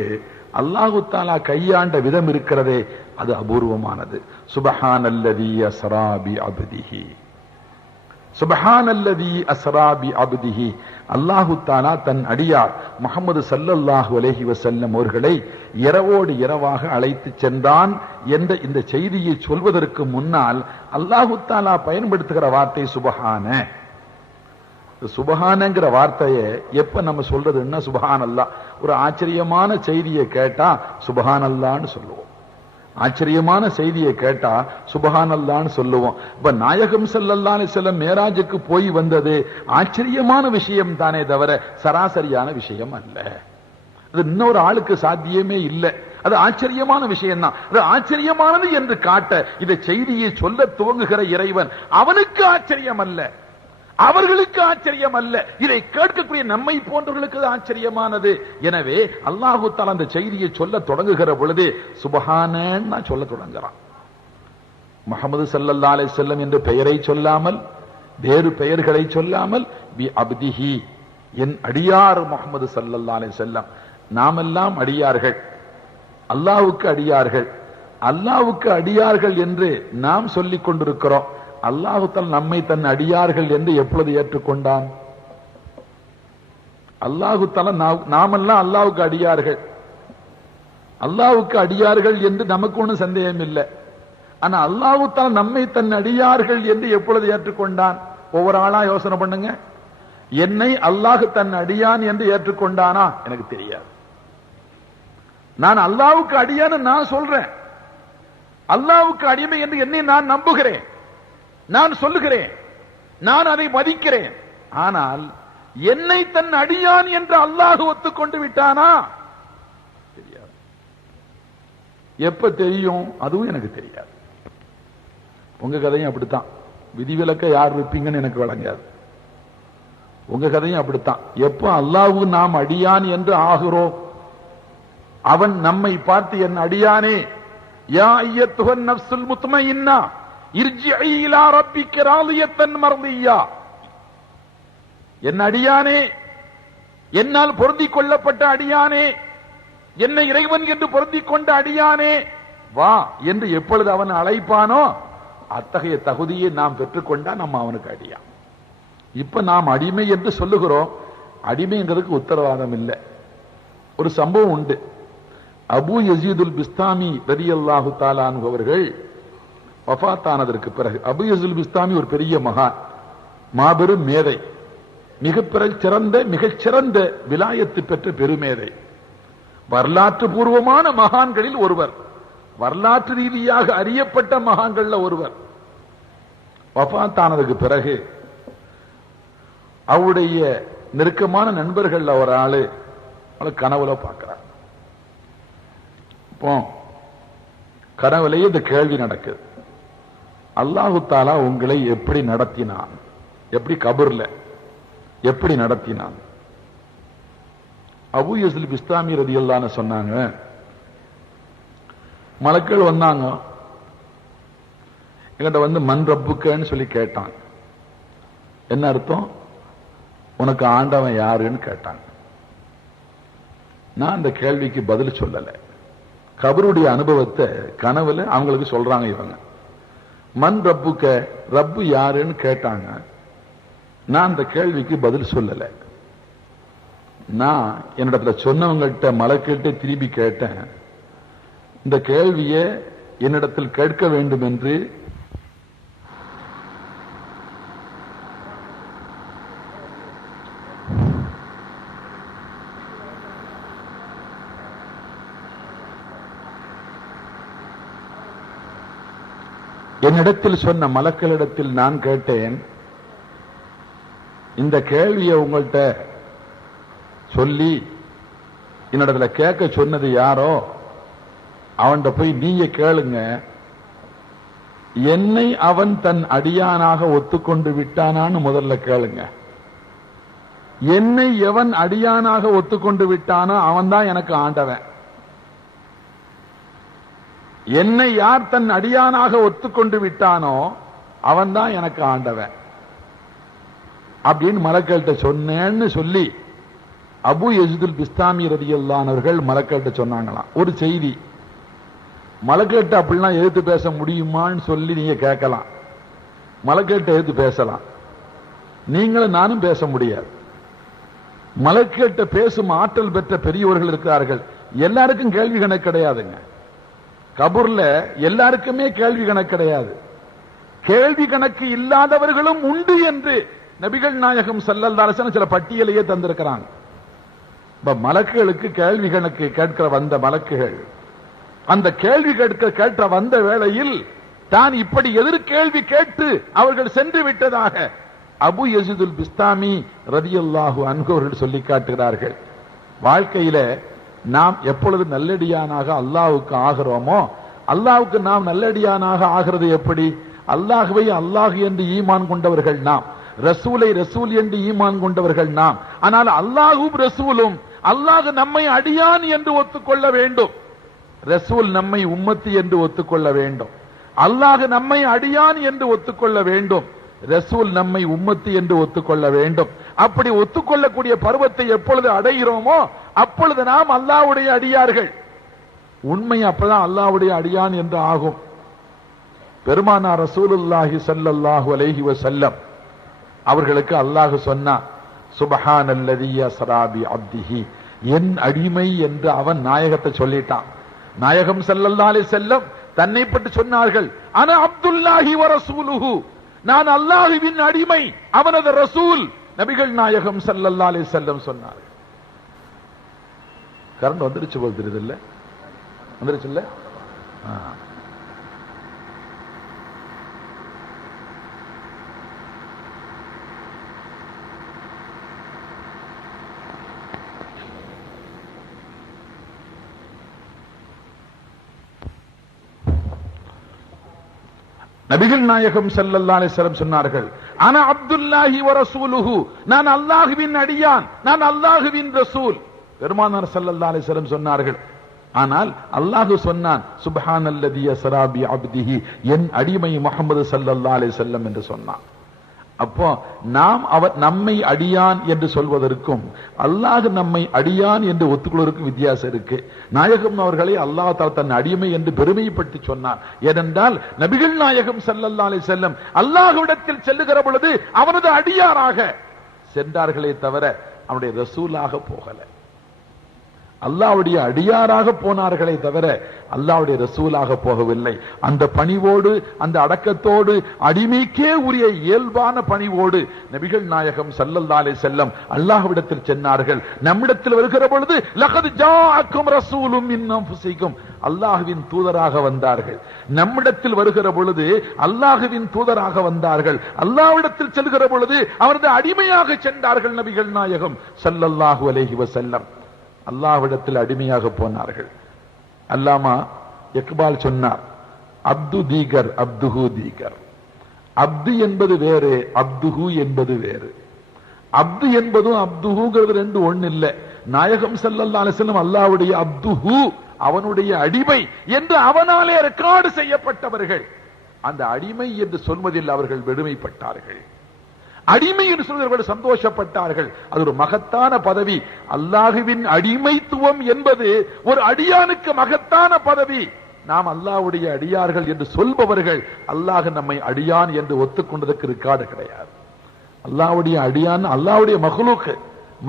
அல்லாஹு தஆலா கையாண்ட விதம் இருக்கிறதே, அது அபூர்வமானது. சுப்ஹானல்லதீ அஸ்ரா பி அப்திஹி, சுப்ஹானல்லதீ அஸ்ரா பி அப்திஹி. அல்லாஹு தஆலா தன் அடியார் முஹம்மது ஸல்லல்லாஹு அலைஹி வஸல்லம் அவர்களை இரவோடு இரவாக அழைத்து சென்றான் என்ற இந்த செய்தியை சொல்வதற்கு முன்னால் அல்லாஹு தஆலா பயன்படுத்துகிற வார்த்தை சுப்ஹான. சுபஹானங்கிற வார்த்தையை எப்ப நம்ம சொல்றதுன்னா சுபஹானல்லாஹ். ஒரு ஆச்சரியமான செய்தியை கேட்டா சுபஹானல்லாஹ்னு சொல்லுவோம், ஆச்சரியமான செய்தியை கேட்டா சுபஹானல்லாஹ்னு சொல்லுவோம். இப்ப நாயகம் ஸல்லல்லாஹு அலைஹி வஸல்லம் மேராஜுக்கு போய் வந்தது ஆச்சரியமான விஷயம் தானே தவிர சராசரியான விஷயம் அல்ல. அது இன்னொரு ஆளுக்கு சாத்தியமே இல்லை. அது ஆச்சரியமான விஷயம் தான். அது ஆச்சரியமானது என்று காட்ட இந்த செய்தியை சொல்ல துவங்குகிற இறைவன் அவனுக்கு ஆச்சரியம் அல்ல, அவர்களுக்கு ஆச்சரியம் அல்ல, இதை கேட்கக்கூடிய நம்மை போன்றவர்களுக்கு ஆச்சரியமானது. எனவே அல்லாஹு தஆலா அந்த செய்தியை சொல்ல தொடங்குகிற பொழுது சுப்ஹானன்னு சொல்ல தொடங்குறான். முஹம்மது ஸல்லல்லாஹு அலைஹி வஸல்லம் என்ற பெயரை சொல்லாமல், வேறு பெயர்களை சொல்லாமல், பி அப்திஹி, என் அடியார் முஹம்மது ஸல்லல்லாஹு அலைஹி வஸல்லம். நாமெல்லாம் அடியார்கள், அல்லாஹ்வுக்கு அடியார்கள். அல்லாஹ்வுக்கு அடியார்கள் என்று நாம் சொல்லிக் கொண்டிருக்கிறோம். அல்லாஹு தஆலா நம்மை தன் அடியார்கள் என்று எப்பொழுது ஏற்றுக்கொண்டான்? அல்லாஹு தஆலா நாமெல்லாம் அல்லாஹ்வுக்கு அடியார்கள், அல்லாஹ்வுக்கு அடியார்கள் என்று நமக்கு ஒன்றும் சந்தேகம் இல்லை. ஆனா அல்லாஹு தஆலா நம்மை தன் அடியார்கள் என்று எப்பொழுது ஏற்றுக்கொண்டான்? ஒவ்வொரு ஆளா யோசனை பண்ணுங்க. என்னை அல்லாஹ் தன் அடியான் என்று ஏற்றுக்கொண்டானா? எனக்கு தெரியாது. நான் அல்லாஹ்வுக்கு அடியான்னு நான் சொல்றேன், அல்லாஹ்வுக்கு அடிமை என்று என்னை நான் நம்புகிறேன், நான் சொல்லுகிறேன், நான் அதை மதிக்கிறேன். ஆனால் என்னை தன் அடியான் என்று அல்லாஹ் ஒத்துக்கொண்டு விட்டானா? தெரியாது. எப்ப தெரியும்? அதுவும் எனக்கு தெரியாது. உங்க கதையும் அப்படித்தான். விதிவிலக்க யார் இருப்பீங்கன்னு எனக்கு வழங்காது. உங்க கதையும் அப்படித்தான். எப்ப அல்லாஹ் நாம் அடியான் என்று ஆகிறோம், அவன் நம்மை பார்த்து என் அடியானே, யா அய்யத்துஹன் நஃப்ஸுல் முத்மஇன்னா இர்ஜிஇ இலா ரப்பிக ராதியத்தன் மர்தியா, என் அடியானே, என்னால் பொருந்திக் கொள்ளப்பட்ட அடியானே, என்னை இறைவன் என்று பொருந்திக் கொண்ட அடியானே, வா என்று எப்பொழுது அவன் அழைப்பானோ அத்தகைய தகுதியை நாம் பெற்றுக்கொண்டா நம்ம அவனுக்கு அடியான். இப்ப நாம் அடிமை என்று சொல்லுகிறோம், அடிமைங்கிறதுக்கு உத்தரவாதம் இல்லை. ஒரு சம்பவம் உண்டு. அபூ யஸீதுல் பிஸ்தாமி ரலியல்லாஹு தஆலா அன்ஹு அவர்கள் வஃபாத்தானதற்கு பிறகு, அபூ யஸீதுல் பிஸ்தாமி ஒரு பெரிய மகான், மாபெரும் மேதை, மிகச் சிறந்த விலாயத்து பெற்ற பெருமேதை, வரலாற்று பூர்வமான மகான்களில் ஒருவர், வரலாற்று ரீதியாக அறியப்பட்ட மகான்கள்ல ஒருவர். வஃபாத்தானதுக்கு பிறகு அவருடைய நெருக்கமான நண்பர்கள் ஒரு ஆளு கனவுல பார்க்கிறார். இப்போ கனவுலேயே இந்த கேள்வி நடக்குது, அல்லாஹு தஆலா உங்களை எப்படி நடத்தினான், எப்படி கபர்ல எப்படி நடத்தினான்? அபூ யஸீல் பிஸ்தாமி ரலியல்லாஹு அன்ஹு சொன்னாங்க, மலக்கள் வந்தாங்க, என்கிட்ட வந்து மன் ரப்புக்கன்னு சொல்லி கேட்டான். என்ன அர்த்தம்? உனக்கு ஆண்டவன் யாருன்னு கேட்டாங்க. நான் அந்த கேள்விக்கு பதில் சொல்லல. கபருடைய அனுபவத்தை கனவுல அவங்களுக்கு சொல்றாங்க இவங்க. மன் ரப்புக்க, ரப்பு யாருன்னு கேட்டாங்க. நான் அந்த கேள்விக்கு பதில் சொல்லல. நான் என்னிடத்துல சொன்னவங்கள்ட்ட மலக்கிட்ட திரும்பி கேட்டேன், இந்த கேள்வியை என்னிடத்தில் கேட்க வேண்டும் என்று என்னிடத்தில் சொன்ன மலக்களிடத்தில் நான் கேட்டேன், இந்த கேள்வியை உங்கள்கிட்ட சொல்லி என்னிடத்துல கேட்க சொன்னது யாரோ அவன்கிட்ட போய் நீங்க கேளுங்க, என்னை அவன் தன் அடியானாக ஒத்துக்கொண்டு விட்டானான்னு முதல்ல கேளுங்க. என்னை எவன் அடியானாக ஒத்துக்கொண்டு விட்டானோ அவன் தான் எனக்கு ஆண்டவன். என்னை யார் தன் அடியானாக ஒத்துக்கொண்டு விட்டானோ அவன் தான் எனக்கு ஆண்டவன் அப்படின்னு மலக்கள்கிட்ட சொன்னேன்னு சொல்லி அபு யஸீதுல் பிஸ்தாமி ரலியல்லாஹு அன்ஹு அவர்கள் மலக்கள்கிட்ட சொன்னாங்களாம். ஒரு செய்தி மலக்கள்கிட்ட அப்படிலாம் எதிர்த்து பேச முடியுமான்னு சொல்லி நீங்க கேட்கலாம். மலக்கள்கிட்ட எதிர்த்து பேசலாம், நீங்களும் நானும் பேச முடியாது. மலக்கள்கிட்ட பேசும் ஆற்றல் பெற்ற பெரியவர்கள் இருக்கிறார்கள். எல்லாருக்கும் கேள்வி கணக்கு கிடையாதுங்க. கபூர்ல எல்லாருக்குமே கேள்வி கணக்கு கிடையாது. கேள்வி கணக்கு இல்லாதவர்களும் உண்டு என்று நபிகள் நாயகம் ஸல்லல்லாஹு அலைஹி வஸல்லம் சில பட்டியலையே தந்திருக்கிறாங்க. மலக்குகளுக்கு கேள்வி கணக்கு கேட்கிற வந்த மலக்குகள் அந்த கேள்வி கேட்க வந்த வேளையில் தான் இப்படி எதிர்கேள்வி கேட்டு அவர்கள் சென்று விட்டதாக அபு யஸீதுல் பிஸ்தாமி ரலியல்லாஹு அன்ஹு அவர்கள் சொல்லி காட்டுகிறார்கள். வாழ்க்கையில நாம் எப்பொழுது நல்லடியானாக அல்லாஹ்வுக்கு ஆகிறோமோ, அல்லாஹ்வுக்கு நாம் நல்லடியானாக ஆகிறது எப்படி? அல்லாஹ்வை அல்லாஹ் என்று ஈமான் கொண்டவர்கள் நாம், ரசூலை ரசூல் என்று ஈமான் கொண்டவர்கள் நாம். ஆனால் அல்லாஹும் ரசூலும் அல்லாஹ் நம்மை அடியான் என்று ஒத்துக்கொள்ள வேண்டும், ரசூல் நம்மை உம்மத்தி என்று ஒத்துக்கொள்ள வேண்டும். அல்லாஹ் நம்மை அடியான் என்று ஒத்துக்கொள்ள வேண்டும், ரசூல் நம்மை உம்மத்தி என்று ஒத்துக்கொள்ள வேண்டும். அப்படி ஒத்துக்கொள்ளக்கூடிய பருவத்தை எப்பொழுது அடைகிறோமோ அப்பொழுது நாம் அல்லாஹ்வுடைய அடியார்கள். உண்மை அப்பதான் அல்லாஹ்வுடைய அடியான் என்று ஆகும். பெருமானார் ரசூலுல்லாஹி ஸல்லல்லாஹு அலைஹி வஸல்லம் அவர்களுக்கு அல்லாஹ் சொன்னான், சுப்ஹானல்லதி அஸ்ரா பி அப்திஹி, என் அடிமை என்று அவன் நாயகத்தை சொல்லிட்டான். நாயகம் ஸல்லல்லாஹு அலைஹி வஸல்லம் தன்னை பற்றி சொன்னார்கள், அன அப்துல்லாஹி வ ரசூலுஹு, நான் அல்லாஹ்வின் அடிமை, அவனது ரசூல். நபிகள் நாயகம் ஸல்லல்லாஹு அலைஹி வஸல்லம் சொன்னார்கள். கரண்ட் வந்துருச்சு போல் தெரியுது இல்ல? வந்துருச்சு இல்ல? நபிகள் நாயகம் ஸல்லல்லாஹு அலைஹி வஸல்லம் சொன்னார்கள், அன அப்துல்லாஹி வ ரசூலுஹு, நான் அல்லாஹ்வின் அடியான், நான் அல்லாஹ்வின் ரசூல். பெருமானார் ஸல்லல்லாஹு அலைஹி வஸல்லம் சொன்னார்கள், ஆனால் அல்லாஹ் சொன்னான், சுப்ஹானல்லதி அஸ்ரா பி அப்திஹி, என் அடிமை முஹம்மது ஸல்லல்லாஹு அலைஹி வஸல்லம் என்று சொன்னான். அப்போ நாம் அவர் நம்மை அடியான் என்று சொல்வதற்கும் அல்லாஹ் நம்மை அடியான் என்று ஒத்துக்கொள்வதற்கும் வித்தியாசம் இருக்கு. நாயகம் அவர்களை அல்லாஹ் தஆலா தன் அடிமை என்று பெருமைப்படுத்தி சொன்னார். ஏனென்றால் நபிகள் நாயகம் ஸல்லல்லாஹு அலைஹி வஸல்லம் அல்லாஹ்விடத்தில் செல்லுகிற பொழுது அவனது அடியாராக சென்றார்களே தவிர அவனுடைய ரசூலாக போகல. அல்லாஹ்வுடைய அடியாராக போனார்களே தவிர அல்லாஹ்வுடைய ரசூலாக போகவில்லை. அந்த பணிவோடு, அந்த அடக்கத்தோடு, அடிமைக்கே உரிய இயல்பான பணிவோடு நபிகள் நாயகம் ஸல்லல்லாஹு அலைஹி வஸல்லம் அல்லாஹ்விடத்தில் சென்றார்கள். நம்மிடத்தில் வருகிற பொழுது லகத் ஜாஅக்கும் ரசூலும் மின் அன்ஃபுசிக்கும், அல்லாஹ்வின் தூதராக வந்தார்கள். நம்மிடத்தில் வருகிற பொழுது அல்லாஹ்வின் தூதராக வந்தார்கள். அல்லாஹ்விடத்தில் செல்கிற பொழுது அவரது அடிமையாக சென்றார்கள். நபிகள் நாயகம் ஸல்லல்லாஹு அலைஹி வஸல்லம் அல்லாஹ்விடத்தில் அடிமையாக போனார்கள். அல்லாமா இக்பால் சொன்னார், அப்து தீகர் அப்துஹு தீகர். அப்து என்பது வேறு, அப்துஹு என்பது வேறு. அப்து என்பதும் அப்துஹுங்கிறது ரெண்டு ஒண்ணு இல்ல. நாயகம் ஸல்லல்லாஹு அலைஹி வஸல்லம் அல்லாஹ்வுடைய அப்துஹு, அவனுடைய அடிமை என்று அவனாலே ரெக்கார்டு செய்யப்பட்டவர்கள். அந்த அடிமை என்று சொல்வதில் அவர்கள் பெருமைப்பட்டார்கள். அடிமை என்று சொல்வதற்கு சந்தோஷப்பட்டார்கள். அது ஒரு மகத்தான பதவி. அல்லாஹ்வின் அடிமைத்துவம் என்பது ஒரு அடியானுக்கு மகத்தான பதவி. நாம் அல்லாஹ்வுடைய அடியார்கள் என்று சொல்பவர்கள் அல்லாஹ் நம்மை அடியான் என்று ஒத்துக்கொண்டதற்கு ரெக்கார்டு கிடையாது. அல்லாஹ்வுடைய அடியான் அல்லாஹ்வுடைய மக்லூக்கு,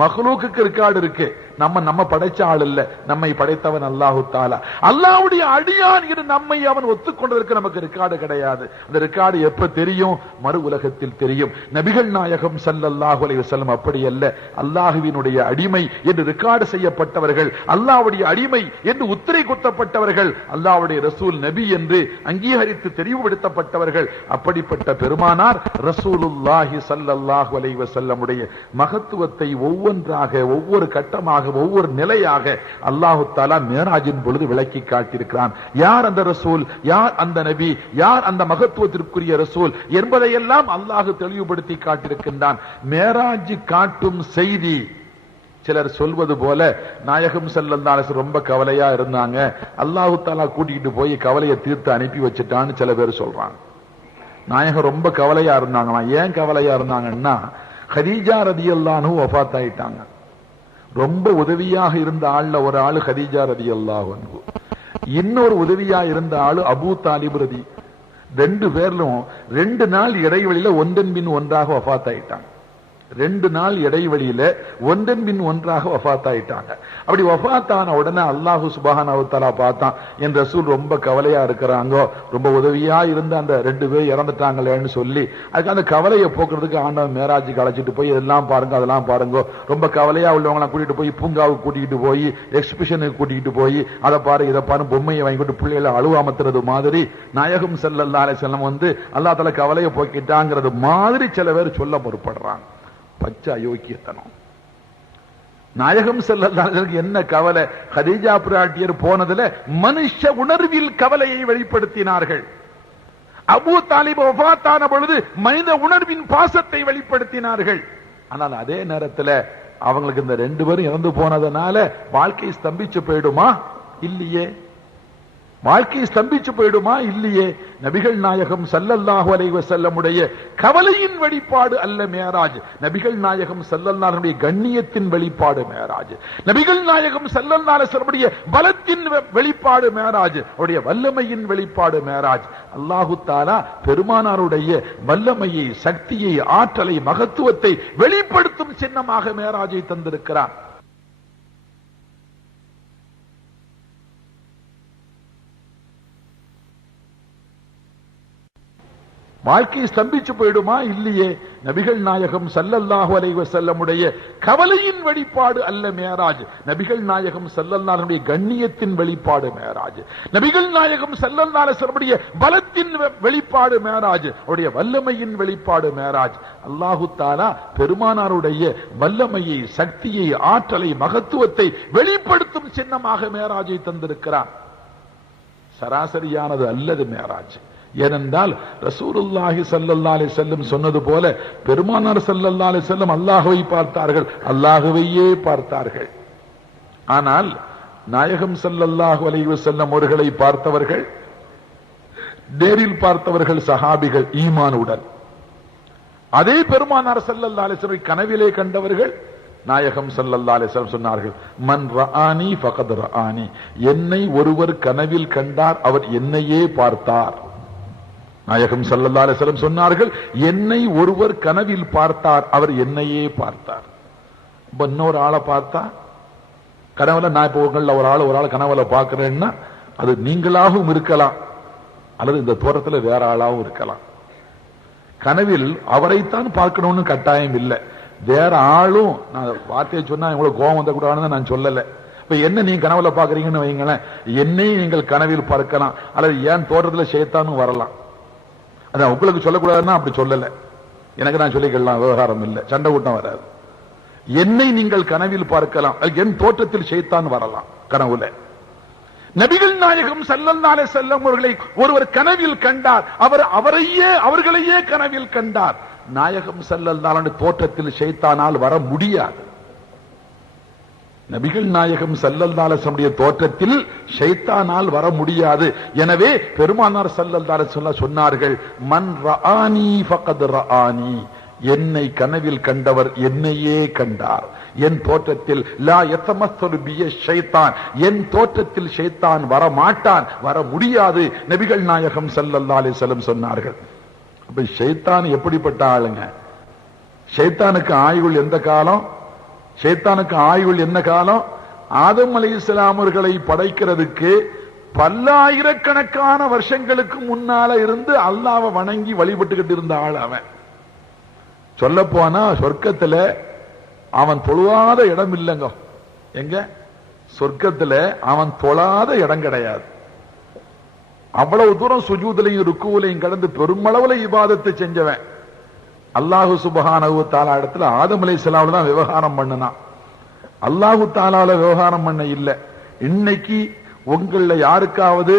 மக்லூக்குக்கு ரெக்கார்டு இருக்கு. நம்ம படைச்ச ஆள் இல்ல, நம்மை படைத்தவன் அல்லாஹு தஆலா. அல்லாஹ்வுடைய அடியான் என்று நம்மை அவன் ஒத்துக்கொண்டதற்கு நமக்கு ரெக்கார்டு கிடையாது. அந்த ரெக்கார்டு எப்ப தெரியும்? மறு உலகத்தில் தெரியும். நபிகள் நாயகம் ஸல்லல்லாஹு அலைஹி வஸல்லம் அப்படி அல்ல. அல்லாஹ்வினுடைய அடிமை என்று ரெக்கார்டு செய்யப்பட்டவர்கள், அல்லாஹ்வுடைய அடிமை என்று உத்திரை குத்தப்பட்டவர்கள், அல்லாஹ்வுடைய ரசூல் நபி என்று அங்கீகரித்து தெரிவுபடுத்தப்பட்டவர்கள். அப்படிப்பட்ட பெருமானார் ரசூலுல்லாஹி ஸல்லல்லாஹு அலைஹி வஸல்லமுடைய மகத்துவத்தை ஒவ்வொன்றாக, ஒவ்வொரு கட்டமாக, ஒவ்வொரு நிலையாக அல்லாஹு தஆலா மேராஜின் பொழுது விளக்கி காட்டியிருக்கிறான். யார் அந்த ரசூல், யார் அந்த நபி, யார் அந்த மகத்துவத்திற்குரிய ரசூல் என்பதையெல்லாம் அல்லாஹ் தெளிவுபடுத்தி காட்டியிருக்கின்றான். மேராஜ் காட்டும் செய்தி சிலர் சொல்வது போல நாயகம் ஸல்லல்லாஹு அலைஹி வஸல்லம் ரொம்ப கவலையா இருந்தாங்க, அல்லாஹ் தஆலா கூட்டிட்டு போய் கவலையை தீர்த்து அனுப்பி வச்சுட்டான்னு சில பேர் சொல்றாங்க. நாயகம் ரொம்ப கவலையா இருந்தாங்களா? ஏன் கவலையா இருந்தாங்கன்னா, கதீஜா ரலியல்லாஹு அன்ஹா வஃபாத் ஆயிட்டாங்க. ரொம்ப உதவியாக இருந்த ஆள்ல ஒரு ஆளு கதீஜா ரலியல்லாஹு அன்ஹா, இன்னொரு உதவியா இருந்த ஆளு அபூ தாலிப் ரதி. ரெண்டு பேர்லும் 2 நாள் இடைவெளியில ஒன்றன் பின் ஒன்றாக வஃபாத் ஆயிட்டாங்க. 2 நாள் இடைவெளியில ஒன்றன் பின் ஒன்றாக வஃபாத் ஆயிட்டாங்க. அப்படி வஃபாத் ஆன உடனே அல்லாஹ் சுப்ஹானஹு வ தஆலா பார்த்தான், என் ரசூல் ரொம்ப கவலையா இருக்கிறாங்க, ரொம்ப உதவியா இருந்த அந்த 2 பேர் இறந்துட்டாங்களேன்னு சொல்லி அதுக்கு அந்த கவலையை போக்குறதுக்கு ஆண்டவன் மேராஜுக்கு அழைச்சிட்டு போய் இதெல்லாம் பாருங்க, அதெல்லாம் பாருங்க, ரொம்ப கவலையா உள்ளவங்களாம் கூட்டிட்டு போய் பூங்காவுக்கு கூட்டிட்டு போய், எக்ஸிபிஷனுக்கு கூட்டிட்டு போய், அதை பாரு இதை பாரு பொம்மையை வாங்கிட்டு பிள்ளைகளை அழுவாமத்துறது மாதிரி நாயகம் ஸல்லல்லாஹு அலைஹி வஸல்லம் அல்லாஹ் தஆலா கவலையை போக்கிட்டாங்கிறது மாதிரி சில பேர் சொல்ல முற்படுறாங்க. பச்சை அயோக்கியத்தனம். நாயகம் ஸல்லல்லாஹு அலைஹி வஸல்லம் என்ன கவலை? கதீஜா பிராட்டியர் போனதுல மனுஷ உணர்வில் கவலையை வெளிப்படுத்தினார்கள். அபூ தாலிப் வஃபாத்தான பொழுது மனித உணர்வின் பாசத்தை வெளிப்படுத்தினார்கள். ஆனால் அதே நேரத்தில் அவங்களுக்கு இந்த 2 பேரும் இறந்து போனதுனால வாழ்க்கை ஸ்தம்பிச்சு போயிடுமா? இல்லையே. வாழ்க்கை ஸ்தம்பிச்சு போயிடுமா? இல்லையே. நபிகள் நாயகம் ஸல்லல்லாஹு அலைஹி வஸல்லமுடைய கவலையின் வெளிப்பாடு அல்ல மேராஜ். நபிகள் நாயகம் ஸல்லல்லாஹு அலைஹி வஸல்லம் கண்ணியத்தின் வெளிப்பாடு மேராஜ். நபிகள் நாயகம் ஸல்லல்லாஹு அலைஹி வஸல்லம் பலத்தின் வெளிப்பாடு மேராஜ். அவருடைய வல்லமையின் வெளிப்பாடு மேராஜ். அல்லாஹு தஆலா பெருமானாருடைய வல்லமையை, சக்தியை, ஆற்றலை, மகத்துவத்தை வெளிப்படுத்தும் சின்னமாக மேராஜை தந்திருக்கிறார். வாழ்க்கை ஸ்தம்பிச்சு போயிடுமா? இல்லையே. நபிகள் நாயகம் ஸல்லல்லாஹு அலைஹி வஸல்லமுடைய கவலையின் வெளிப்பாடு அல்ல மேராஜ். நபிகள் நாயகம் ஸல்லல்லாஹு அலைஹி வஸல்லம் கண்ணியத்தின் வெளிப்பாடு மேராஜ். நபிகள் நாயகம் ஸல்லல்லாஹு அலைஹி வஸல்லம் பலத்தின் வெளிப்பாடு மேராஜ். அவருடைய வல்லமையின் வெளிப்பாடு மேராஜ். அல்லாஹு தஆலா பெருமானாருடைய வல்லமையை, சக்தியை, ஆற்றலை, மகத்துவத்தை வெளிப்படுத்தும் சின்னமாக மேராஜை தந்திருக்கிறார். சராசரியானது அல்லது மேராஜ். ஏனென்றால் ரசூலுல்லாஹி ஸல்லல்லாஹு அலைஹி வஸல்லம் சொன்னது போல பெருமானார் ஸல்லல்லாஹு அலைஹி வஸல்லம் அல்லாஹ்வை பார்த்தார்கள், அல்லாஹ்வையே பார்த்தார்கள். ஆனால் நாயகம் ஸல்லல்லாஹு அலைஹி வஸல்லம் அவர்களை பார்த்தவர்கள், நேரில் பார்த்தவர்கள் சஹாபிகள் ஈமானுடன். அதே பெருமானார் ஸல்லல்லாஹு அலைஹி வஸல்லம் கனவிலே கண்டவர்கள் நாயகம் ஸல்லல்லாஹு அலைஹி வஸல்லம் சொன்னார்கள், மன் ரஆனி ஃபகத் ரஆனி. என்னை ஒருவர் கனவில் கண்டார், அவர் என்னையே பார்த்தார். நாயகம் ஸல்லல்லாஹு அலைஹி வஸல்லம் சொன்னார்கள், என்னை ஒருவர் கனவில் பார்த்தார், அவர் என்னையே பார்த்தார். இன்னொரு ஆளை பார்த்தா கனவுல, நான் இப்போ ஒரு ஆள் கனவுல பார்க்கிறேன்னா அது நீங்களாகவும் இருக்கலாம், அல்லது இந்த தோற்றத்தில் வேற ஆளாகவும் இருக்கலாம். கனவில் அவரைத்தான் பார்க்கணும்னு கட்டாயம் இல்லை, வேற ஆளும். நான் வார்த்தையை சொன்னா உங்களுக்கு கோபம் வந்த கூடாதுன்னு நான் சொல்லல. இப்ப என்ன நீங்க கனவுல பாக்குறீங்கன்னு வைங்களேன், என்னையும் நீங்கள் கனவில் பார்க்கலாம், அல்லது ஏன் தோற்றத்தில் ஷைத்தானும் வரலாம். அதான் உங்களுக்கு சொல்லக்கூடாதுன்னா அப்படி சொல்லல, எனக்கு நான் சொல்லிக்கலாம், விவகாரம் இல்லை, சண்டை கூட்டம் வராது. என்னை நீங்கள் கனவில் பார்க்கலாம், என் தோற்றத்தில் ஷைத்தான் வரலாம் கனவுல. நபிகள் நாயகம் ஸல்லல்லாஹு அலைஹி வஸல்லம் அவர்களை ஒருவர் கனவில் கண்டார், அவர்களையே கனவில் கண்டார். நாயகம் ஸல்லல்லாஹு அலைஹி தோற்றத்தில் ஷைத்தானால் வர முடியாது. நபிகள் நாயகம் ஸல்லல்லாஹு அலைஹி வஸல்லம் தோற்றத்தில் ஷைத்தானால் வர முடியாது. எனவே பெருமானார் ஸல்லல்லாஹு அலைஹி வஸல்லம் சொன்னார்கள், மன் ரஆனி ஃபகத் ரஆனி. என்னை கனவில் கண்டவர் என்னையே கண்டார். என் தோற்றத்தில் லா யதமஸ்ஸலு பிய ஷைத்தான், என் தோற்றத்தில் ஷைத்தான் வர மாட்டான், வர முடியாது. நபிகள் நாயகம் ஸல்லல்லாஹு அலைஹி வஸல்லம் சொன்னார்கள். அப்ப ஷைத்தான் எப்படிப்பட்ட ஆளுங்க? ஷைத்தானுக்கு ஆயுள் எந்த காலம்? ஷைத்தானுக்கு ஆயுள் என்ன காலம்? ஆதம் அலைஹிஸ்ஸலாம் அவர்களை படைக்கிறதுக்கு பல்லாயிரக்கணக்கான வருஷங்களுக்கு முன்னால இருந்து அல்லாஹ்வை வணங்கி வழிபட்டுக்கிட்டு இருந்த ஆள் அவன். சொல்ல போனா சொர்க்கத்துல அவன் தொழாத இடம் இல்லைங்க. எங்க? சொர்க்கத்துல அவன் தொழாத இடம் கிடையாது. அவ்வளவு தூரம் சுஜூதுலையும் ருக்குவுலையும் கடந்து பெருமளவுல இபாதத்தை செஞ்சவன். அல்லாஹு சுப்ஹானஹு வ தஆலா இடத்துல ஆதம் அலைஹிஸ்ஸலாம் தான் விவகாரம் பண்ணனான். அல்லாஹு தஆலால விவகாரம் பண்ண இல்ல. இன்னைக்கு உங்கள யாருக்காவது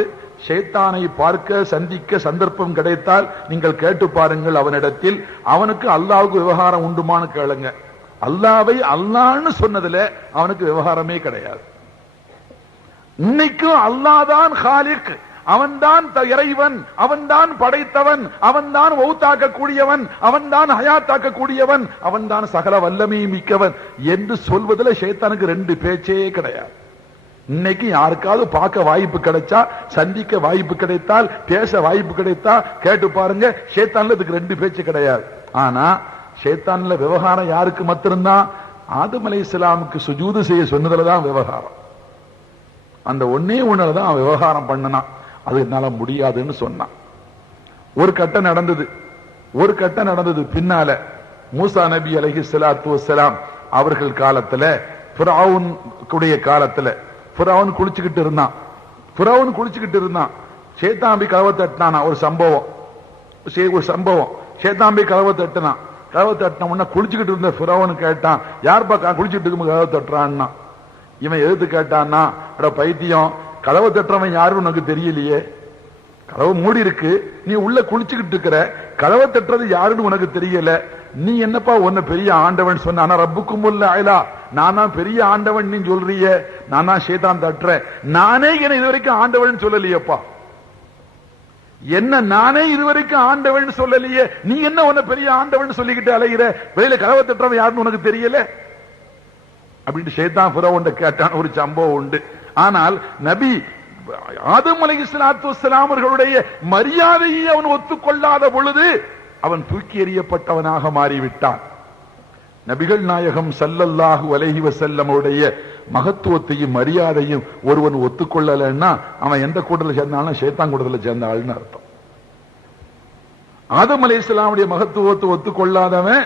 ஷைத்தானை பார்க்க சந்திக்க சந்தர்ப்பம் கிடைத்தால் நீங்கள் கேட்டு பாருங்கள் அவனிடத்தில். அவனுக்கு அல்லாஹ்வுக்கு விவகாரம் உண்டுமான்னு கேளுங்க. அல்லாஹ்வை அல்லாஹ்னு சொன்னதுல அவனுக்கு விவகாரமே கிடையாது. இன்னைக்கும் அல்லாஹ்தான் காலிக், அவன்தான் இறைவன், அவன்தான் படைத்தவன், அவன்தான் மௌத்தாக்க கூடியவன், அவன்தான் ஹயாத்தாக்க கூடியவன், அவன்தான் சகல வல்லமை மிக்கவன் என்று சொல்வதில் ஷைத்தானுக்கு ரெண்டு பேச்சே கிடையாது. இன்னைக்கு யாருக்காவது பார்க்க வாய்ப்பு கிடைச்சா, சந்திக்க வாய்ப்பு கிடைத்தால், பேச வாய்ப்பு கிடைத்தா கேட்டு பாருங்க, ஷைத்தான்ல இதுக்கு ரெண்டு பேச்சு கிடையாது. ஆனா ஷைத்தான்ல விவகாரம் யாருக்கு மாத்திரம்தான்? ஆதம் அலைஹிஸ்ஸலாமுக்கு சுஜூது செய்ய சொன்னதுலதான் விவகாரம். அந்த ஒன்னே ஒண்ணுலதான் விவகாரம் பண்ணனான். அது என்னால முடியாதுன்னு சொன்னான். ஒரு கட்டம் நடந்தது, ஒரு கட்டம் நடந்தது. பின்னால மூசா நபி அலைஹிஸ்ஸலாத்து வஸ்ஸலாம் அவர்கள் காலத்துல, ஃபிரௌன் கூடிய காலத்துல ஃபிரௌன் குளிச்சுக்கிட்டு இருந்தான். ஷைத்தான் போய் கதவை தட்டினானா. ஒரு சம்பவம் ஷைத்தான் போய் கதவை தட்டினான். கதவை தட்டின உடனே குளிச்சுக்கிட்டு இருந்த ஃபிரௌன் கேட்டான், யார் பக்கம் குளிச்சுட்டு இருக்கும் கதவை தட்டுறான்னா. இவன் எதிர்த்து கேட்டான்னா, பைத்தியம், கதவை தட்டுறவன் யாரும் உனக்கு தெரியலையே, கதவு மூடி இருக்கு, நீ உள்ள குளிச்சுக்கிட்டு இருக்கிற, கதவை தட்டுறது யாருன்னு உனக்கு தெரியல, நீ என்னப்பா உன்ன பெரிய ஆண்டவன் சொன்ன? ஆனா ரப்புக்குமுல் அலா, நானா பெரிய ஆண்டவன் நீ சொல்றிய, நானா ஷைத்தான் தட்டுற, நானே என்ன இதுவரைக்கும் ஆண்டவன் சொல்லலையப்பா, என்ன நானே இதுவரைக்கும் ஆண்டவன் சொல்லலையே, நீ என்ன உன்ன பெரிய ஆண்டவன் சொல்லிக்கிட்டு அலைகிற, வெளியில கதவை தட்டுறவன் யாருன்னு உனக்கு தெரியல அப்படின்னு ஷைத்தான் ஃபிரௌன் கேட்டான். ஒரு சம்பவம் உண்டு. ஆனால் நபி ஆதம் அலைஹிஸ்ஸலாத்து வஸ்ஸலாம் அவர்களுடைய மரியாதையை அவன் ஒத்துக்கொள்ளாத பொழுது அவன் தூக்கி எறியப்பட்டவனாக மாறிவிட்டான். நபிகள் நாயகம் ஸல்லல்லாஹு அலைஹி வஸல்லம் உடைய மகத்துவத்தையும் மரியாதையும் ஒருவன் ஒத்துக்கொள்ளலன்னா அவன் எந்த கூட்டத்தில் சேர்ந்தாலும் ஷைத்தான் கூட்டத்தில் சேர்ந்த ஆள்னு அர்த்தம். ஆதம் அலைஹிஸ்ஸலாமுடைய மகத்துவத்தை ஒத்துக்கொள்ளாதவன்,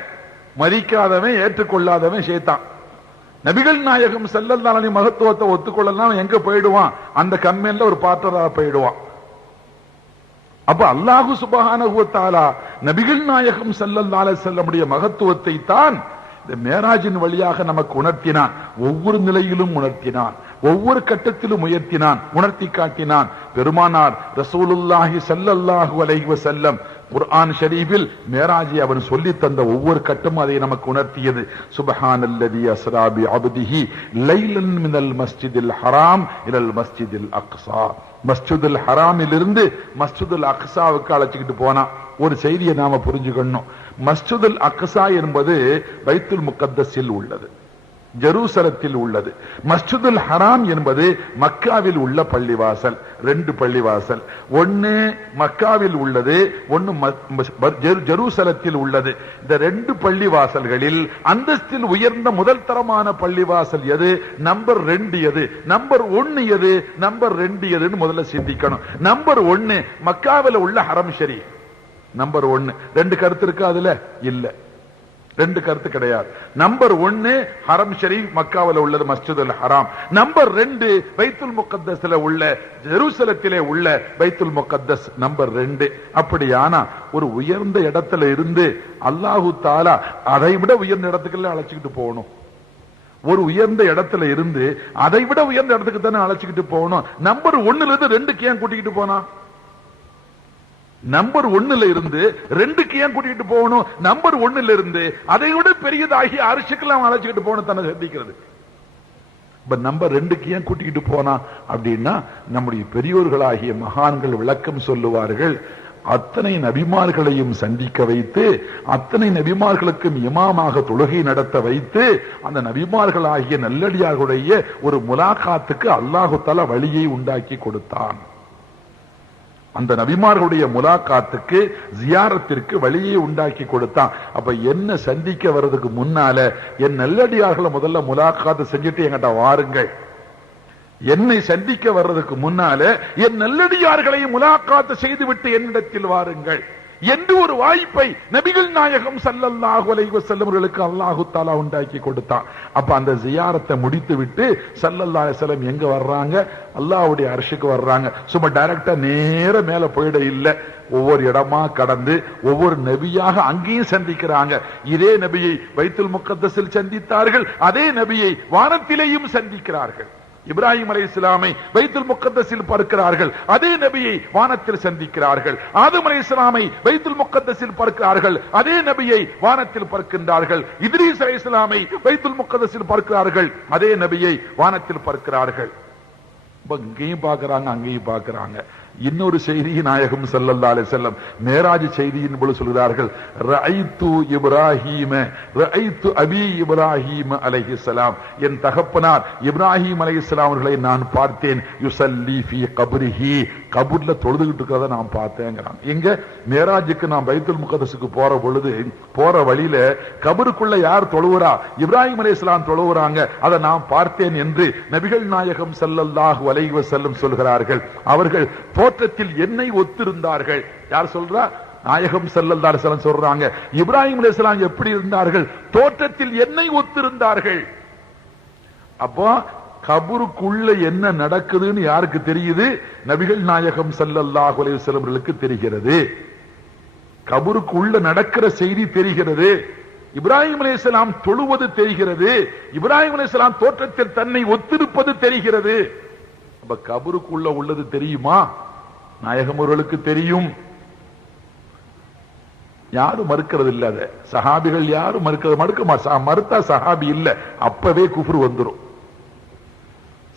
மதிக்காதவன், ஏற்றுக்கொள்ளாதவன் ஷைத்தான். நபிகள் நாயகம் ஸல்லல்லாஹு அலைஹி மகத்துவத்தை ஒத்துக்கொள்ளலாம், எங்க போயிடுவான்? அந்த கம்மியில ஒரு பார்ட்டரா போயிடுவான். அப்ப அல்லாஹு சுப்ஹானஹு வ தஆலா நபிகள் நாயகம் ஸல்லல்லாஹு அலைஹி வஸல்லமுடைய மகத்துவத்தை தான் இந்த மேராஜின் வழியாக நமக்கு உணர்த்தினான். ஒவ்வொரு நிலையிலும் உணர்த்தினான், ஒவ்வொரு கட்டத்திலும் உணர்த்தி காட்டினான். பெருமானார் ரசூலுல்லாஹி ஸல்லல்லாஹு அலைஹி வஸல்லம் குர்ஆன் ஷரீஃபில் மேராஜை அவன் சொல்லி தந்த ஒவ்வொரு கட்டமும் அதை நமக்கு உணர்த்தியது. சுப்ஹானல்லதி அஸ்ரா பி அப்திஹி லைலன் மினல் மஸ்ஜிதில் ஹராம் இலல் மஸ்ஜிதில் அக்ஸா. மஸ்ஜிதுல் ஹராமிலிருந்து மஸ்ஜிதுல் அக்ஸாவுக்கு அழைச்சிக்கிட்டு போனா. ஒரு செய்தியை நாம புரிஞ்சுக்கணும். மஸ்ஜிதுல் அக்ஸா என்பது பைத்துல் முகத்தஸில் உள்ளது, ஜெருசலத்தில் உள்ளது. மஸ்ஜிதுல் ஹராம் என்பது மக்காவில் உள்ள பள்ளிவாசல். ரெண்டு பள்ளிவாசல், ஒன்னு மக்காவில் உள்ளது, ஒன்னு ஜெருசலத்தில் உள்ளது. இந்த ரெண்டு பள்ளிவாசல்களில் அந்தஸ்தில் உயர்ந்த முதல் தரமான பள்ளிவாசல் எது? நம்பர் 2 எது? நம்பர் 1 எது? நம்பர் 2 எதுன்னு முதல்ல சிந்திக்கணும். நம்பர் 1 மக்காவில் உள்ள ஹரம் ஷரீஃப். நம்பர் 1. ரெண்டு கருத்து இருக்கு அதுல? இல்ல, ரெண்டு கருத்து கிடையாது. நம்பர் 1 ஹரம் ஷரீஃப் மக்காவில் உள்ளது, மஸ்ஜிதுல் ஹராம். நம்பர் 2 பைத்துல் முகத்தஸ்ல உள்ள ஜெருசலத்திலே உள்ள பைத்துல் முகத்தஸ் நம்பர் 2. அப்படியானா ஒரு உயர்ந்த இடத்துல இருந்து அல்லாஹு தஆலா அதை விட உயர்ந்த இடத்துக்கு அழைச்சிக்கிட்டு போகணும். ஒரு உயர்ந்த இடத்துல இருந்து அதை விட உயர்ந்த இடத்துக்கு தானே அழைச்சிக்கிட்டு போகணும். நம்பர் 1ல இருந்து 2க்கு ஏன் கூட்டிக்கிட்டு போனா? நம்பர் 1ல இருந்து 2க்கு ஏன் கூட்டிட்டு போகணும்? நம்பர் 1ல இருந்து அதை விட பெரியதாகி அரிசிக்கெல்லாம் அழைச்சிக்கிட்டு போகணும் தானே சிந்திக்கிறது. நம்பர் 2க்கு ஏன் கூட்டிக்கிட்டு போனா அப்படின்னா, நம்முடைய பெரியோர்களாகிய மகான்கள் விளக்கம் சொல்லுவார்கள். அத்தனை நபிமார்களையும் சந்திக்க வைத்து, அத்தனை நபிமார்களுக்கும் இமாமாக தொழுகை நடத்த வைத்து, அந்த நபிமார்களாகிய நல்லடியார்களுடைய ஒரு முலாகாத்துக்கு அல்லாஹு தஆலா வழியை உண்டாக்கி கொடுத்தான். அந்த நபிமார்களுடைய முலாக்காத்துக்கு ஜியாரத்திற்கு வழியை உண்டாக்கி கொடுத்தான். அப்ப என்ன சந்திக்க வர்றதுக்கு முன்னால என் நல்லடியார்களை முதல்ல முலாக்காத்து செஞ்சுட்டு என்கிட்ட வாருங்கள், என்னை சந்திக்க வர்றதுக்கு முன்னால என் நல்லடியார்களை முலாக்காத்து செய்துவிட்டு என்னிடத்தில் வாருங்கள் என்று ஒரு வாய்ப்பை நபிகள் நாயகம் ஸல்லல்லாஹு அலைஹி வஸல்லம் அவர்களுக்கு அல்லாஹ் தஆலா உண்டாக்கி கொடுத்தான். அப்ப அந்த ஜியாரத்தை முடித்து விட்டு ஸல்லல்லாஹு அலைஹி வஸல்லம் எங்க வர்றாங்க? அல்லாஹ்வுடைய அர்ஷுக்கு வர்றாங்க. சும்மா டைரக்டா நேர மேல போயிட இல்ல, ஒவ்வொரு இடமா கடந்து ஒவ்வொரு நபியாக அங்கேயும் சந்திக்கிறாங்க. இதே நபியை பைத்துல் முகத்தஸில் சந்தித்தார்கள், அதே நபியை வானத்திலேயும் சந்திக்கிறார்கள். இப்ராஹிம் அலைஹிஸ்ஸலாமை பைத்துல் முகத்தஸில் பார்க்கிறார்கள், அதே நபியை வானத்தில் சந்திக்கிறார்கள். ஆதம் அலைஹிஸ்ஸலாமை பைத்துல் முகத்தஸில் பார்க்கிறார்கள், அதே நபியை வானத்தில் பார்க்கின்றார்கள். இத்ரீஸ் அலைஹிஸ்ஸலாமை பைத்துல் முகத்தஸில் பார்க்கிறார்கள், அதே நபியை வானத்தில் பார்க்கிறார்கள். இங்கேயும் பார்க்கிறாங்க, அங்கேயும் பார்க்கிறாங்க. இன்னொரு செய்தி நாயகம் ஸல்லல்லாஹு அலைஹி வஸல்லம் மேராஜ் செய்தியின் போது சொல்கிறார்கள், ரஅய்து இப்ராஹீம ரஅய்து அபி இப்ராஹீம் அலைஹிஸ்ஸலாம், என் தகப்பனார் இப்ராஹிம் அலைஹிஸ்ஸலாம் அவர்களை நான் பார்த்தேன், யுஸல்லி ஃபீ கப்ரிஹி, கபூர்ல தொழுதுகிட்டு இருக்கிறத நான் பார்த்தேங்கிறாங்க. எங்க மேராஜுக்கு நான் பைத்துல் முகத்தஸுக்கு போற பொழுது போற வழியில கபருக்குள்ள யார் தொழுகிறா? இப்ராஹிம் அலைஹிஸ்ஸலாம் தொழுகிறாங்க, அதை நான் பார்த்தேன் என்று நபிகள் நாயகம் ஸல்லல்லாஹு அலைஹி வஸல்லம் சொல்கிறார்கள். அவர்கள் தோற்றத்தில் என்னை ஒத்திருந்தார்கள். யார் சொல்றா? நாயகம் ஸல்லல்லாஹு அலைஹி வஸல்லம் சொல்றாங்க. இப்ராஹிம் அலைஹிஸ்ஸலாம் எப்படி இருந்தார்கள்? தோற்றத்தில் என்னை ஒத்திருந்தார்கள். அப்போ கபருக்குள்ள என்ன நடக்குதுன்னு யாருக்கு தெரியுது? நபிகள் நாயகம் ஸல்லல்லாஹு அலைஹி வஸல்லம் அவர்களுக்கு தெரிகிறது. கபருக்குள்ள நடக்கிற செய்தி தெரிகிறது. இப்ராஹிம் அலைஹிஸ்ஸலாம் தொழுவது தெரிகிறது. இப்ராஹிம் அலைஹிஸ்ஸலாம் தோற்றத்தில் தன்னை ஒத்திருப்பது தெரிகிறது. அப்ப கபருக்குள்ள உள்ளது தெரியுமா? நாயகம் அவர்களுக்கு தெரியும். யாரும் மறுக்கிறது இல்ல. அத சஹாபிகள் யாரும் மறுத்தா சஹாபி இல்ல, அப்பவே குஃப்ர் வந்துரும்.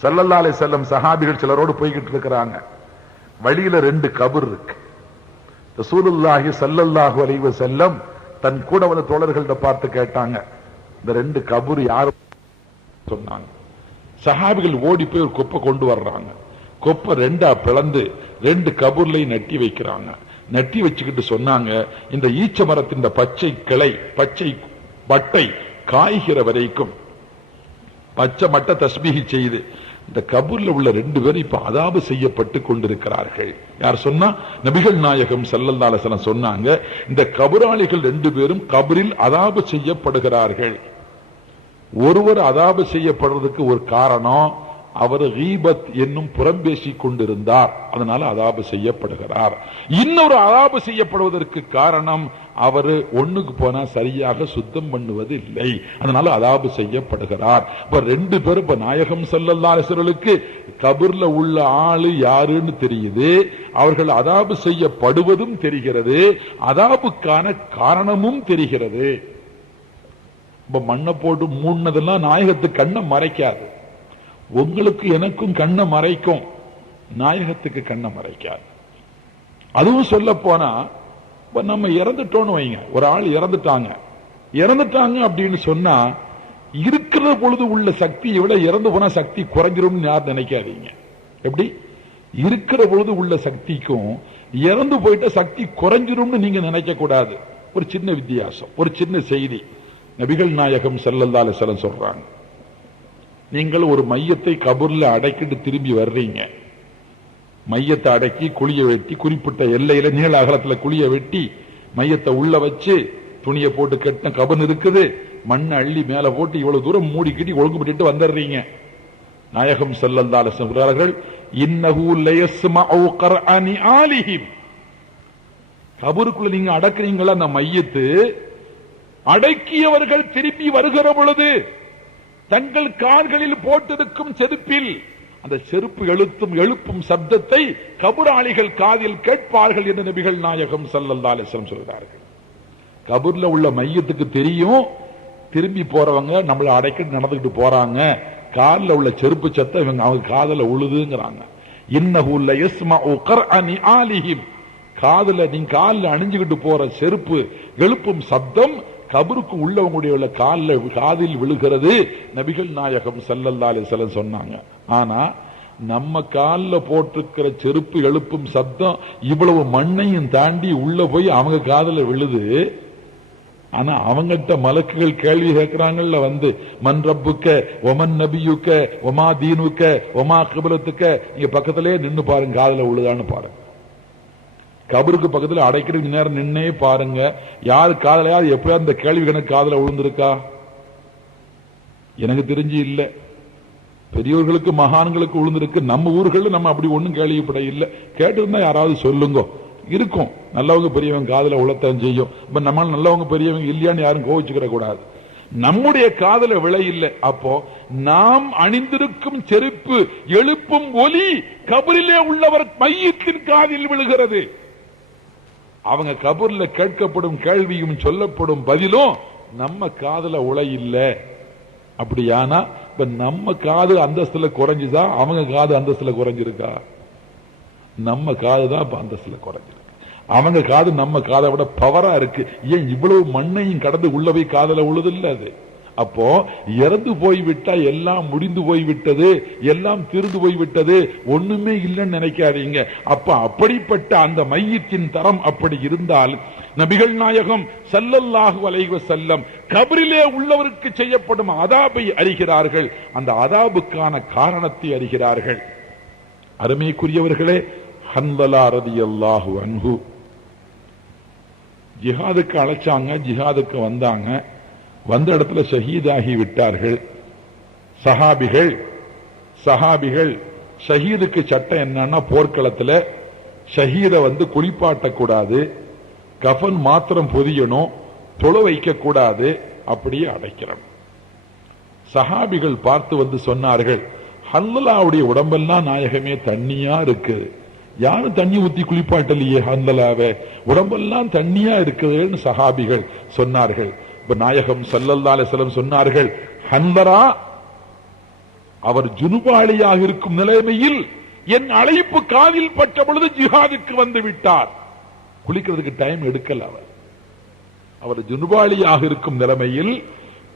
ஸல்லல்லாஹு அலைஹி வஸல்லம் சஹாபிகள் சிலரோடு போய்கிட்டு இருக்கிறாங்க. வழியில 2 கபர் இருக்கு. ரசூலுல்லாஹி ஸல்லல்லாஹு அலைஹி வஸல்லம் தன் கூட வந்த தோழர்கள்ட்ட பார்த்து கேட்டாங்க, இந்த 2 கபர் யாரு சொன்னாங்க. சஹாபிகள் ஓடி போய் ஒரு கொப்பை கொண்டு வர்றாங்க. கொப்பை 2ஆ பிளந்து 2 கபூர்லையும் நட்டி வைக்கிறாங்க. நட்டி வச்சுக்கிட்டு சொன்னாங்க, இந்த ஈச்ச மரத்தின் பச்சை கிளை பச்சை பட்டை காய்கிற வரைக்கும் பச்சை மட்ட தஸ்பீஹ் செய்து இந்த கபூர்ல உள்ள 2 பேர் இப்ப அதாபு செய்யப்பட்டு கொண்டிருக்கிறார்கள். யார் சொன்னா? நபிகள் நாயகம் ஸல்லல்லாஹு அலைஹி வஸல்லம் சொன்னாங்க, இந்த கபராளிகள் 2 பேரும் கபரில் அதாபு செய்யப்படுகிறார்கள். ஒருவர் அதாபு செய்யப்படுறதுக்கு ஒரு காரணம், அவர் கீபத் என்னும் புறம்பேசி கொண்டிருந்தார், அதனால அதாபு செய்யப்படுகிறார். இன்னொரு அதாபு செய்யப்படுவதற்கு காரணம், அவர் ஒண்ணுக்கு போனா சரியாக சுத்தம் பண்ணுவது இல்லை, அதனால அதாபு செய்யப்படுகிறார். இப்ப 2 பேரும் இப்ப நாயகம் ஸல்லல்லாஹு அலைஹி வஸல்லுக்கு கபர்ல உள்ள ஆளு யாருன்னு தெரியுது, அவர்கள் அதாபு செய்யப்படுவதும் தெரிகிறது, அதாபுக்கான காரணமும் தெரிகிறது. இப்ப மண்ணை போட்டு மூடினதெல்லாம் நாயகத்துக்கு கண்ணை மறைக்காது. உங்களுக்கு எனக்கும் கண்ணை மறைக்கும், நாயகத்துக்கு கண்ணை மறைக்காது. அதுவும் சொல்ல போனா, நம்ம இறந்துட்டோம்னு வைங்க, ஒரு ஆள் இறந்துட்டாங்க அப்படின்னு சொன்னா, இருக்கிற பொழுது உள்ள சக்தியை விட இறந்து போனா சக்தி குறைஞ்சிரும் யார் நினைக்காதீங்க. எப்படி? இருக்கிற பொழுது உள்ள சக்திக்கும் இறந்து போயிட்ட சக்தி குறைஞ்சிரும் நீங்க நினைக்க கூடாது. ஒரு சின்ன வித்தியாசம், ஒரு சின்ன செய்தி. நபிகள் நாயகம் ஸல்லல்லாஹு அலைஹி வஸல்லம் சொல்றாங்க, நீங்கள் ஒரு மையத்தை கபூர்ல அடக்கிட்டு திரும்பி வர்றீங்க. மையத்தை அடக்கி குழிய வெட்டி குறிப்பிட்ட எல்லையில நீள அகலத்துல குழிய வெட்டி மையத்தை உள்ள வச்சு துணியை போட்டு கட்டின கபன் இருக்குது, மண்ணை அள்ளி மேல போட்டு இவ்வளவு தூரம் மூடிக்கிட்டு ஒழுங்கு பண்ணிட்டு வந்துடுறீங்க. நாயகம் ஸல்லல்லாஹு அலைஹி வஸல்லம் சொல்றார்கள், இன்னஹு லயஸ்மஉ கர்அனி ஆலிஹிம். கபருக்குள்ள நீங்க அடக்குறீங்களா, அந்த மையத்து அடக்கியவர்கள் திருப்பி வருகிற பொழுது தங்கள் கால்களில் போட்டிருக்கும் செருப்பில் அந்த செருப்பு எழுப்பும் சப்தத்தை கபராளிகள் காதில் கேட்பார்கள் என்று நபிகள் நாயகம் ஸல்லல்லாஹு அலைஹி வஸல்லம் சொல்கிறார்கள். கபூர்ல உள்ள மையத்துக்கு தெரியும், திரும்பி போறவங்க நம்மள அடைக்கிட்டு நடந்துகிட்டு போறாங்க, காலில் உள்ள செருப்பு சத்தம் இவங்க அவங்க காதல உழுதுங்கிறாங்க. இன்னஹு லயஸ்மஉ கர்அனி ஆலிஹிம். காதுல நீங்க காலில் அணிஞ்சுக்கிட்டு போற செருப்பு எழுப்பும் சப்தம் கபருக்கு உள்ளவங்களுடைய காதில் விழுகிறது நபிகள் நாயகம் ஸல்லல்லாஹு அலைஹி வஸல்லம் சொன்னாங்க. ஆனா நம்ம கால்ல போட்டிருக்கிற செருப்பு எழுப்பும் சத்தம் இவ்வளவு மண்ணையும் தாண்டி உள்ள போய் அவங்க காதுல விழுது. ஆனா அவங்கிட்ட மலக்குகள் கேள்வி கேட்கிறாங்கல்ல, வந்து மன் ரப்புக்க ஒமன் நபியுக்க ஒமா தீனுக்க ஒமா கிபிலத்துக்க, நீங்க பக்கத்திலே நின்னு பாருங்க காதுல விழுதான்னு பாருங்க. கபருக்கு பக்கத்துல அடைக்கிறதுக்கு நேரம் நின்னே பாருங்க, யாரு காதலையாவது எப்படியா இந்த கேள்வி கணக்கு காதல விழுந்திருக்கா? எனக்கு தெரிஞ்சு இல்ல. பெரியவர்களுக்கு மகான்களுக்கு விழுந்திருக்கு. நம்ம ஊர்கள்ல நம்ம அப்படி ஒண்ணும் கேள்விப்பட இல்லை. கேட்டிருந்தா யாராவது சொல்லுங்க. இருக்கும் நல்லவங்க பெரியவங்க காதல உளத்தான் செய்யும். இப்ப நம்ம நல்லவங்க பெரியவங்க இல்லையான்னு யாரும் கோவிச்சுக்கிற கூடாது. நம்முடைய காதல விலை இல்லை. அப்போ நாம் அணிந்திருக்கும் செருப்பு எழுப்பும் ஒலி கபரிலே உள்ளவர் மையத்தின் காதில் விழுகிறது. அவங்க கபூர்ல கேட்கப்படும் கேள்வியும் சொல்லப்படும் பதிலும் நம்ம காதுல உலை இல்ல. அப்படியானா இப்ப நம்ம காது அந்தஸ்துல குறைஞ்சுதா, அவங்க காது அந்தஸ்துல குறைஞ்சிருக்கா? நம்ம காது தான் இப்ப அந்தஸ்துல குறைஞ்சிருக்கு. அவங்க காது நம்ம காதை விட பவரா இருக்கு. ஏன் இவ்வளவு மண்ணையும் கடந்து உள்ள போய் காதல உழுது இல்ல அது. அப்போ இறந்து போய்விட்டா எல்லாம் முடிந்து போய்விட்டது, எல்லாம் தீர்ந்து போய்விட்டது, ஒண்ணுமே இல்லைன்னு நினைக்காதீங்க. அப்ப அப்படிப்பட்ட அந்த மையத்தின் தரம் அப்படி இருந்தால் நபிகள் நாயகம் ஸல்லல்லாஹு அலைஹி வஸல்லம் கபரிலே உள்ளவருக்கு செய்யப்படும் அதாபை அறிகிறார்கள். அந்த அதாபுக்கான காரணத்தை அறிகிறார்கள். அருமைக்குரியவர்களே, ஹன்தலா ரலியல்லாஹு அன்ஹு ஜிஹாதுக்கு அழைச்சாங்க, ஜிஹாதுக்கு வந்தாங்க. வந்த இடத்துல ஷஹீதாகி விட்டார்கள். சஹாபிகள் ஷஹீதுக்கு சட்டம் என்னன்னா, போர்க்களத்துல ஷஹீத குளிப்பாட்டக்கூடாது, கஃன் மாத்திரம் பொதியணும், தொழ வைக்க கூடாது, அப்படியே அடைக்கிறோம். சஹாபிகள் பார்த்து சொன்னார்கள், ஹன்தலாவுடைய உடம்பெல்லாம் நாயகமே தண்ணியா இருக்கு, யாரும் தண்ணி ஊத்தி குளிப்பாட்டலையே ஹன்தலாவை, உடம்பெல்லாம் தண்ணியா இருக்குதுன்னு சஹாபிகள் சொன்னார்கள். நாயகம் ஸல்லல்லாஹு அலைஹி வஸல்லம் சொன்னார்கள், ஹன்தலா அவர் ஜுனுபாலியாக இருக்கும் நிலைமையில் என் அழைப்பு காதில் பட்ட பொழுது ஜிஹாதுக்கு வந்து விட்டார். குளிக்கிறதுக்கு டைம் எடுக்கல. அவர் ஜுனுபாலியாக இருக்கும் நிலைமையில்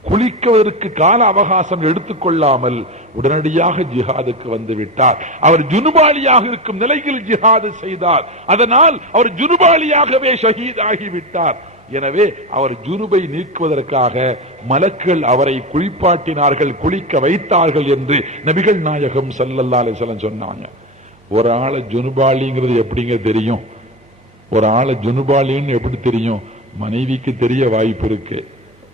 குளிக்குவதற்கு கால அவகாசம் எடுத்துக்கொள்ளாமல் உடனடியாக ஜிஹாதுக்கு வந்து விட்டார். அவர் ஜுனுபாலியாக இருக்கும் நிலையில் ஜிஹாது செய்தார். அதனால் அவர் ஜுனுபாலியாகவே ஷஹீதாகி விட்டார். எனவே அவர் ஜுனுபை நீக்குவதற்காக மலக்குகள் அவரை குளிப்பாட்டினார்கள், குளிக்க வைத்தார்கள் என்று நபிகள் நாயகம் ஸல்லல்லாஹு அலைஹி வஸல்லம் சொன்னாங்க. ஒரு ஆளை ஜுனுபாலிங்கிறது எப்படிங்க தெரியும்? ஒரு ஆளை ஜுனுபாலின்னு எப்படி தெரியும்? மனைவிக்கு தெரிய வாய்ப்பு இருக்கு,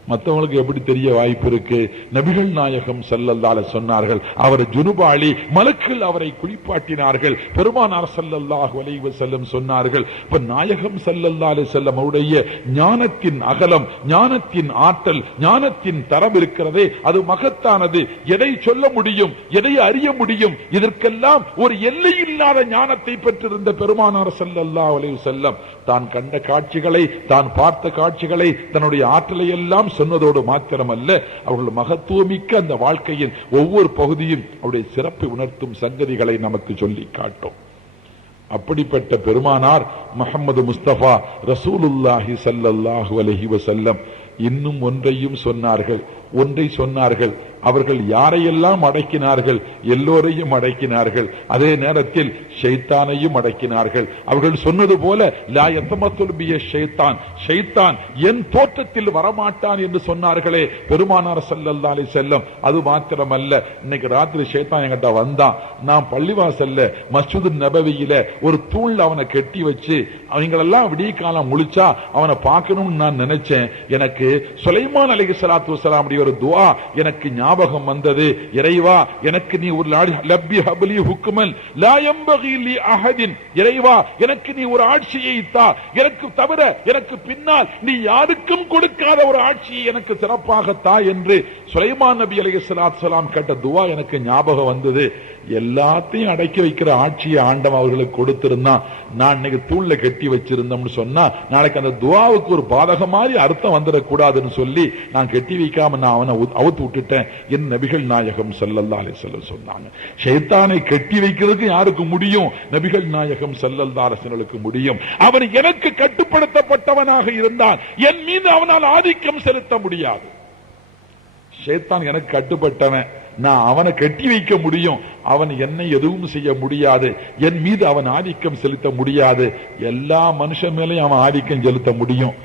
மற்றவங்களுக்கு எப்படி தெரிய வாய்ப்பு இருக்கு? நபிகள் நாயகம் ஸல்லல்லாஹு அலைஹி சொன்னார்கள், அவர் ஜுனுபாலி, மலக்குகள் அவரை குளிப்பாட்டினார்கள். பெருமானார் ஸல்லல்லாஹு அலைஹி வஸல்லம் சொன்னார்கள், இப்ப நாயகம் ஸல்லல்லாஹு அலைஹி வஸல்லம் அவருடைய ஞானத்தின் அகலம், ஞானத்தின் ஆற்றல், ஞானத்தின் தரம் இருக்கிறதே, அது மகத்தானது. எதை சொல்ல முடியும், எதை அறிய முடியும்? இதற்கெல்லாம் ஒரு எல்லையில்லாத ஞானத்தை பெற்றிருந்த பெருமானார் ஸல்லல்லாஹு அலைஹி வஸல்லம் தான் கண்ட காட்சிகளை, தான் பார்த்த காட்சிகளை, தன்னுடைய ஆற்றலை எல்லாம் சொன்னதோடு மாத்திரமல்ல, அவர்கள் மகத்துவமிக்க அந்த வாழ்க்கையின் ஒவ்வொரு பகுதியும் அவருடைய சிறப்பை உணர்த்தும் சங்கதிகளை நமக்கு சொல்லி காட்டும். அப்படிப்பட்ட பெருமானார் முஹம்மது முஸ்தபா ரசூலுல்லாஹி ஸல்லல்லாஹு அலைஹி வஸல்லம் இன்னும் ஒன்றையும் சொன்னார்கள். அவர்கள் யாரையெல்லாம் அடக்கினார்கள்? எல்லோரையும் அடக்கினார்கள். அதே நேரத்தில் ஷைத்தானையும் அடக்கினார்கள். அவர்கள் சொன்னது போல லா யதமத்துல் பிய ஷைத்தான், ஷைத்தான் என் தோற்றத்தில் வரமாட்டான் என்று சொன்னார்களே பெருமானார் ஸல்லல்லாஹு அலைஹி வஸல்லம். அது மாத்திரமல்ல, இன்னைக்கு ராத்திரி ஷைத்தான் என்கிட்ட வந்தான், நான் பள்ளிவாசல்ல மஸ்ஜிது நபவியில ஒரு தூண்ல அவனை கட்டி வச்சு அவங்களெல்லாம் விடிய காலம் முழிச்சா அவனை பார்க்கணும்னு நான் நினைச்சேன். எனக்கு சுலைமான் அலைஹிஸ்ஸலாத்து வஸ்ஸலாம் ஒரு துஆ எனக்கு ஞாபகம் வந்தது. இறைவா, எனக்கு நீ ஒரு லப்பி ஹப்லி ஹுக்மன் லா யம்பகி லி அஹதின், இறைவா எனக்கு நீ ஒரு ஆட்சியை தா, எனக்கு தவிர எனக்கு பின்னால் நீ யாருக்கும் கொடுக்காத ஒரு ஆட்சியை எனக்கு சிறப்பாக தா என்று சுலைமான் நபி அலைஹிஸ்ஸலாத்து வஸ்ஸலாம் கேட்ட துஆ எனக்கு ஞாபகம் வந்தது. எல்லாத்தையும் அடக்கி வைக்கிற ஆட்சியை ஆண்டவன் அவர்களுக்கு கொடுத்திருந்தான். நான் இன்னைக்கு தூண்ல கட்டி வச்சிருந்தோம்னு சொன்னா நாளைக்கு அந்த துஆவுக்கு ஒரு பாதக மாதிரி அர்த்தம் வந்துடக்கூடாதுன்னு சொல்லி நான் கட்டி வைக்காம நான் அவனை அவுத்து விட்டுட்டேன் என் நபிகள் நாயகம் ஸல்லல்லாஹு அலைஹி வஸல்லம் சொன்னாங்க. ஷைத்தானை கட்டி வைக்கிறதுக்கு யாருக்கு முடியும்? நபிகள் நாயகம் ஸல்லல்லாஹு அலைஹி வஸல்லம் முடியும். அவன் எனக்கு கட்டுப்படுத்தப்பட்டவனாக இருந்தான், என் மீது அவனால் ஆதிக்கம் செலுத்த முடியாது. ஷைத்தான் எனக்கு கட்டுப்பட்டவன், நான் அவனை கட்டி வைக்க முடியும், அவன் என்னை எதுவும் செய்ய முடியாது, என் மீது அவன் ஆதிக்கம் செலுத்த முடியாது. எல்லா மனுஷன் மேலையும் அவன் ஆதிக்கம் செலுத்த முடியும்,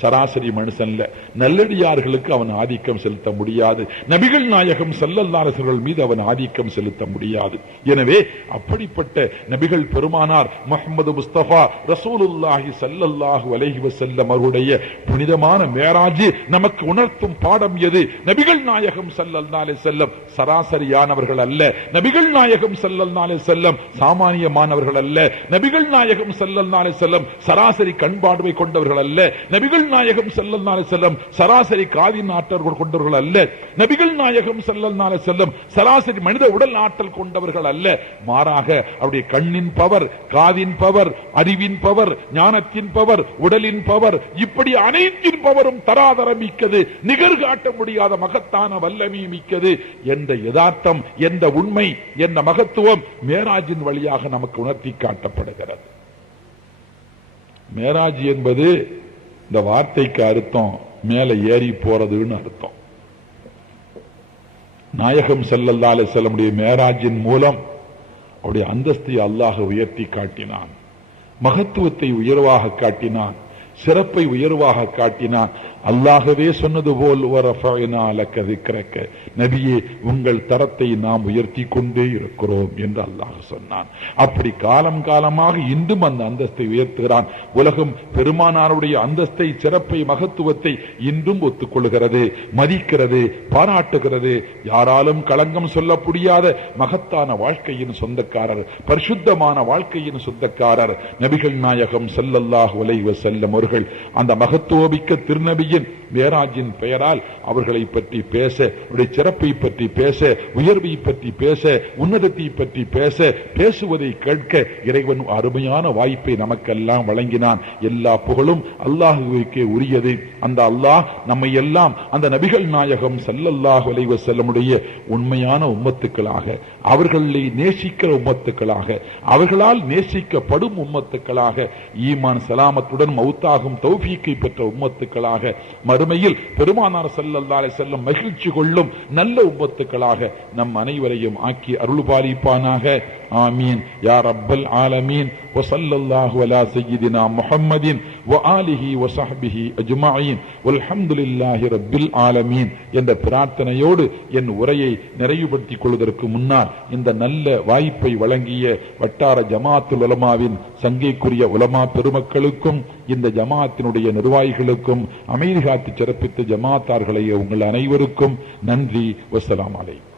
சராசரி மனுஷன்ல நல்லடியார்களுக்கு அவன் ஆதிக்கம் செலுத்த முடியாது. நபிகள் நாயகம் ஸல்லல்லாஹு அலைஹி வஸல்லம் மீது அவன் ஆதிக்கம் செலுத்த முடியாது. எனவே அப்படிப்பட்ட நபிகள் பெருமானார் முஹம்மது முஸ்தபா ரசூலுல்லாஹி ஸல்லல்லாஹு அலைஹி வஸல்லம் அவருடைய புனிதமான மேராஜ் நமக்கு உணர்த்தும் பாடம் எது? நபிகள் நாயகம் ஸல்லல்லாஹு அலைஹி வஸல்லம் சராசரியானவர்கள் அல்ல. நபிகள் நாயகம் ஸல்லல்லாஹு அலைஹி வஸல்லம் சாமானியமானவர்கள் அல்ல. நபிகள் நாயகம் ஸல்லல்லாஹு அலைஹி வஸல்லம் சராசரி கண்பார்வை கொண்டவர்கள் அல்ல. நபிகள் நாயகம் ஸல்லல்லாஹு அலைஹி வஸல்லம் சராசரி காதின் ஆற்றல் கொண்டவர்கள் அல்ல. நபிகள் நாயகம் ஸல்லல்லாஹு அலைஹி வஸல்லம் சராசரி மனித உடல் ஆற்றல் கொண்டவர்கள் அல்ல. மாறாக அவருடைய கண்ணின் பவர், காதின் பவர், அறிவின் பவர், ஞானத்தின் பவர், உடலின் பவர், இப்படி அனைத்தின் பவரும் தராதரம் மிக்கது, நிகர் காட்ட முடியாத மகத்தான வல்லமை மிக்கது என்ற யதார்த்தம், என்ற உண்மை, என்ற மகத்துவம் மேராஜின் வழியாக நமக்கு உணர்த்தி காட்டப்படுகிறது. மேராஜ் என்பது இந்த வார்த்தைக்கு அர்த்தம் மேல ஏறி போறதுன்னு அர்த்தம். நாயகம் ஸல்லல்லாஹு அலைஹி வஸல்லம் மேராஜின் மூலம் அவருடைய அந்தஸ்தை அல்லாஹ் உயர்த்தி காட்டினான், மகத்துவத்தை உயர்வாக காட்டினான், சிறப்பை உயர்வாக காட்டினான். அல்லாஹ்வே சொன்னது போல் நபியே உங்கள் தரத்தை நாம் உயர்த்தி கொண்டே இருக்கிறோம் என்று அல்லாஹ் சொன்னான். அப்படி காலம் காலமாக இன்றும் அந்த அந்தஸ்தை உயர்த்துகிறான். உலகம் பெருமானாருடைய அந்தஸ்தை, சிறப்பை, மகத்துவத்தை இன்றும் ஒத்துக்கொள்கிறது, மதிக்கிறது, பாராட்டுகிறது. யாராலும் களங்கம் சொல்ல முடியாத மகத்தான வாழ்க்கையின் சொந்தக்காரர், பரிசுத்தமான வாழ்க்கையின் சொந்தக்காரர் நபிகள் நாயகம் ஸல்லல்லாஹு அலைஹி வஸல்லம் அவர்கள். அந்த மகத்துவமிக்க திருநபியின் மேராஜின் பெயரால் அவர்களை பற்றி பேச, அவருடைய சிறப்பை பற்றி பேச, உயர்வை பற்றி பேச, உன்னதத்தை பற்றி பேச, பேசுவதை கேட்க இறைவன் அருமையான வாய்ப்பை நமக்கெல்லாம் வழங்கினான். எல்லா புகழும் அல்லாஹ்வுக்கே உரியது. அந்த அல்லாஹ் நம்மை எல்லாம் அந்த நபிகள் நாயகம் ஸல்லல்லாஹு அலைஹி வஸல்லமுடைய உண்மையான உம்மத்துக்களாக, அவர்களை நேசிக்கிற உம்மத்துக்களாக, அவர்களால் நேசிக்கப்படும் உம்மத்துக்களாக, ஈமான் சலாமத்துடன் மௌத்தாகும் தௌஃபீக்கை பெற்ற உம்மத்துக்களாக, மறுமையில் பெருமானார் ஸல்லல்லாஹு அலைஹி வஸல்லம் மகிழ்ச்சி கொள்ளும் நல்ல உம்மத்துக்களாக நம் அனைவரையும் ஆக்கி அருள்பாலிப்பானாக. ஆமீன் யா ரப்பல் ஆலமீன். வஸல்லல்லாஹு அலா சய்யிதினா முஹம்மதின் வஆலிஹி வஸஹ்பிஹி அஜ்மஈன் வல்ஹம்துலில்லாஹி ரப்பில் ஆலமீன் என்ற பிரார்த்தனையோடு என் உரையை நிறைவுபடுத்திக் கொள்வதற்கு முன்னால் இந்த நல்ல வாய்ப்பை வழங்கிய வட்டார ஜமாத்துல் உலமாவின் சங்கைக்குரிய உலமா பெருமக்களுக்கும், இந்த ஜமாத்தினுடைய நிர்வாகிகளுக்கும், அமைதி காத்து சிறப்பித்த ஜமாத்தார்களைய உங்கள் அனைவருக்கும் நன்றி. வஸ்ஸலாமு அலைக்கும்.